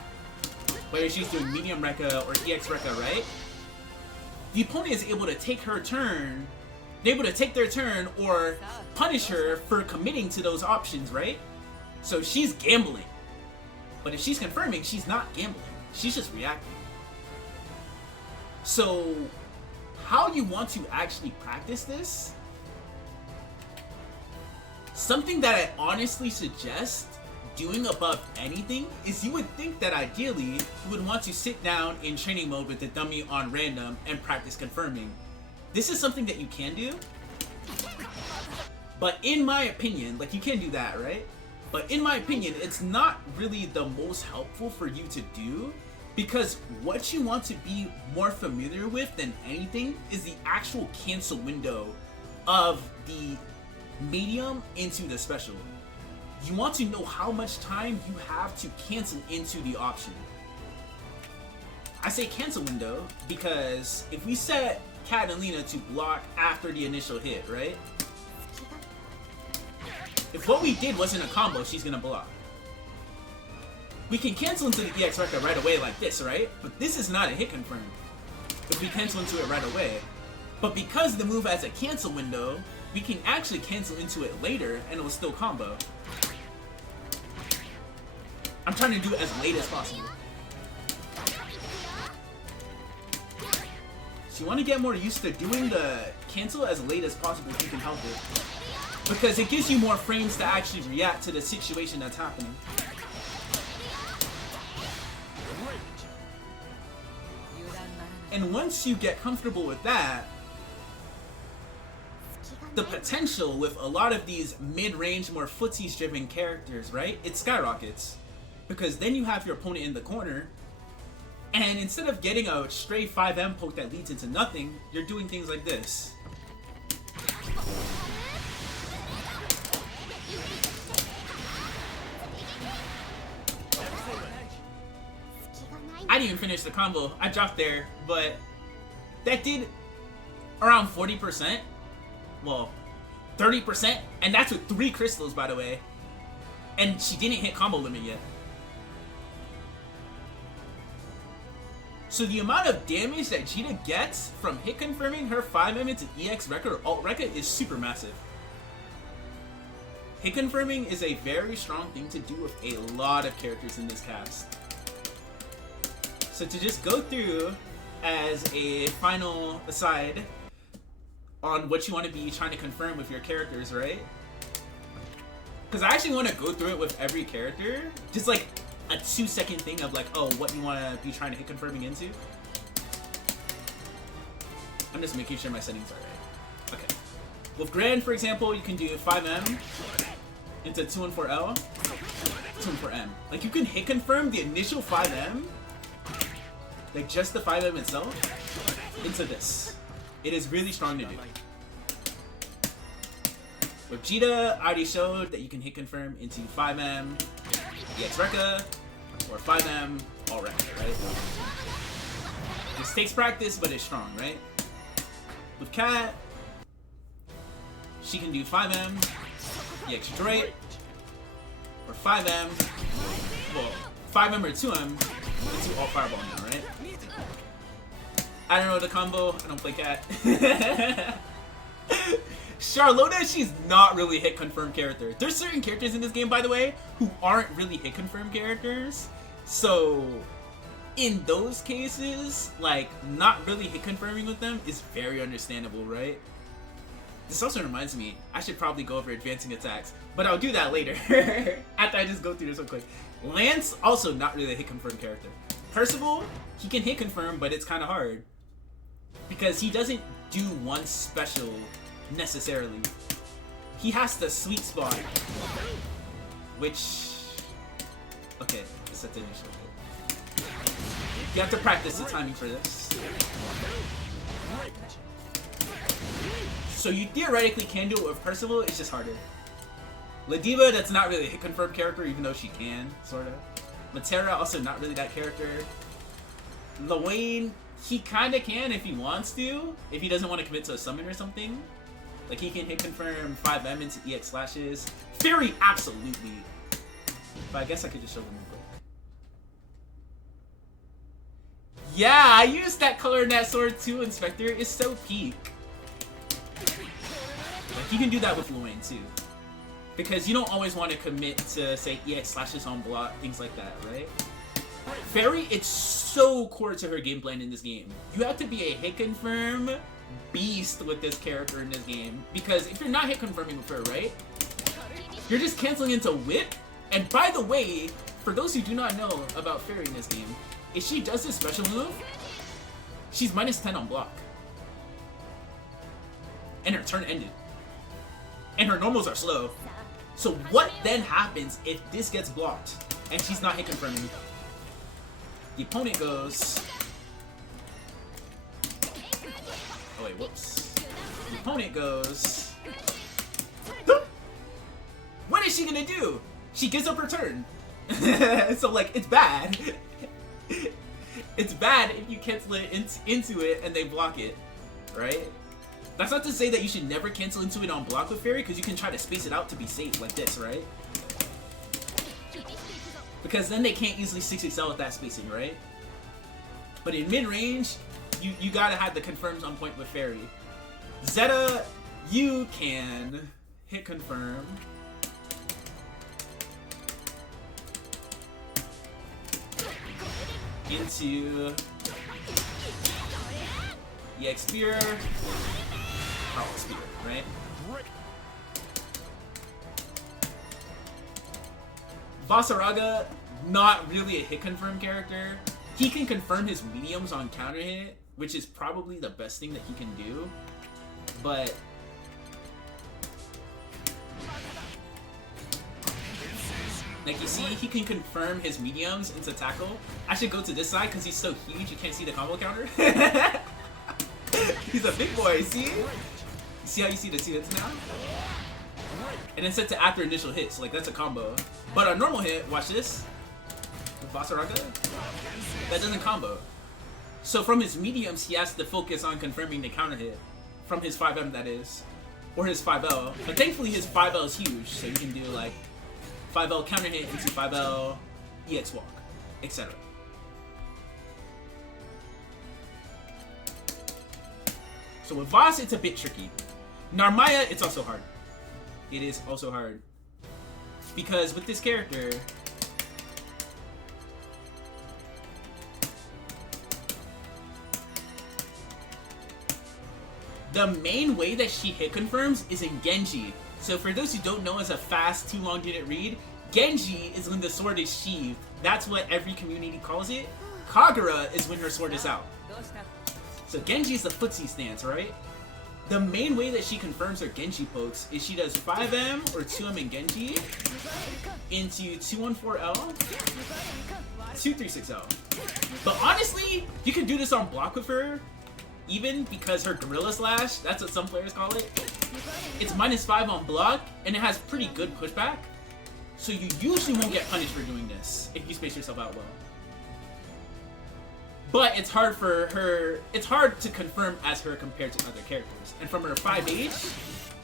whether she's doing medium Rekka or EX Rekka, right? The opponent is able to take her turn, they're able to take their turn or punish her for committing to those options, right? So she's gambling. But if she's confirming, she's not gambling. She's just reacting. So, how you want to actually practice this? Something that I honestly suggest doing above anything is you would think that ideally you would want to sit down in training mode with the dummy on random and practice confirming. This is something that you can do, but in my opinion, like you can do that, right? But in my opinion, it's not really the most helpful for you to do, because what you want to be more familiar with than anything is the actual cancel window of the medium into the special. You want to know how much time you have to cancel into the option. I say cancel window because if we set Catalina to block after the initial hit, right? If what we did wasn't a combo, she's gonna block. We can cancel into the EX Rekka right away like this, right? But this is not a hit confirm if we cancel into it right away. But because the move has a cancel window, we can actually cancel into it later and it will still combo. I'm trying to do it as late as possible. So you want to get more used to doing the cancel as late as possible if you can help it. Because it gives you more frames to actually react to the situation that's happening. And once you get comfortable with that, the potential with a lot of these mid-range, more footsies-driven characters, right? It skyrockets. Because then you have your opponent in the corner, and instead of getting a stray 5M poke that leads into nothing, you're doing things like this. I didn't even finish the combo. I dropped there, but that did around 40%. Well, 30%, and that's with 3 crystals, by the way. And she didn't hit combo limit yet. So the amount of damage that Jita gets from hit confirming her 5M into EX Rekka or Alt Rekka is super massive. Hit confirming is a very strong thing to do with a lot of characters in this cast. So to just go through as a final aside on what you want to be trying to confirm with your characters, right? Because I actually want to go through it with every character. Just like a 2-second thing of like, oh, what you want to be trying to hit confirming into. I'm just making sure my settings are right. Okay. With Gran, for example, you can do 5M into 214L, 214M. Like you can hit confirm the initial 5M, like just the 5M itself, into this. It is really strong to do. With Jita, I already showed that you can hit confirm into 5M, EX Rekka, or 5M, all Rekka, right? This takes practice, but it's strong, right? With Kat, she can do 5M, EX Droid, or 5M, well, 5M or 2M, into Alt Fireball now, right? I don't know the combo, I don't play Cat. Charlotta, she's not really hit confirm character. There's certain characters in this game, by the way, who aren't really hit confirm characters. So, in those cases, like, not really hit confirming with them is very understandable, right? This also reminds me, I should probably go over advancing attacks, but I'll do that later, after I just go through this real quick. Lance, also not really a hit confirm character. Percival, he can hit confirm, but it's kind of hard. Because he doesn't do one special, necessarily. He has the sweet spot, which... Okay, let's set the initial hit. You have to practice the timing for this. So you theoretically can do it with Percival, it's just harder. Ladiva, that's not really a hit confirm character, even though she can, sorta. Matera, also not really that character. Lwayne, he kinda can if he wants to, if he doesn't want to commit to a summon or something. Like he can hit confirm 5M into EX slashes. Fairy, absolutely. But I guess I could just show them real quick. Yeah, I used that color in that sword too, Inspector. It's so peak. Like you can do that with Lwayne too. Because you don't always want to commit to, say, EX slashes on block, things like that, right? Fairy, it's so core to her game plan in this game. You have to be a hit confirm beast with this character in this game. Because if you're not hit confirming with her, right? You're just canceling into whip. And by the way, for those who do not know about Fairy in this game, if she does this special move, she's -10 on block. And her turn ended. And her normals are slow. So what then happens if this gets blocked and she's not hit confirming? The opponent goes... Oh wait, whoops. The opponent goes... What is she gonna do? She gives up her turn. So like, it's bad. It's bad if you cancel it into it and they block it, right? That's not to say that you should never cancel into it on block with Fairy, because you can try to space it out to be safe like this, right? Because then they can't easily 6XL with that spacing, right? But in mid-range, you gotta have the confirms on point with Fairy. Zeta, you can hit confirm. Into EX Spear. Power Spear, right? Vasaraga, not really a hit confirm character. He can confirm his mediums on counter hit, which is probably the best thing that he can do. But like you see, he can confirm his mediums into tackle. I should go to this side because he's so huge you can't see the combo counter. He's a big boy, see? See how you see the hits now? And then set to after initial hits, like that's a combo. But a normal hit, watch this. With Vasaraga, that doesn't combo. So from his mediums, he has to focus on confirming the counter hit. From his 5M, that is. Or his 5L. But thankfully his 5L is huge, so you can do like 5L counter hit into 5L EX walk, etc. So with Voss, it's a bit tricky. Narmaya, it's also hard. It is also hard. Because with this character... the main way that she hit confirms is in Genji. So for those who don't know, as a fast, too long didn't read, Genji is when the sword is sheathed. That's what every community calls it. Kagura is when her sword is out. So Genji is the footsie stance, right? The main way that she confirms her Genji pokes is she does 5M or 2M in Genji into 214L, 236L. But honestly, you can do this on block with her, even because her Gorilla Slash, that's what some players call it, it's -5 on block, and it has pretty good pushback. So you usually won't get punished for doing this if you space yourself out well. But it's hard for her, it's hard to confirm as her compared to other characters. And from her 5H,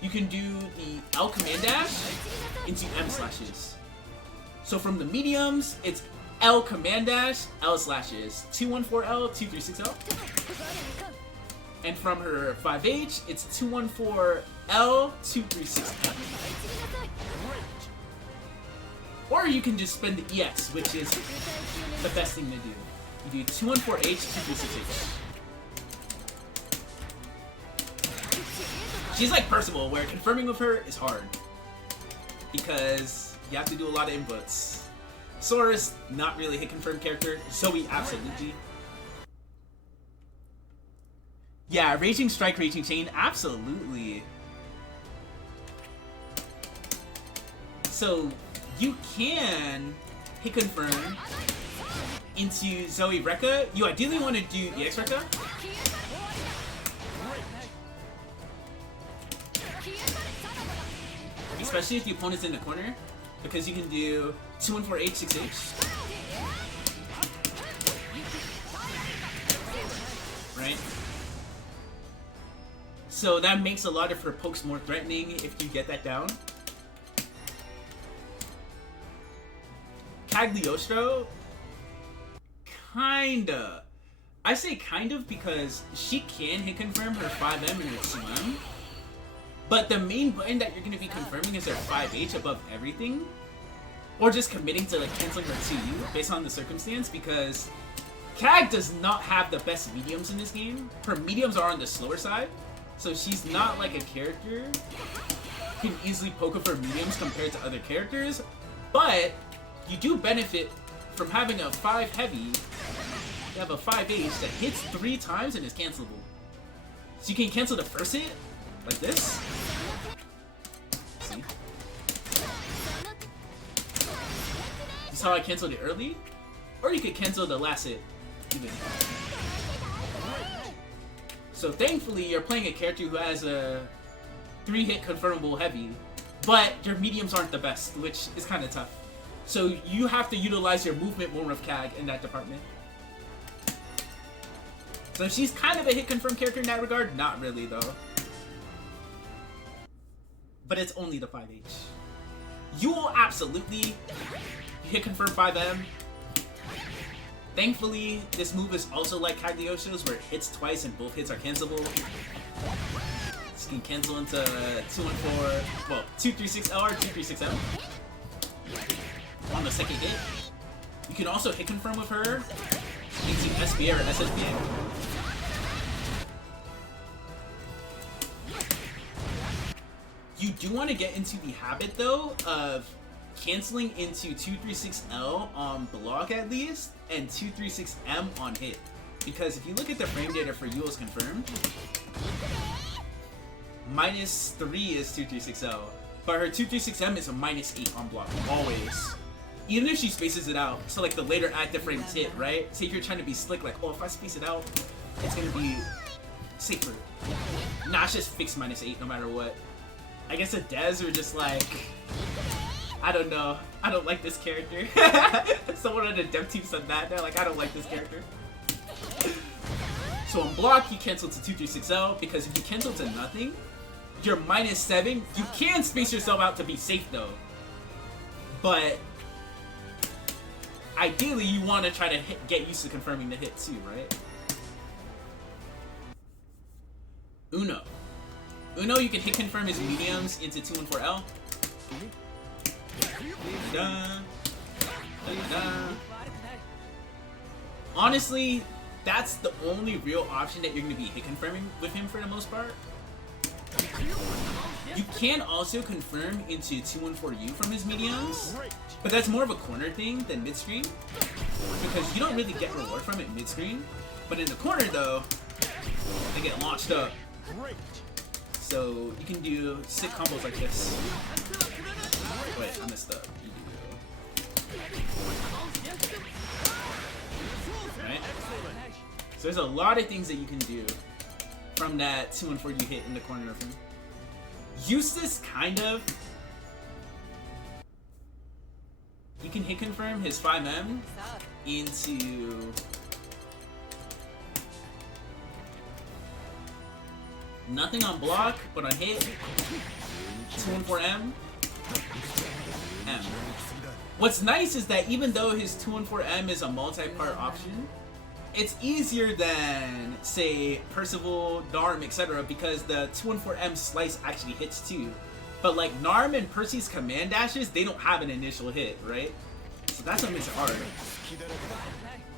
you can do the L command dash into M slashes. So from the mediums, it's L command dash, L slashes, 214L, 236L. And from her 5H, it's 214L, 236L. Or you can just spend the EX, which is the best thing to do. You do 214H, 236H. She's like Percival, where confirming with her is hard. Because you have to do a lot of inputs. Soriz, not really a hit confirm character. Zoe, absolutely. Yeah, Raging Strike, Raging Chain, absolutely. So, you can hit confirm into Zoe Rekka. You ideally want to do EX Rekka. Especially if the opponent's in the corner, because you can do 214H, 6H. Right? So that makes a lot of her pokes more threatening if you get that down. Cagliostro, kinda. I say kind of because she can hit confirm her 5M and her 2M. But the main button that you're going to be confirming is her 5H above everything. Or just committing to like canceling her 2U based on the circumstance, because Cag does not have the best mediums in this game. Her mediums are on the slower side. So she's not like a character who can easily poke up her mediums compared to other characters. But you do benefit from having a 5 heavy. You have a 5H that hits 3 times and is cancelable. So you can cancel the first hit, like this. See? You saw I canceled it early? Or you could cancel the last hit, even. So thankfully, you're playing a character who has a 3-hit confirmable heavy, but your mediums aren't the best, which is kind of tough. So you have to utilize your movement more of Cag in that department. So she's kind of a hit confirm character in that regard. Not really, though. But it's only the 5H. You will absolutely hit confirm 5M. Thankfully, this move is also like Cagliostro's, where it hits twice and both hits are cancelable. This can cancel into 214, well, 236L or 236M on the second hit. You can also hit confirm with her into SBA or SSBA. You do want to get into the habit, though, of canceling into 236L on block at least, and 236M on hit. Because if you look at the frame data for Yule's confirmed, -3 is 236L, but her 236M is a -8 on block, always. Even if she spaces it out, so like the later active frames hit, right? Say if you're trying to be slick, like, oh, if I space it out, it's gonna be safer. Nah, it's just fixed -8 no matter what. I guess the devs are just like, I don't know, I don't like this character. Someone on the dev team said that, they're like, I don't like this character. So on block, you cancel to 236L, because if you cancel to nothing, you're -7. You can space yourself out to be safe though. But ideally, you want to try to get used to confirming the hit too, right? Uno. Uno, you can hit confirm his mediums into 214L. Da, da, da. Honestly, that's the only real option that you're going to be hit confirming with him for the most part. You can also confirm into 214U from his mediums, but that's more of a corner thing than mid-screen, because you don't really get reward from it mid-screen. But in the corner though, they get launched up. So you can do sick combos like this. Wait, I messed up. Right? So there's a lot of things that you can do from that 214 you hit in the corner of him. Eustace, kind of. You can hit confirm his 5M into nothing on block, but on hit, 214M, M. What's nice is that even though his 214M is a multi-part option, it's easier than, say, Percival, Narm, etc. because the 214M slice actually hits too. But like Narm and Percy's command dashes, they don't have an initial hit, right? So that's what makes it hard.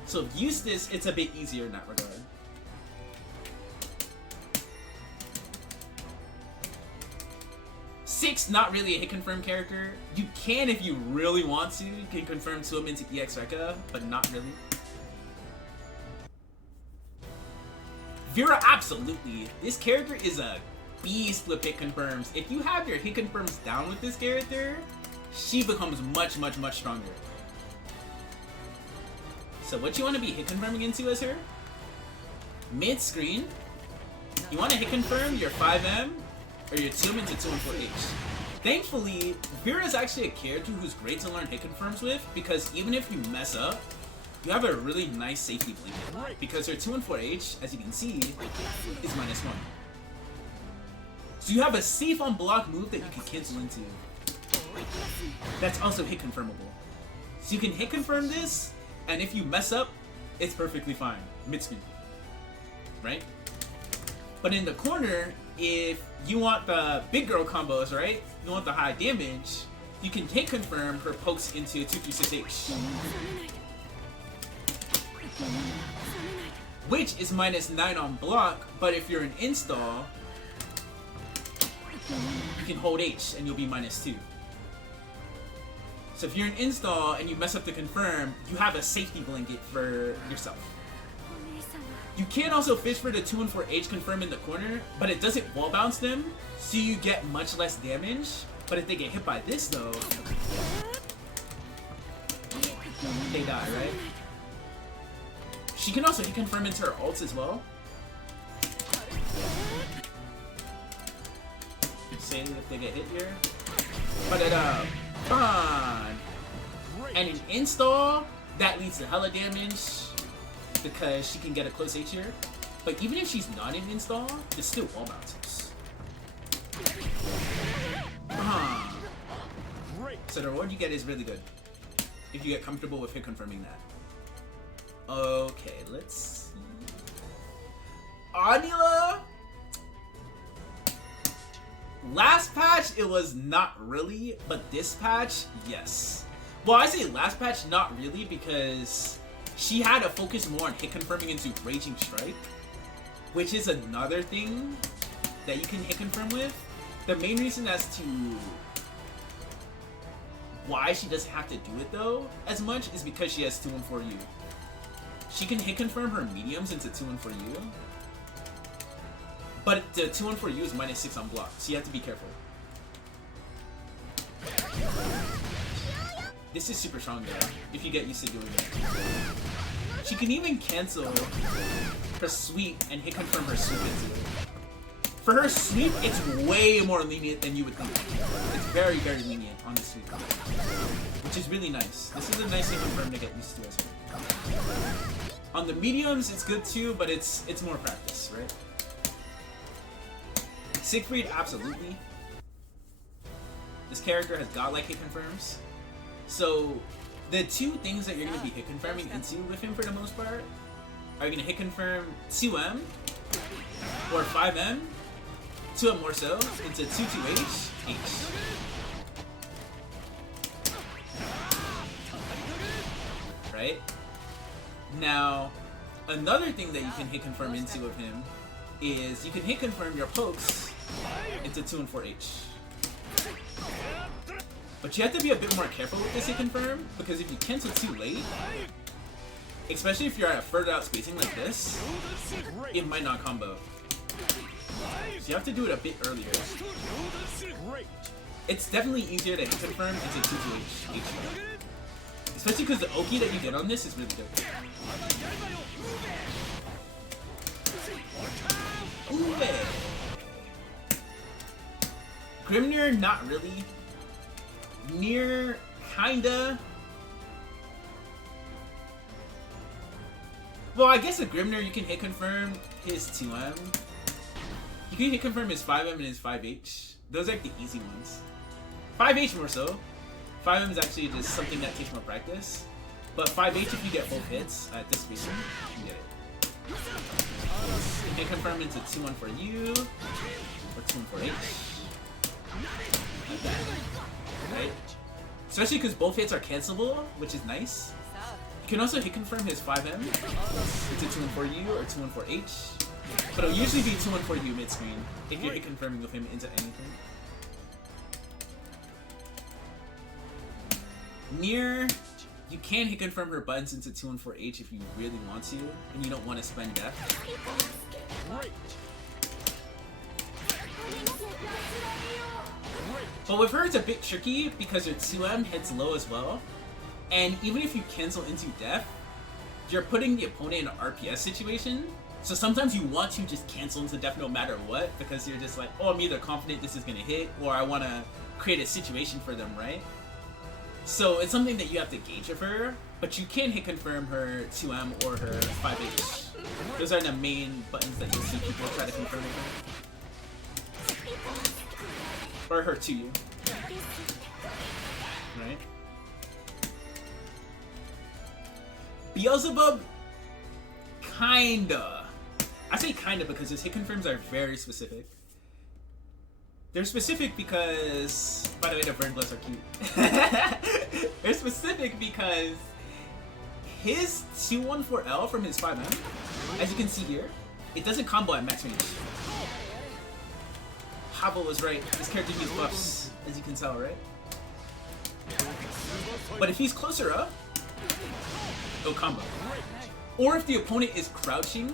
So with Eustace, it's a bit easier in that regard. Six, not really a hit confirm character. You can if you really want to. You can confirm to him into EX Rekka, but not really. Vera, absolutely. This character is a beast with hit confirms. If you have your hit confirms down with this character, she becomes much, much, much stronger. So what you want to be hit confirming into as her? Mid screen, you want to hit confirm your 5M or your 2M into 214H. Thankfully, Vera is actually a character who's great to learn hit confirms with, because even if you mess up, you have a really nice safety blanket, because her 214H, as you can see, is -1. So you have a safe on block move that you can cancel into. That's also hit confirmable. So you can hit confirm this, and if you mess up, it's perfectly fine, mid-screen, right? But in the corner, if you want the big girl combos, right? You want the high damage, you can hit confirm her pokes into 236H. Which is -9 on block, but if you're an install, you can hold H and you'll be -2. So if you're an install and you mess up the confirm, you have a safety blanket for yourself. You can also fish for the 214H confirm in the corner, but it doesn't wall bounce them, so you get much less damage. But if they get hit by this though, they die, right? She can also hit confirm into her ults as well. Say if they get hit here. But fun. And an install, that leads to hella damage because she can get a close H here. But even if she's not an install, it's still wall bounces. So the reward you get is really good if you get comfortable with hit confirming that. Okay, let's see. Anila? Last patch, it was not really, but this patch, yes. Well, I say last patch, not really, because she had to focus more on hit confirming into Raging Strike, which is another thing that you can hit confirm with. The main reason as to why she doesn't have to do it though as much is because she has 214U. She can hit confirm her mediums into 214U, but the 214U is -6 on block, so you have to be careful. This is super strong though, if you get used to doing it. She can even cancel her sweep and hit confirm her sweep into it. For her sweep, it's way more lenient than you would think. It's very, very lenient on the sweep, which is really nice. This is a nice hit confirm to get used to as well. On the mediums, it's good too, but it's more practice, right? Siegfried, absolutely. This character has godlike hit confirms. So the two things that you're going to be hit confirming into with him for the most part are going to hit confirm 2M or 5M 2M more so, into 2-2H, H. Right? Now, another thing that you can hit confirm into with him is you can hit confirm your pokes into 2 and 4H. But you have to be a bit more careful with this hit confirm, because if you cancel too late, especially if you're at a further out spacing like this, it might not combo. So you have to do it a bit earlier. It's definitely easier to hit confirm into 2-2H. Especially because the Oki that you get on this is really good. Ooh, Grimnir, not really. Nier, kinda. Well, I guess a Grimnir you can hit confirm his 2M. You can hit confirm his 5M and his 5H. Those are like the easy ones. 5H more so. 5M is actually just something that takes more practice. But 5H, if you get both hits at this speed, you can get it. You can confirm into 2-1 for you, or 2-1 for H. Like that. Right? Especially because both hits are cancelable, which is nice. You can also hit confirm his 5M into 2-1 for you, or 2-1 for H. But it'll usually be 2-1 for you mid-screen, if you're hit confirming with him into anything. Nier, you can hit confirm her buttons into 2-1 for H if you really want to, and you don't want to spend death. But with her, it's a bit tricky because her 2M hits low as well, and even if you cancel into death, you're putting the opponent in an RPS situation. So sometimes you want to just cancel into death no matter what, because you're just like, oh, I'm either confident this is gonna hit, or I want to create a situation for them, right? So it's something that you have to gauge of her, but you can hit confirm her 2M or her 5H. Those are the main buttons that you'll see people try to confirm her. Or her 2U. Right? Beelzebub, kinda. I say kinda because his hit confirms are very specific. They're specific because, by the way, the Burn Bloods are cute. They're specific because his 2-1-4L from his 5M, as you can see here, it doesn't combo at max range. Habo was right. This character needs buffs, as you can tell, right? But if he's closer up, it'll combo. Or if the opponent is crouching,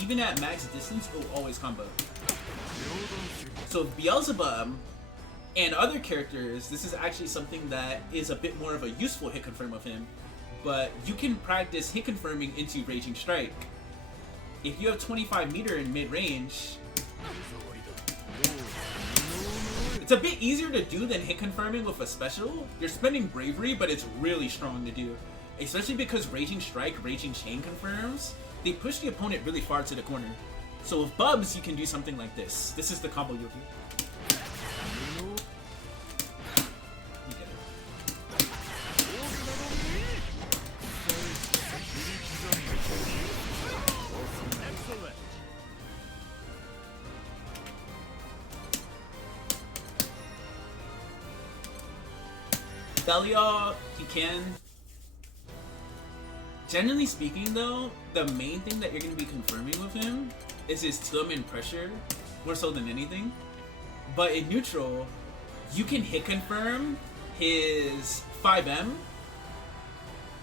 even at max distance, it'll always combo. So Beelzebub and other characters, this is actually something that is a bit more of a useful hit confirm of him, but you can practice hit confirming into Raging Strike. If you have 25 meter in mid-range, it's a bit easier to do than hit confirming with a special. You're spending bravery, but it's really strong to do. Especially because Raging Strike, Raging Chain confirms, they push the opponent really far to the corner. So with Bubs, you can do something like this. This is the combo you'll do. You get it. Belial, he can. Generally speaking though, the main thing that you're going to be confirming with him is his 2M in pressure, more so than anything. But in neutral, you can hit confirm his 5M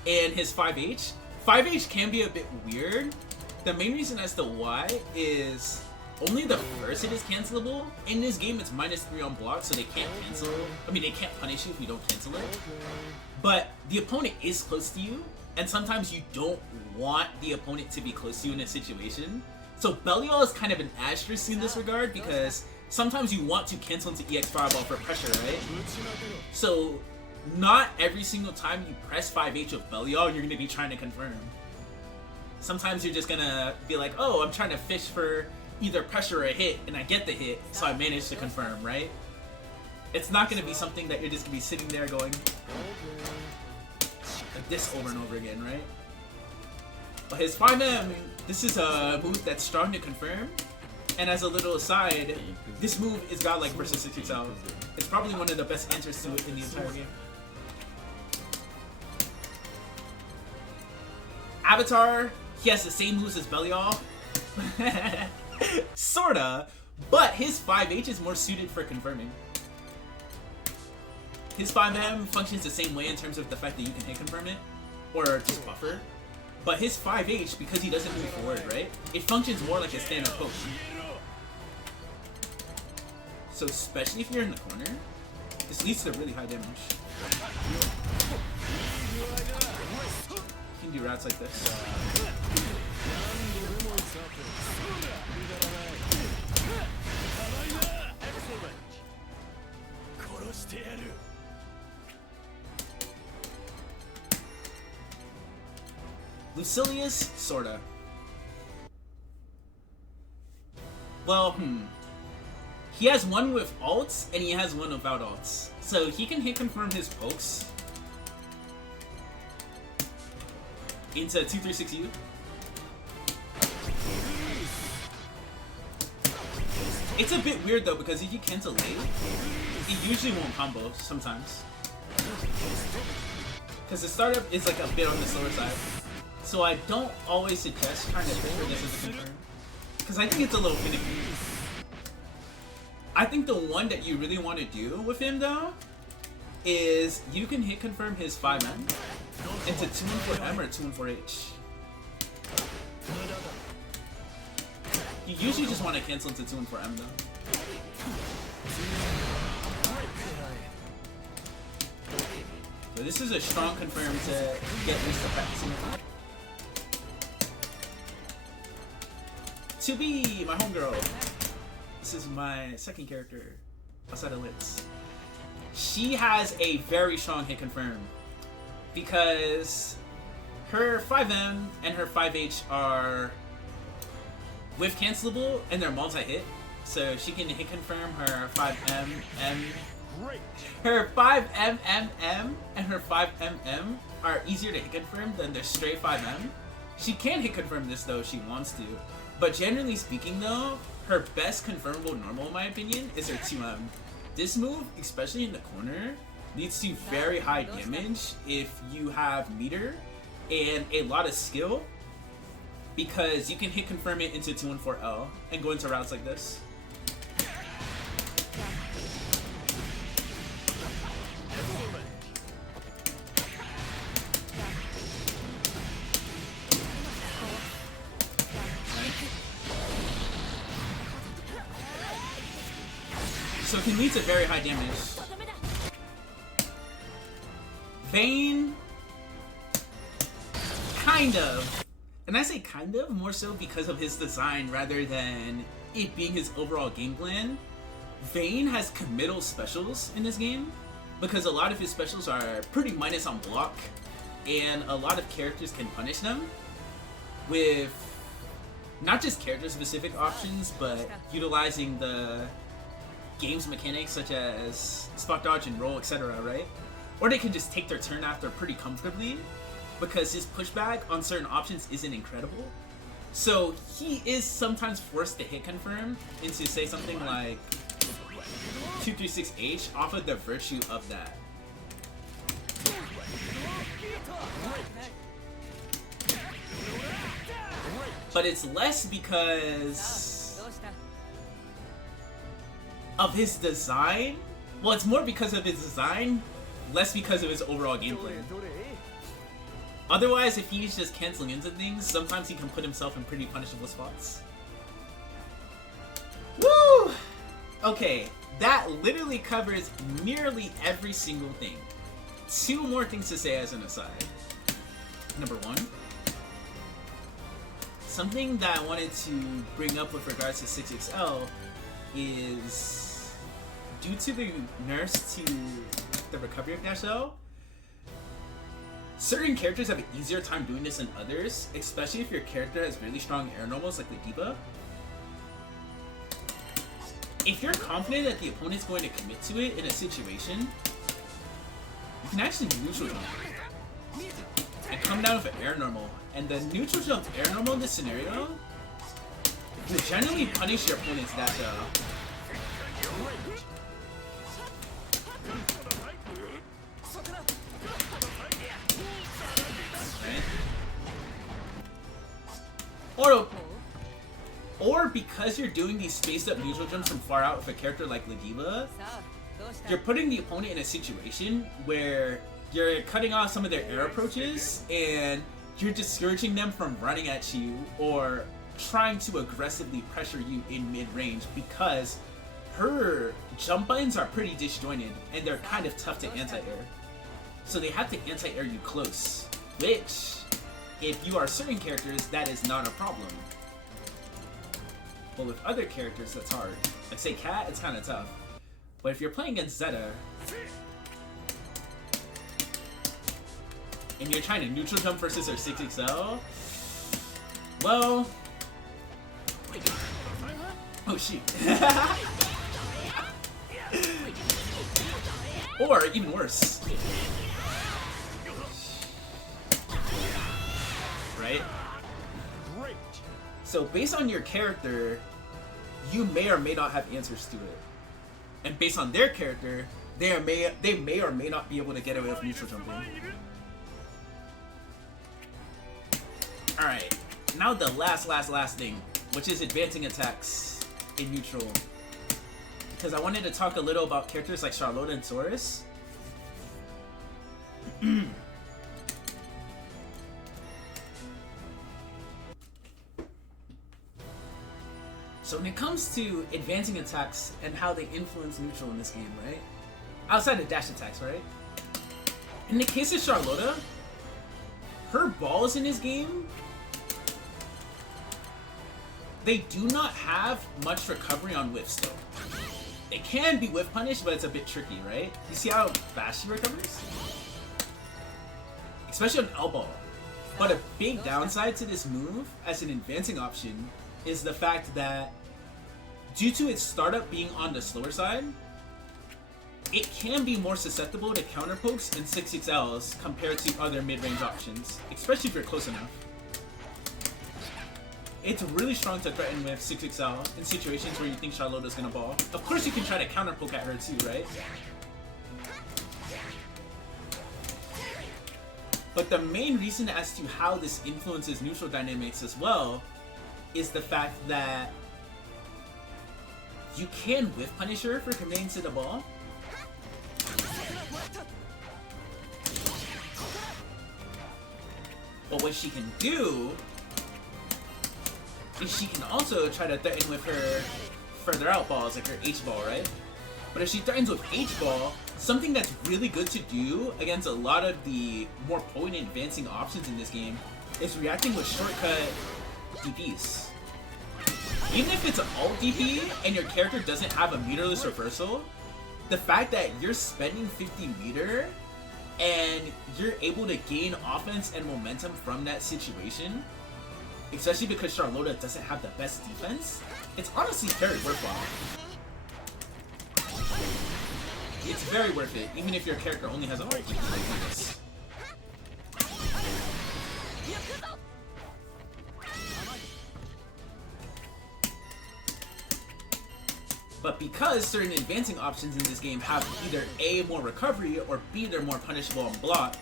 and his 5H. 5H can be a bit weird. The main reason as to why is only the first hit is cancelable. In this game, it's -3 on block, so they can't cancel. I mean, they can't punish you if you don't cancel it. But the opponent is close to you, and sometimes you don't want the opponent to be close to you in a situation. So Belial is kind of an asterisk in this regard, because sometimes you want to cancel into EX Fireball for pressure, right? So not every single time you press 5H with Belial, you're going to be trying to confirm. Sometimes you're just going to be like, oh, I'm trying to fish for either pressure or a hit, and I get the hit, so I managed to confirm, right? It's not going to be something that you're just going to be sitting there going like this over and over again, right? But his 5M, this is a move that's strong to confirm, And as a little aside, this move is godlike versus 6XL. It's probably one of the best answers to it in the entire game. Avatar, he has the same moves as Belial. Sorta, but his 5H is more suited for confirming. His 5M functions the same way in terms of the fact that you can hit confirm it, or just buffer. But his 5H, because he doesn't move forward, right? It functions more like a standard poke. So especially if you're in the corner, this leads to really high damage. You can do routes like this. Lucilius, sorta. Well, he has one with ults, and he has one without ults. So he can hit confirm his pokes into 236U. It's a bit weird though, because if you cancel late, it usually won't combo sometimes. Because the startup is like a bit on the slower side. So I don't always suggest trying to trigger this as a confirm, because I think it's a little finicky. I think the one that you really want to do with him though is you can hit confirm his 5M into 214M or 214H. You usually just want to cancel into 214M though. So this is a strong confirm to get used to practicing. To be my homegirl. This is my second character outside of Litz. She has a very strong hit confirm because her 5M and her 5H are whiff cancelable and they're multi-hit. So she can hit confirm her 5M. Her 5M and her 5MM are easier to hit confirm than their straight 5M. She can hit confirm this though if she wants to. But generally speaking though, her best confirmable normal in my opinion is her 2M. This move, especially in the corner, leads to very high damage if you have meter and a lot of skill, because you can hit confirm it into 214L and go into routes like this. So it can lead to very high damage. Vayne, kind of. And I say kind of more so because of his design rather than it being his overall game plan. Vayne has committal specials in this game because a lot of his specials are pretty minus on block, and a lot of characters can punish them with not just character specific options, but utilizing the game's mechanics such as spot dodge and roll, etc., right? Or they can just take their turn after pretty comfortably because his pushback on certain options isn't incredible. So he is sometimes forced to hit confirm into say something like 236H off of the virtue of that. But it's less because of his design. Well, it's more because of his design, less because of his overall gameplay. Otherwise, if he's just canceling into things, sometimes he can put himself in pretty punishable spots. Woo! Okay, that literally covers nearly every single thing. Two more things to say as an aside. Number one, something that I wanted to bring up with regards to 6XL is due to the nerfs to the recovery of Dash L, certain characters have an easier time doing this than others, especially if your character has really strong air normals like the D.Va. If you're confident that the opponent's going to commit to it in a situation, you can actually neutral jump and come down with an air normal. And the neutral jump air normal in this scenario You generally punish your opponent's dash out. Or because you're doing these spaced up neutral jumps from far out with a character like Ladiva, you're putting the opponent in a situation where you're cutting off some of their air approaches and you're discouraging them from running at you or trying to aggressively pressure you in mid-range because her jump buttons are pretty disjointed and they're kind of tough to anti-air. So they have to anti-air you close, which, if you are certain characters, that is not a problem. But with other characters, that's hard. Like say Cat, it's kind of tough. But if you're playing against Zeta, and you're trying to neutral jump versus her 6XL, well... Oh shoot. Or even worse. Right? So based on your character, you may or may not have answers to it. And based on their character, they may or may not be able to get away with neutral jumping. Alright, now the last thing, which is advancing attacks in neutral. Because I wanted to talk a little about characters like Charlotta and Soriz. So when it comes to advancing attacks and how they influence neutral in this game, right? Outside of dash attacks, right? In the case of Charlotta, her balls in this game, they do not have much recovery on whiffs though. It can be whiff punished, but it's a bit tricky, right? You see how fast she recovers? Especially on elbow. But a big downside to this move as an advancing option is the fact that due to its startup being on the slower side, it can be more susceptible to counter pokes and 6XLs compared to other mid-range options, especially if you're close enough. It's really strong to threaten with 6XL in situations where you think Charlotta's gonna ball. Of course you can try to counter poke at her too, right? But the main reason as to how this influences neutral dynamics as well is the fact that you can whiff punish her for committing to the ball. But what she can do is she can also try to threaten with her further out balls, like her H ball, right? But if she threatens with H ball, something that's really good to do against a lot of the more potent advancing options in this game is reacting with shortcut DPs. Even if it's an alt DP and your character doesn't have a meterless reversal, the fact that you're spending 50 meter and you're able to gain offense and momentum from that situation, especially because Charlotta doesn't have the best defense, it's honestly very worthwhile. It's very worth it, even if your character only has an alt DP like this. But because certain advancing options in this game have either A, more recovery, or B, they're more punishable on block,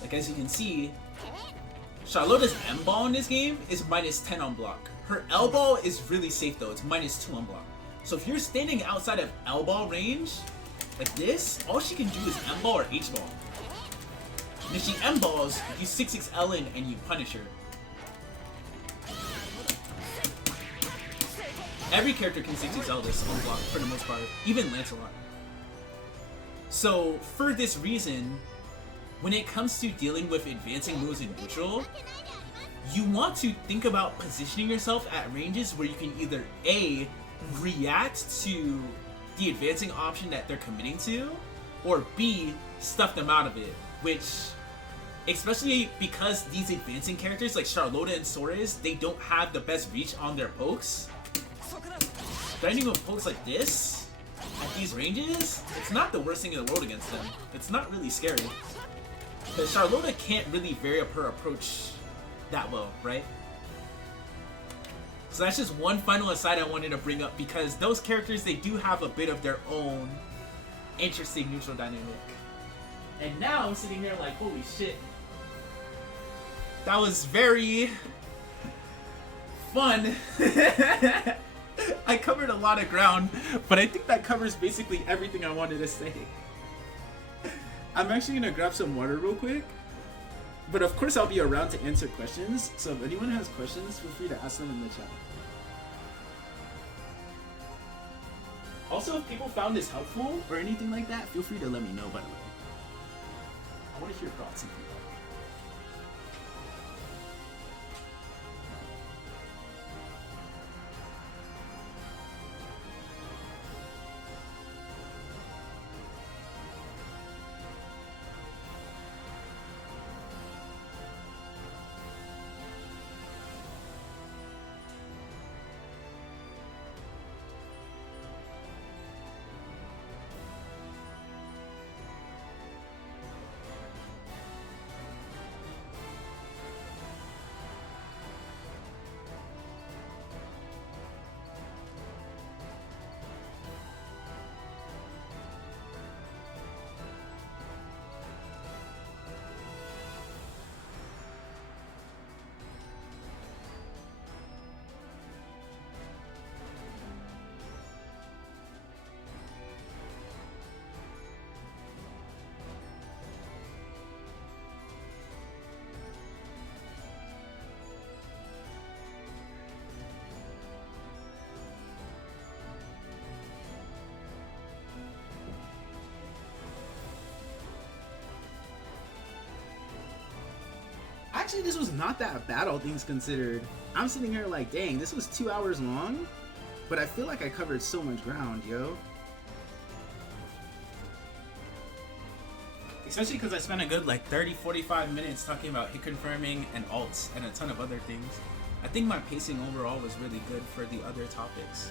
like as you can see, Charlotta's M ball in this game is -10 on block. Her L ball is really safe though, it's -2 on block. So if you're standing outside of L ball range, like this, all she can do is M ball or H ball. And if she M balls, you 6XL in and you punish her. Every character can 6XL this on block for the most part, even Lancelot. So for this reason, when it comes to dealing with advancing moves in neutral, you want to think about positioning yourself at ranges where you can either A, react to the advancing option that they're committing to, or B, stuff them out of it, which, especially because these advancing characters like Charlotta and Soriz, they don't have the best reach on their pokes. Threatening with pokes like this, at these ranges, it's not the worst thing in the world against them. It's not really scary. Because Charlotta can't really vary up her approach that well, right? So that's just one final aside I wanted to bring up, because those characters, they do have a bit of their own interesting neutral dynamic. And now I'm sitting there like, holy shit. That was very fun. I covered a lot of ground, but I think that covers basically everything I wanted to say. I'm actually gonna grab some water real quick, but of course I'll be around to answer questions, so if anyone has questions, feel free to ask them in the chat. Also, if people found this helpful or anything like that, feel free to let me know, by the way. I want to hear thoughts and feedback. Actually, this was not that bad, all things considered. I'm sitting here like, dang, this was 2 hours long, but I feel like I covered so much ground, yo. Especially because I spent a good like 30-45 minutes talking about hit confirming and alts and a ton of other things. I think my pacing overall was really good for the other topics.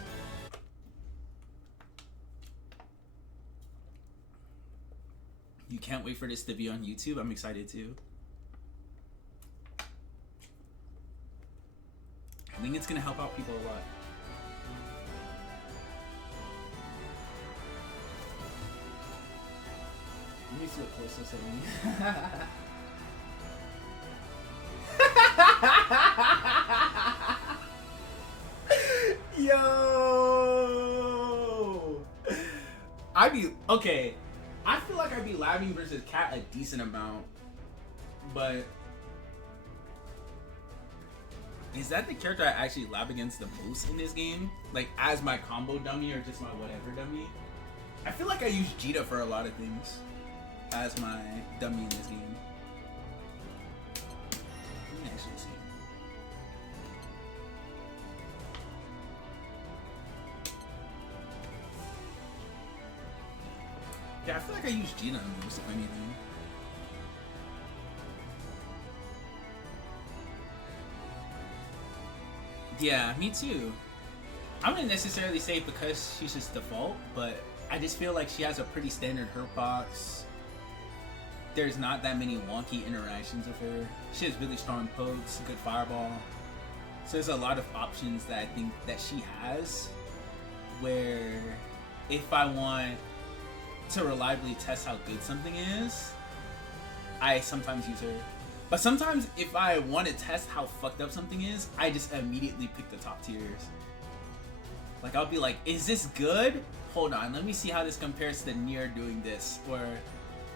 You can't wait for this to be on YouTube. I'm excited too. I think it's gonna help out people a lot. Let me see what Force is saying. Yo! Okay. I feel like I'd be labbing versus Cat a decent amount, but is that the character I actually lab against the most in this game? Like, as my combo dummy or just my whatever dummy? I feel like I use Jita for a lot of things as my dummy in this game. Let me actually see. Yeah, I feel like I use Jita on most of anything. Yeah, me too. I wouldn't necessarily say because she's just default, but I just feel like she has a pretty standard hurt box. There's not that many wonky interactions with her. She has really strong pokes, good fireball. So there's a lot of options that I think that she has, where if I want to reliably test how good something is, I sometimes use her. But sometimes, if I want to test how fucked up something is, I just immediately pick the top tiers. Like, I'll be like, is this good? Hold on, let me see how this compares to Nier doing this, or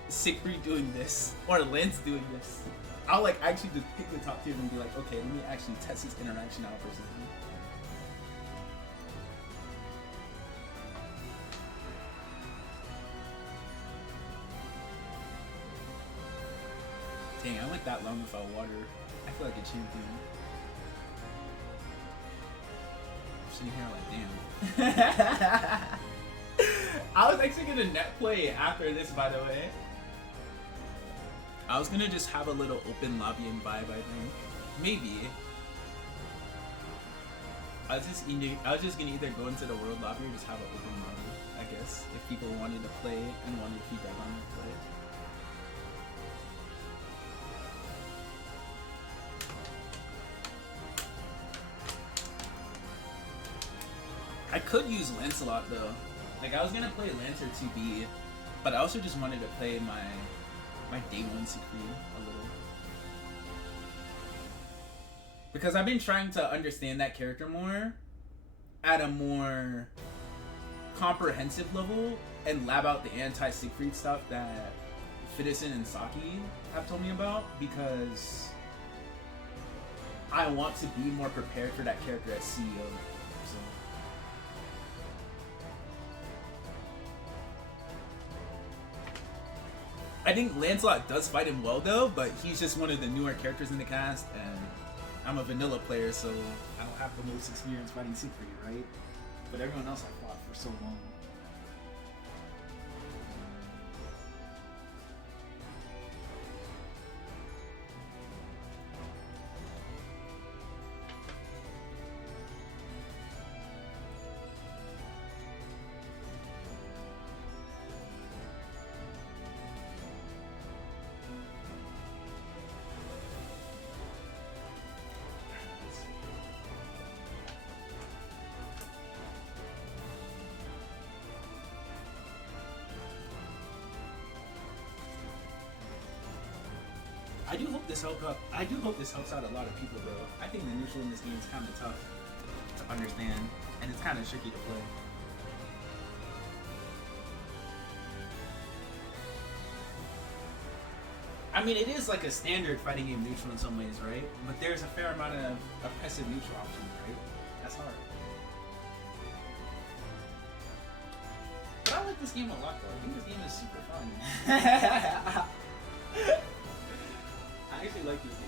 Siegfried doing this, or Lance doing this. I'll, like, actually just pick the top tiers and be like, okay, let me actually test this interaction out versus me. Dang, I went that long without water. I feel like a champion. I'm sitting here like, damn. I was actually gonna net play after this, by the way. I was gonna just have a little open lobby and vibe, I think. Maybe. I was just gonna either go into the world lobby or just have an open lobby, I guess, if people wanted to play and wanted feedback on their play. I could use Lancelot though. Like I was gonna play Lance or 2B, but I also just wanted to play my day one Siegfried a little. Because I've been trying to understand that character more at a more comprehensive level and lab out the anti-Siegfried stuff that Fidison and Saki have told me about, because I want to be more prepared for that character as CEO. So. I think Lancelot does fight him well though, but he's just one of the newer characters in the cast, and I'm a vanilla player, so I don't have the most experience fighting Siegfried, right? But everyone else I fought for so long. I do hope this helps out a lot of people though. I think the neutral in this game is kind of tough to understand, and it's kind of tricky to play. I mean, it is like a standard fighting game neutral in some ways, right? But there's a fair amount of oppressive neutral options, right? That's hard. But I like this game a lot though. I think this game is super fun. I actually like this game.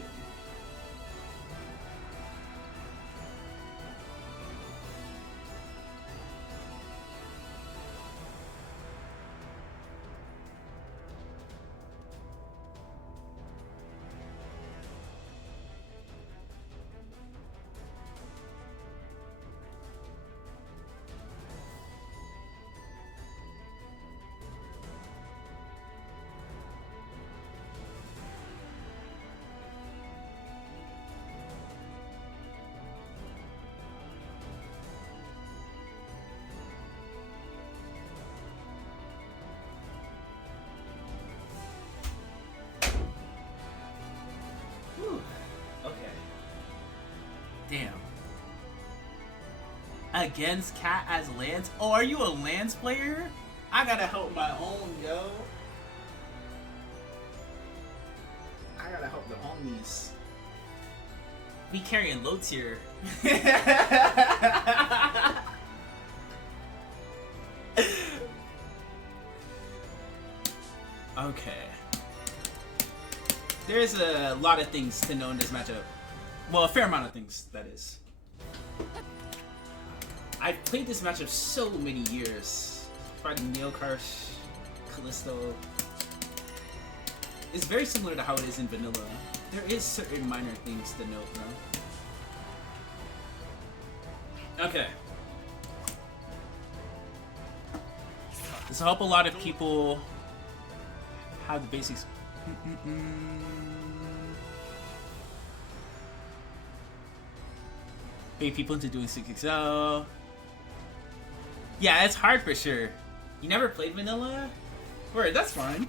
Damn. Against Cat as Lance? Oh, are you a Lance player? I gotta help my own, yo. I gotta help the homies. Be carrying low tier. Okay. There's a lot of things to know in this matchup. Well, a fair amount of things, that is. I've played this matchup so many years. Fighting Neokarsh, Callisto. It's very similar to how it is in vanilla. There is certain minor things to note, though. Okay. This will help a lot of people have the basics. Bait people into doing 6XL. Yeah, it's hard for sure. You never played vanilla? Word, that's fine.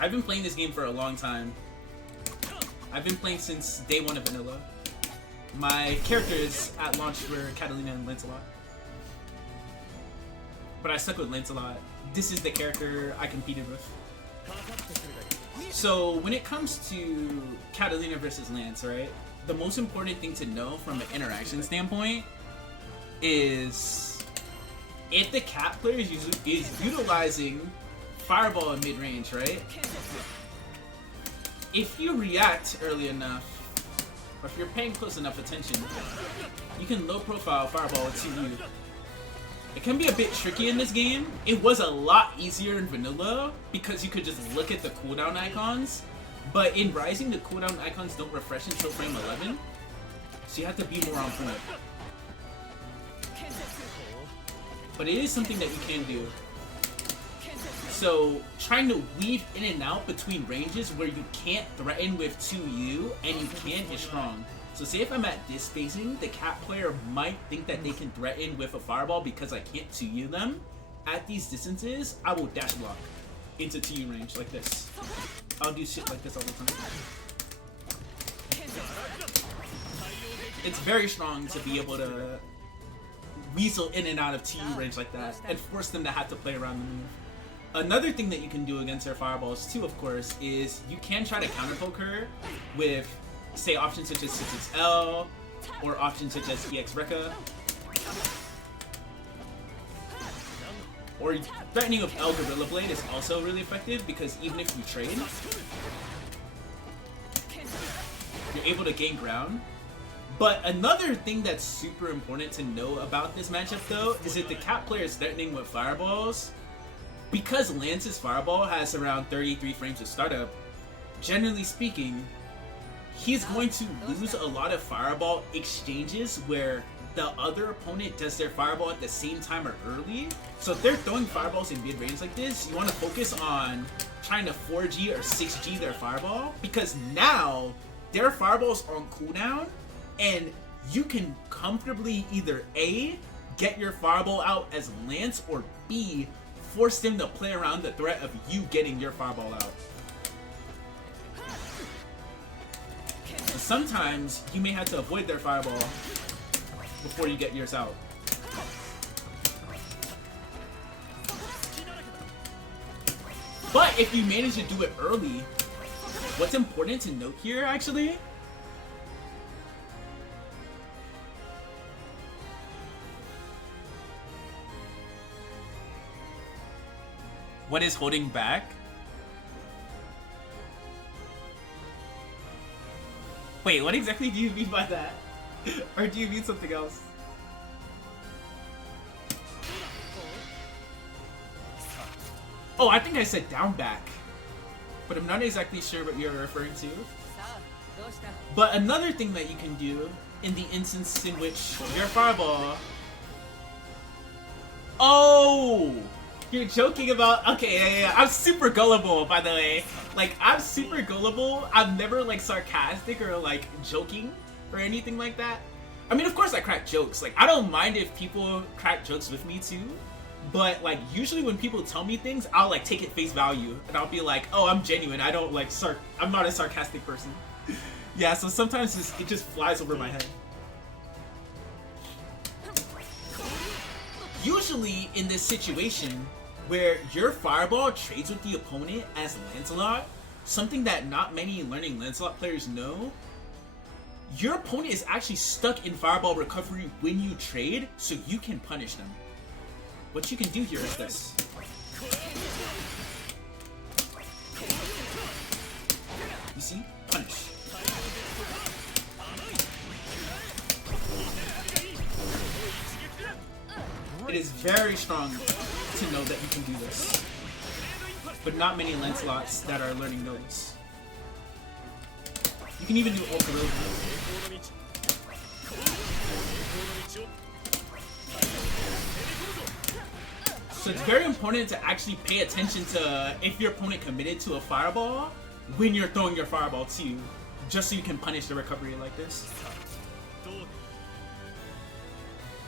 I've been playing this game for a long time. I've been playing since day one of vanilla. My characters at launch were Catalina and Lancelot. But I stuck with Lancelot. This is the character I competed with. So when it comes to Catalina versus Lance, right? The most important thing to know from an interaction standpoint is if the Cat player is utilizing Fireball in mid-range, right? If you react early enough, or if you're paying close enough attention, you can low-profile Fireball to you. It can be a bit tricky in this game. It was a lot easier in vanilla because you could just look at the cooldown icons. But in Rising, the cooldown icons don't refresh until frame 11, so you have to be more on point. But it is something that you can do. So trying to weave in and out between ranges where you can't threaten with 2U and you can is strong. So say if I'm at this spacing, the cat player might think that they can threaten with a fireball because I can't 2U them. At these distances, I will dash block into 2U range like this. I'll do shit like this all the time. It's very strong to be able to weasel in and out of 2U range like that and force them to have to play around the move. Another thing that you can do against her fireballs too, of course, is you can try to counterpoke her with, say, options such as 6XL or options such as EX Rekka. Or threatening with L Gorilla Blade is also really effective because even if you trade, you're able to gain ground. But another thing that's super important to know about this matchup though is that the cat player is threatening with fireballs. Because Lance's fireball has around 33 frames of startup, generally speaking, he's going to lose a lot of fireball exchanges where the other opponent does their fireball at the same time or early. So if they're throwing fireballs in mid-range like this, you want to focus on trying to 4G or 6G their fireball, because now their fireball's on cooldown and you can comfortably either A, get your fireball out as Lance, or B, force them to play around the threat of you getting your fireball out. Sometimes you may have to avoid their fireball before you get yours out. But if you manage to do it early, what's important to note here actually what is holding back? Wait, what exactly do you mean by that? Or do you mean something else? Oh, I think I said down back. But I'm not exactly sure what you're referring to. But another thing that you can do in the instance in which your fireball... Oh! You're joking about... Okay, yeah. I'm super gullible, by the way. Like, I'm super gullible. I'm never, like, sarcastic or, like, joking or anything like that. I mean, of course I crack jokes. Like, I don't mind if people crack jokes with me, too. But, like, usually when people tell me things, I'll, like, take it face value. And I'll be like, oh, I'm genuine. I don't, like, I'm not a sarcastic person. Yeah, so sometimes it just flies over my head. Usually, in this situation, where your fireball trades with the opponent as Lancelot, something that not many learning Lancelot players know, your opponent is actually stuck in fireball recovery when you trade, so you can punish them. What you can do here is this. You see? Punish. It is very strong to know that you can do this, but not many Lancelots that are learning those. You can even do ult Gorilla. So it's very important to actually pay attention to if your opponent committed to a fireball when you're throwing your fireball too, just so you can punish the recovery like this.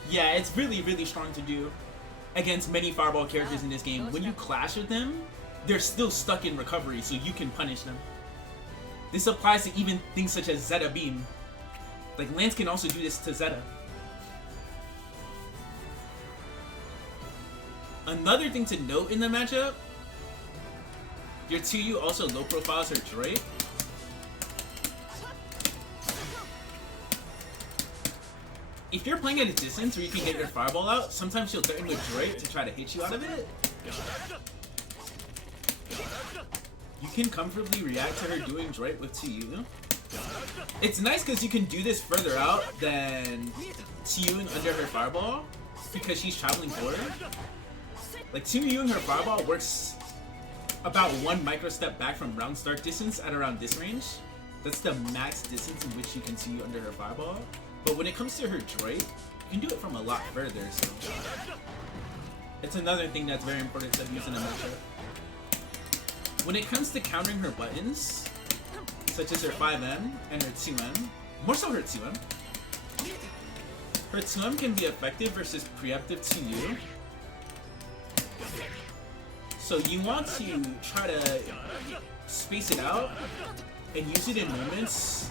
Yeah, it's really, really strong to do against many fireball characters in this game. When you clash with them, they're still stuck in recovery, so you can punish them. This applies to even things such as Zeta Beam. Like, Lance can also do this to Zeta. Another thing to note in the matchup, your 2U also low profiles her droid. If you're playing at a distance where you can get your fireball out, sometimes she'll threaten with droid to try to hit you out of it. You can comfortably react to her doing droid with 2U. It's nice because you can do this further out than 2Uing under her fireball because she's traveling forward. Like, 2Uing her fireball works about 1 microstep back from round start distance at around this range. That's the max distance in which you can 2U under her fireball. But when it comes to her droid, you can do it from a lot further, so it's another thing that's very important to use in a matchup. When it comes to countering her buttons, such as her 5M and her 2M, More so her 2M. Her 2M can be effective versus preemptive to you. So you want to try to space it out and use it in moments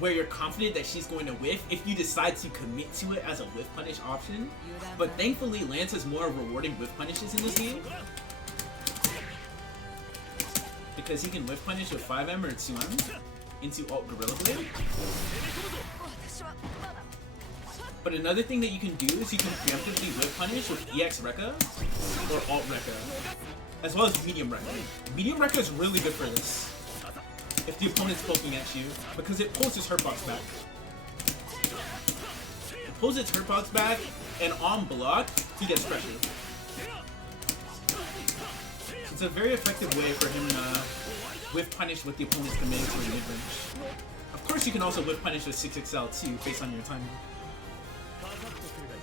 where you're confident that she's going to whiff if you decide to commit to it as a whiff punish option. But thankfully, Lance has more rewarding whiff punishes in this game. Because he can whiff punish with 5M or 2M into alt Gorilla Blade. But another thing that you can do is you can preemptively whiff punish with EX Rekka or alt Rekka, as well as medium Rekka. Medium Rekka is really good for this if the opponent's poking at you, because it pulls his hurtbox back. It pulls its hurtbox back, and on block, he gets pressure. So it's a very effective way for him to whiff punish with the opponent's committing to a mid-range. Of course, you can also whiff punish with 6XL too, based on your timing.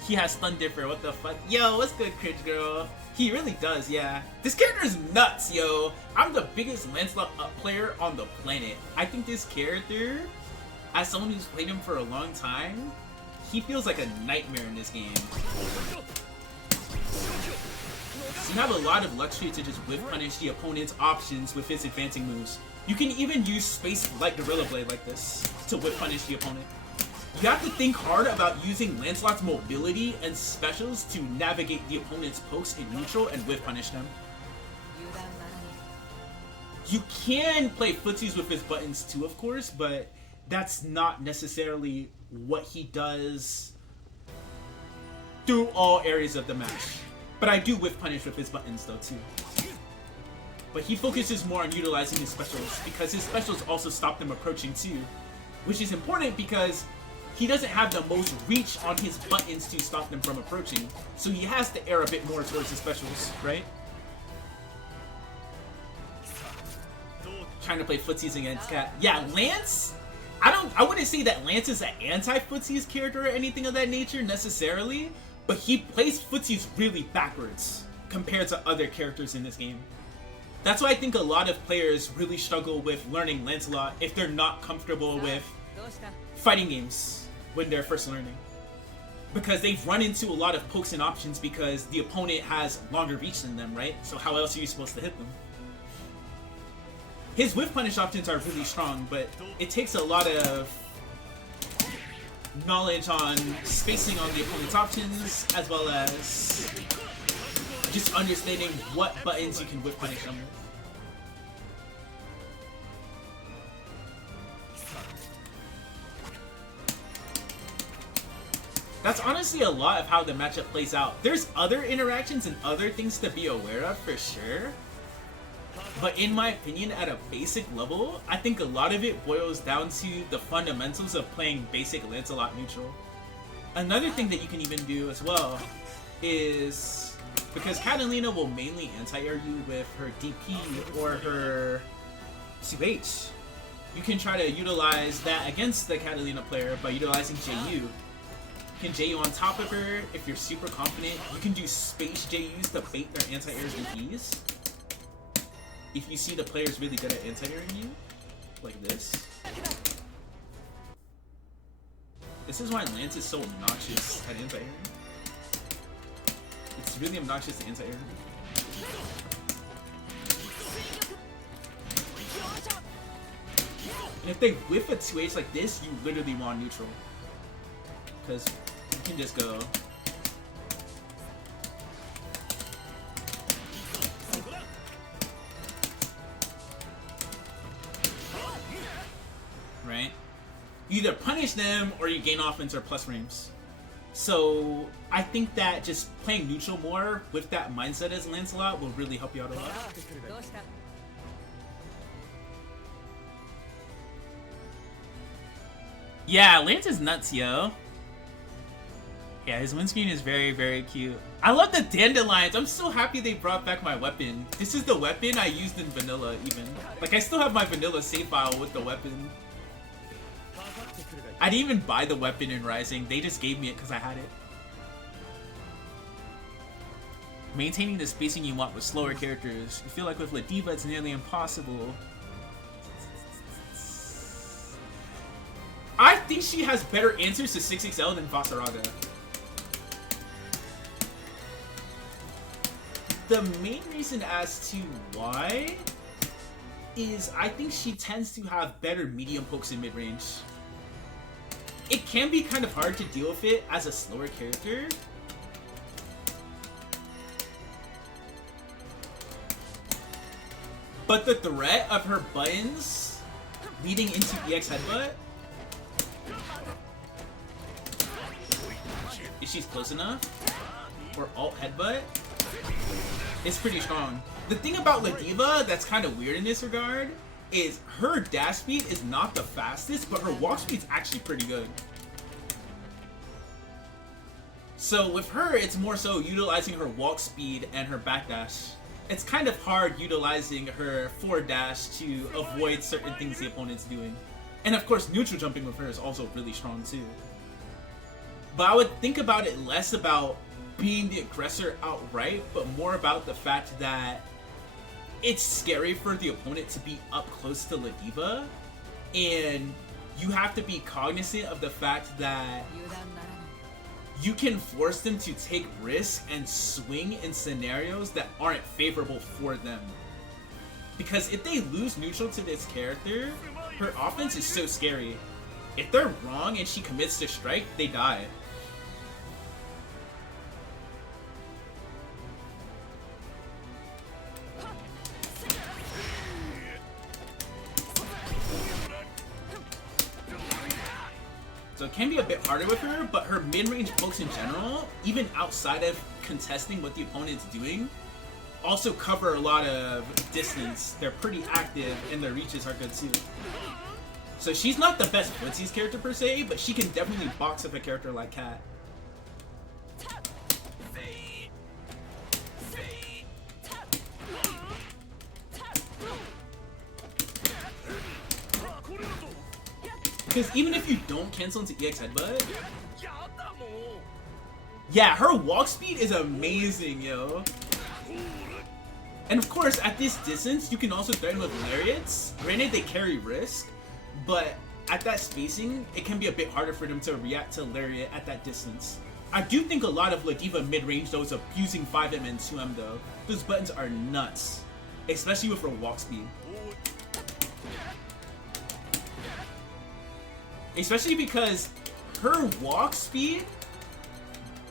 He has Stun Dipper, what the fuck? Yo, what's good, Cringe Girl? He really does, yeah. This character is nuts, yo. I'm the biggest Lancelot player on the planet. I think this character, as someone who's played him for a long time, he feels like a nightmare in this game. So you have a lot of luxury to just whiff punish the opponent's options with his advancing moves. You can even use space like Gorilla Blade like this to whiff punish the opponent. You have to think hard about using Lancelot's mobility and specials to navigate the opponent's pokes in neutral and whiff punish them. You can play footsies with his buttons too, of course, but that's not necessarily what he does through all areas of the match. But I do whiff punish with his buttons though too. But he focuses more on utilizing his specials, because his specials also stop them approaching too. Which is important because he doesn't have the most reach on his buttons to stop them from approaching. So he has to err a bit more towards his specials, right? Trying to play footsies against Cat. Yeah, Lance, I wouldn't say that Lance is an anti-footsies character or anything of that nature necessarily, but he plays footsies really backwards compared to other characters in this game. That's why I think a lot of players really struggle with learning Lancelot if they're not comfortable with fighting games when they're first learning. Because they've run into a lot of pokes and options because the opponent has longer reach than them, right? So how else are you supposed to hit them? His whiff punish options are really strong, but it takes a lot of knowledge on spacing on the opponent's options, as well as just understanding what buttons you can whiff punish them with. That's honestly a lot of how the matchup plays out. There's other interactions and other things to be aware of for sure. But in my opinion, at a basic level, I think a lot of it boils down to the fundamentals of playing basic Lancelot neutral. Another thing that you can even do as well is, because Catalina will mainly anti-air you with her DP or her 2H, you can try to utilize that against the Catalina player by utilizing JU. You can JU on top of her if you're super confident. You can do space JUs to bait their anti-air DPs. If you see the player's really good at anti-airing you, like this. This is why Lance is so obnoxious at anti-airing. It's really obnoxious to anti-air. And if they whiff a 2H like this, you literally want neutral. Because you can just go. Right? You either punish them or you gain offense or plus frames. So I think that just playing neutral more with that mindset as Lancelot will really help you out a lot. Yeah, Lance is nuts, yo. Yeah, his windscreen is very, very cute. I love the dandelions. I'm so happy they brought back my weapon. This is the weapon I used in vanilla even. Like, I still have my vanilla save file with the weapon. I didn't even buy the weapon in Rising. They just gave me it because I had it. Maintaining the spacing you want with slower characters. You feel like with Ladiva it's nearly impossible. I think she has better answers to 6XL than Vasaraga. The main reason as to why is I think she tends to have better medium pokes in mid-range. It can be kind of hard to deal with it as a slower character. But the threat of her buttons leading into EX Headbutt, if she's close enough, or Alt Headbutt, it's pretty strong. The thing about Ladiva that's kind of weird in this regard is her dash speed is not the fastest, but her walk speed is actually pretty good. So with her, it's more so utilizing her walk speed and her backdash. It's kind of hard utilizing her forward dash to avoid certain things the opponent's doing. And of course, neutral jumping with her is also really strong too. But I would think about it less about being the aggressor outright, but more about the fact that it's scary for the opponent to be up close to Ladiva, and you have to be cognizant of the fact that you can force them to take risks and swing in scenarios that aren't favorable for them. Because if they lose neutral to this character, her offense is so scary. If they're wrong and she commits to strike, they die. So it can be a bit harder with her, but her mid-range pokes in general, even outside of contesting what the opponent's doing, also cover a lot of distance. They're pretty active and their reaches are good too. So she's not the best footsies character per se, but she can definitely box up a character like Kat. Because even if you don't cancel into EX Headbutt, yeah, her walk speed is amazing, yo. And of course, at this distance, you can also threaten with lariats. Granted, they carry risk, but at that spacing, it can be a bit harder for them to react to lariat at that distance. I do think a lot of Ladiva mid-range, though, is abusing 5M and 2M, though. Those buttons are nuts, especially with her walk speed. Especially because her walk speed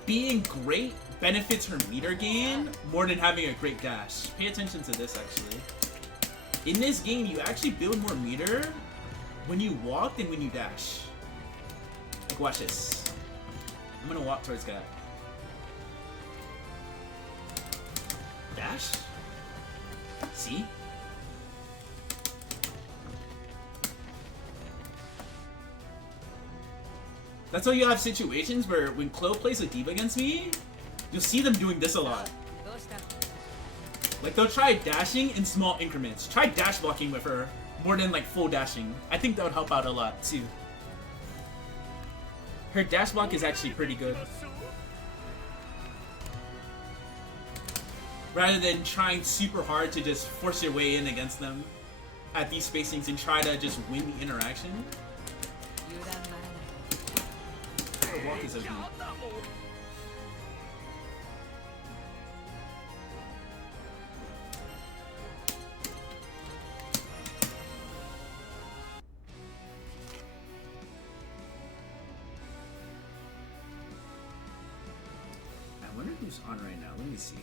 being great benefits her meter gain more than having a great dash. Pay attention to this, actually. In this game, you actually build more meter when you walk than when you dash. Like, watch this. I'm gonna walk towards Kat. Dash? See? That's why you have situations where when Chloe plays a diva against me, you'll see them doing this a lot. Like, they'll try dashing in small increments. Try dash blocking with her more than like full dashing. I think that would help out a lot too. Her dash block is actually pretty good. Rather than trying super hard to just force your way in against them at these spacings and try to just win the interaction. Her walk is so good. I wonder who's on right now. Let me see.